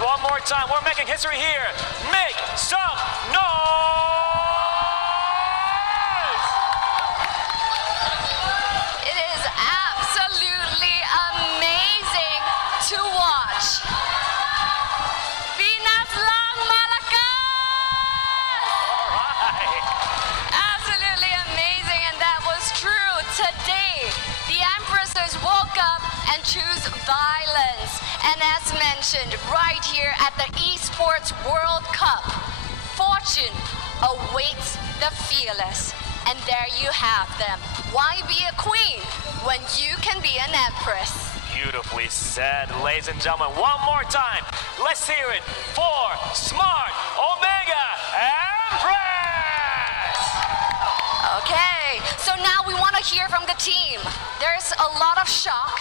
one more time. We're making history here. Make some noise! It is absolutely amazing to watch. Pinas lang malakas! Alright. Absolutely amazing, and that was true. Today, the Empresses woke up and choose violence. And as mentioned, right here at the Esports World Cup, fortune awaits the fearless. And there you have them. Why be a queen when you can be an empress? Beautifully said, ladies and gentlemen. One more time. Let's hear it for Smart Omega Empress! Okay, so now we want to hear from the team. There's a lot of shock,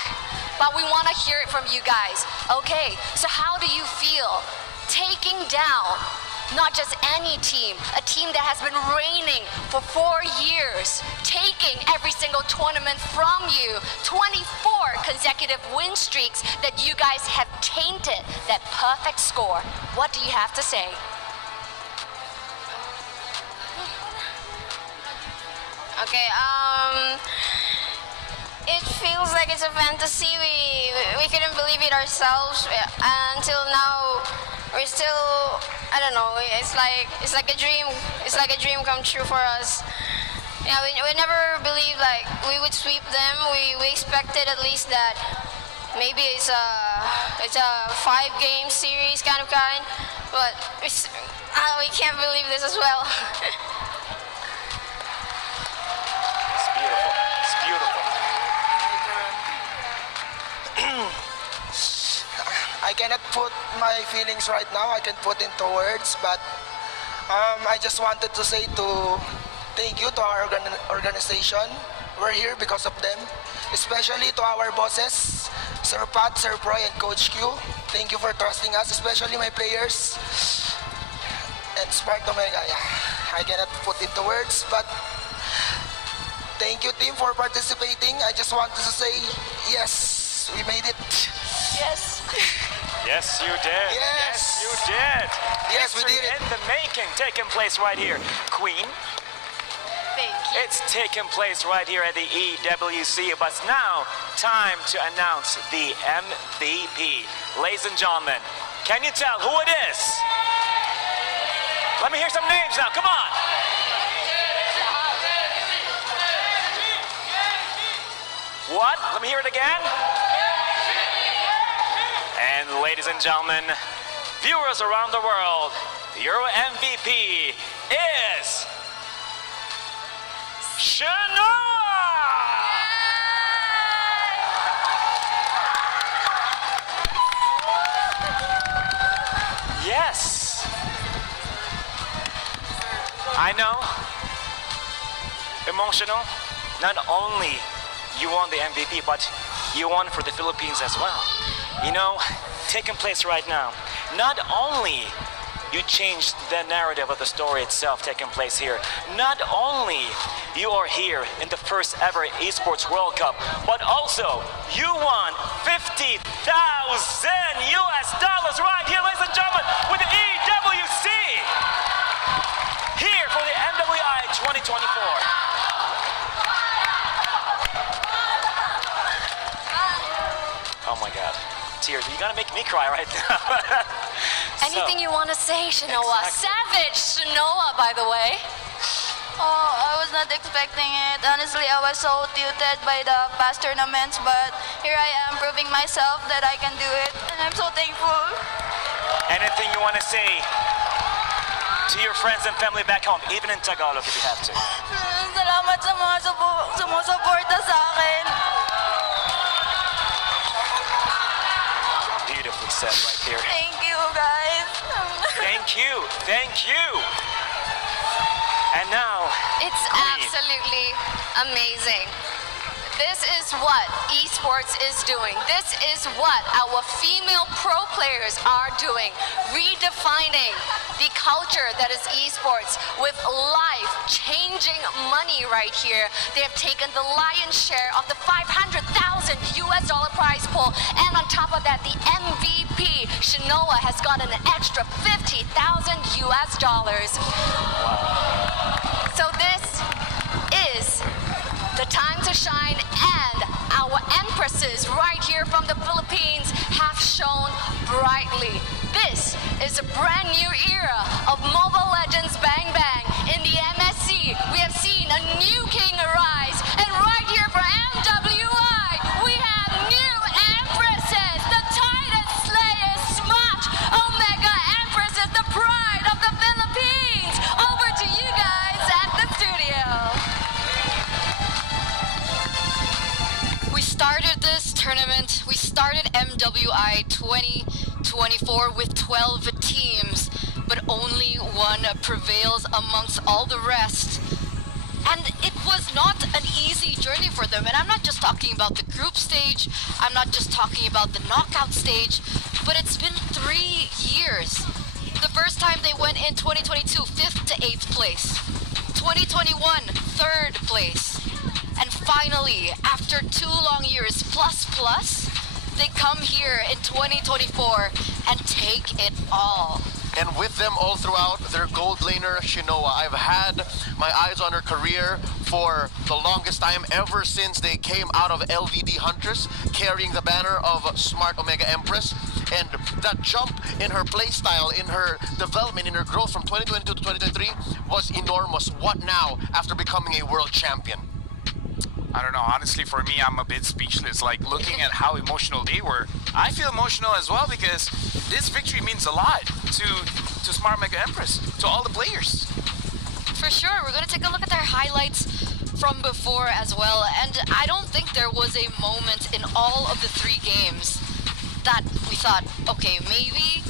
but we want to hear it from you guys. Okay, so how do you feel taking down not just any team, a team that has been reigning for 4 years, taking every single tournament from you, 24 consecutive win streaks that you guys have tainted that perfect score? What do you have to say? Okay, it feels like it's a fantasy. We couldn't believe it ourselves. Until now, we're still, I don't know, it's like a dream. It's like a dream come true for us. Yeah, we never believed like we would sweep them. We expected at least that maybe it's a 5-game series kind, but we can't believe this as well. It's beautiful. I cannot put my feelings right now. I can put into words, but I just wanted to say thank you to our organization. We're here because of them, especially to our bosses, Sir Pat, Sir Proy, and Coach Q. Thank you for trusting us, especially my players and Smart Omega. Yeah, I cannot put into words, but thank you, team, for participating. I just wanted to say, yes, we made it. Yes. Yes, you did. Yes. You did. Yes, we did it. In the making, taking place right here. Queen, Thank you. it's taking place right here at the EWC, but it's now time to announce the MVP. Ladies and gentlemen, can you tell who it is? Let me hear some names now, come on. What? Let me hear it again. And ladies and gentlemen, viewers around the world, your MVP is Shanoa! Yes. I know. Emotional. Not only you won the MVP, but you won for the Philippines as well. You know, taking place right now, not only you changed the narrative of the story itself taking place here, not only you are here in the first ever Esports World Cup, but also you won $50,000 right here, ladies and gentlemen, with the EWC here for the MWI 2024. Oh my God. Tears. You're gonna make me cry right now. Anything you want to say, Shanoa? Exactly. Savage Shanoa, by the way. Oh, I was not expecting it. Honestly, I was so tilted by the past tournaments, but here I am proving myself that I can do it, and I'm so thankful. Anything you want to say to your friends and family back home, even in Tagalog if you have to. Salamat sa mga sumusuporta sa akin. Beautifully said right there. Thank you, guys. Thank you. Thank you. And now, It's Queen. absolutely amazing. This is what esports is doing. This is what our female pro players are doing. Redefining the culture that is esports with life-changing money right here. They have taken the lion's share of the $500,000 US prize pool, and on top of that, the MVP MVP, Shinoa, has gotten an extra $50,000 US. So this is the time to shine, and our Empresses right here from the Philippines have shown brightly. This is a brand new era of Mobile Legends Bang Bang. In the MSC, we have seen a new king arise, and right here for MWI, we have new Empresses, the Titan Slayers, Smart Omega Empresses, the pride of the Philippines. Over to you guys at the studio. We started this tournament, we started MWI 2024 with 12 teams, but only one prevails amongst all the rest. And it was not an easy journey for them. And I'm not just talking about the group stage, I'm not just talking about the knockout stage, but it's been 3 years. The first time they went in 2022, 5th to 8th place. 2021, 3rd place. And finally, after 2 long years plus, they come here in 2024 and take it all. And with them all throughout, their gold laner, Shinoa. I've had my eyes on her career for the longest time, ever since they came out of LVD Huntress, carrying the banner of Smart Omega Empress. And that jump in her playstyle, in her development, in her growth from 2022 to 2023 was enormous. What now after becoming a world champion? I don't know, honestly for me, I'm a bit speechless. Like, looking at how emotional they were, I feel emotional as well, because this victory means a lot to Smart Mega Empress, to all the players. For sure, we're gonna take a look at their highlights from before as well, and I don't think there was a moment in all of the 3 games that we thought, okay, maybe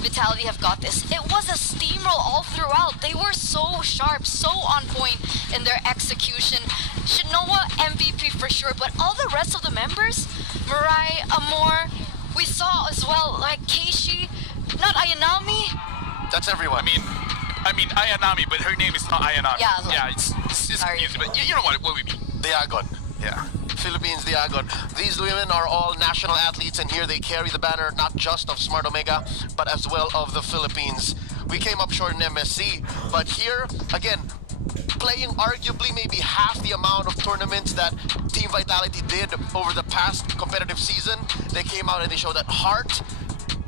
Vitality have got this. It was a steamroll all throughout. They were so sharp, so on point in their execution. Shinoa MVP for sure, but all the rest of the members, Mirai, Amor, we saw as well, like Keishi, not Ayanami. That's everyone. I mean Ayanami, but her name is not Ayanami. Yeah, it's confusing, but you know what we mean. Diagon. Yeah. Philippines Diagon. These women are all national athletes, and here they carry the banner not just of Smart Omega, but as well of the Philippines. We came up short in MSC, but here, again, playing arguably maybe half the amount of tournaments that Team Vitality did over the past competitive season. They came out and they showed that heart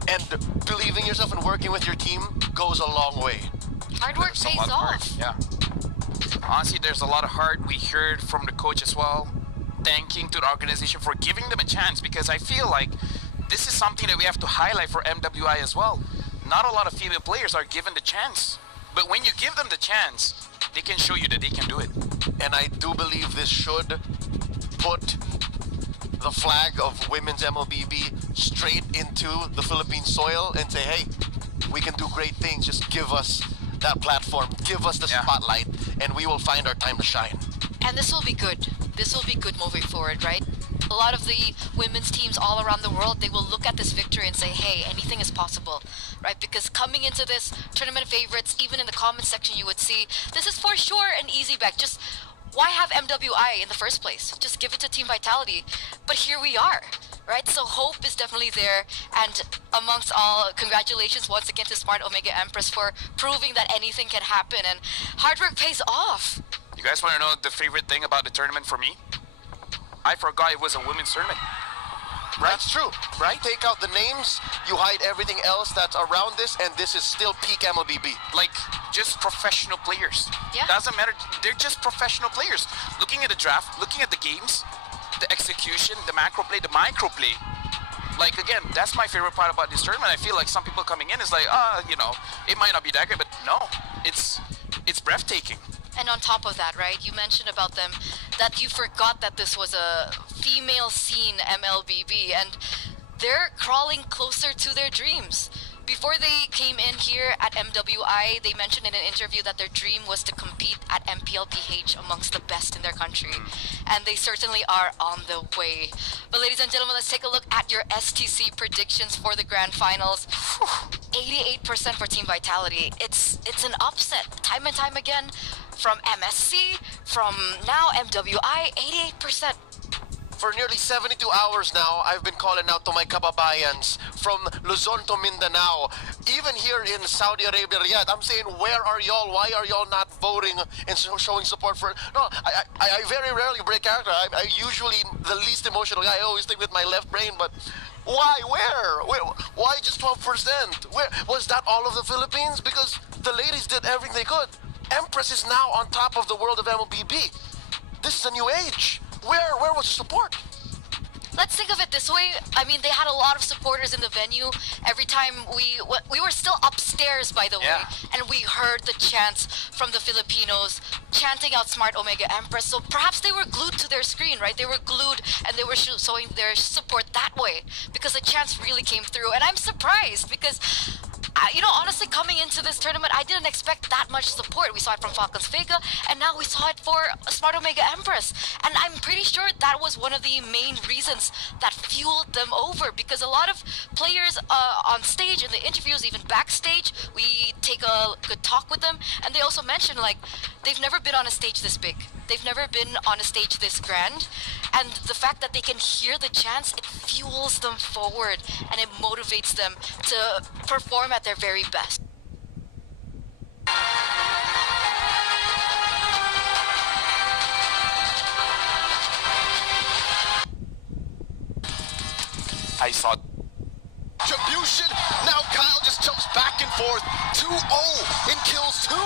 and believing yourself and working with your team goes a long way. Hard work pays off. Yeah. Honestly, there's a lot of heart. We heard from the coach as well, thanking to the organization for giving them a chance, because I feel like this is something that we have to highlight for MWI as well. Not a lot of female players are given the chance, but when you give them the chance, they can show you that they can do it. And I do believe this should put the flag of women's MLBB straight into the Philippine soil and say, hey, we can do great things. Just give us that platform, give us the spotlight, and we will find our time to shine. And this will be good. This will be good moving forward, right? A lot of the women's teams all around the world, they will look at this victory and say, hey, anything is possible, right? Because coming into this tournament favorites, even in the comment section, you would see, this is for sure an easy bet. Just why have MWI in the first place? Just give it to Team Vitality. But here we are, right? So hope is definitely there. And amongst all, congratulations once again to Smart Omega Empress for proving that anything can happen. And hard work pays off. You guys want to know the favorite thing about the tournament for me? I forgot it was a women's tournament. Right? That's true, right? Take out the names, you hide everything else that's around this, and this is still peak MLBB. Like, just professional players. Yeah. Doesn't matter, they're just professional players. Looking at the draft, looking at the games, the execution, the macro play, the micro play. Like, again, that's my favorite part about this tournament. I feel like some people coming in is like, you know, it might not be that great, but no, it's breathtaking. And on top of that, right, you mentioned about them that you forgot that this was a female scene MLBB, and they're crawling closer to their dreams. Before they came in here at MWI, they mentioned in an interview that their dream was to compete at MPLPH amongst the best in their country. And they certainly are on the way. But ladies and gentlemen, let's take a look at your STC predictions for the grand finals. 88% for Team Vitality. It's an upset, time and time again. From MSC, from now MWI, 88%. For nearly 72 hours now, I've been calling out to my kababayans from Luzon to Mindanao. Even here in Saudi Arabia, Riyadh, I'm saying, where are y'all? Why are y'all not voting and showing support for... No, I very rarely break character. I usually the least emotional guy. I always think with my left brain, but why? Where? Why just 12%? Where? Was that all of the Philippines? Because the ladies did everything they could. Empress is now on top of the world of MLBB. This is a new age. Where was the support? Let's think of it this way. I mean, they had a lot of supporters in the venue. Every time we were still upstairs, by the way, and we heard the chants from the Filipinos chanting out Smart Omega Empress. So perhaps they were glued to their screen, right? They were glued and they were showing their support that way because the chants really came through. And I'm surprised because, you know, honestly, coming into this tournament, I didn't expect that much support. We saw it from Falcons Vega, and now we saw it for Smart Omega Empress. And I'm pretty sure that was one of the main reasons that fueled them over, because a lot of players on stage, in the interviews, even backstage, we take a good talk with them, and they also mention, like, they've never been on a stage this big. They've never been on a stage this grand. And the fact that they can hear the chants, it fuels them forward and it motivates them to perform at their very best. I saw Distribution. Now Kyle just jumps back and forth. 2-0 in kills 2.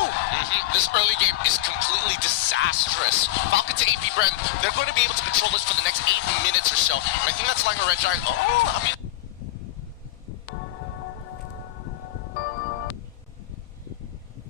This early game is completely disastrous. Falcon to AP Brand, they're going to be able to control this for the next 8 minutes or so. And I think that's like a Red Giant. Oh, I mean...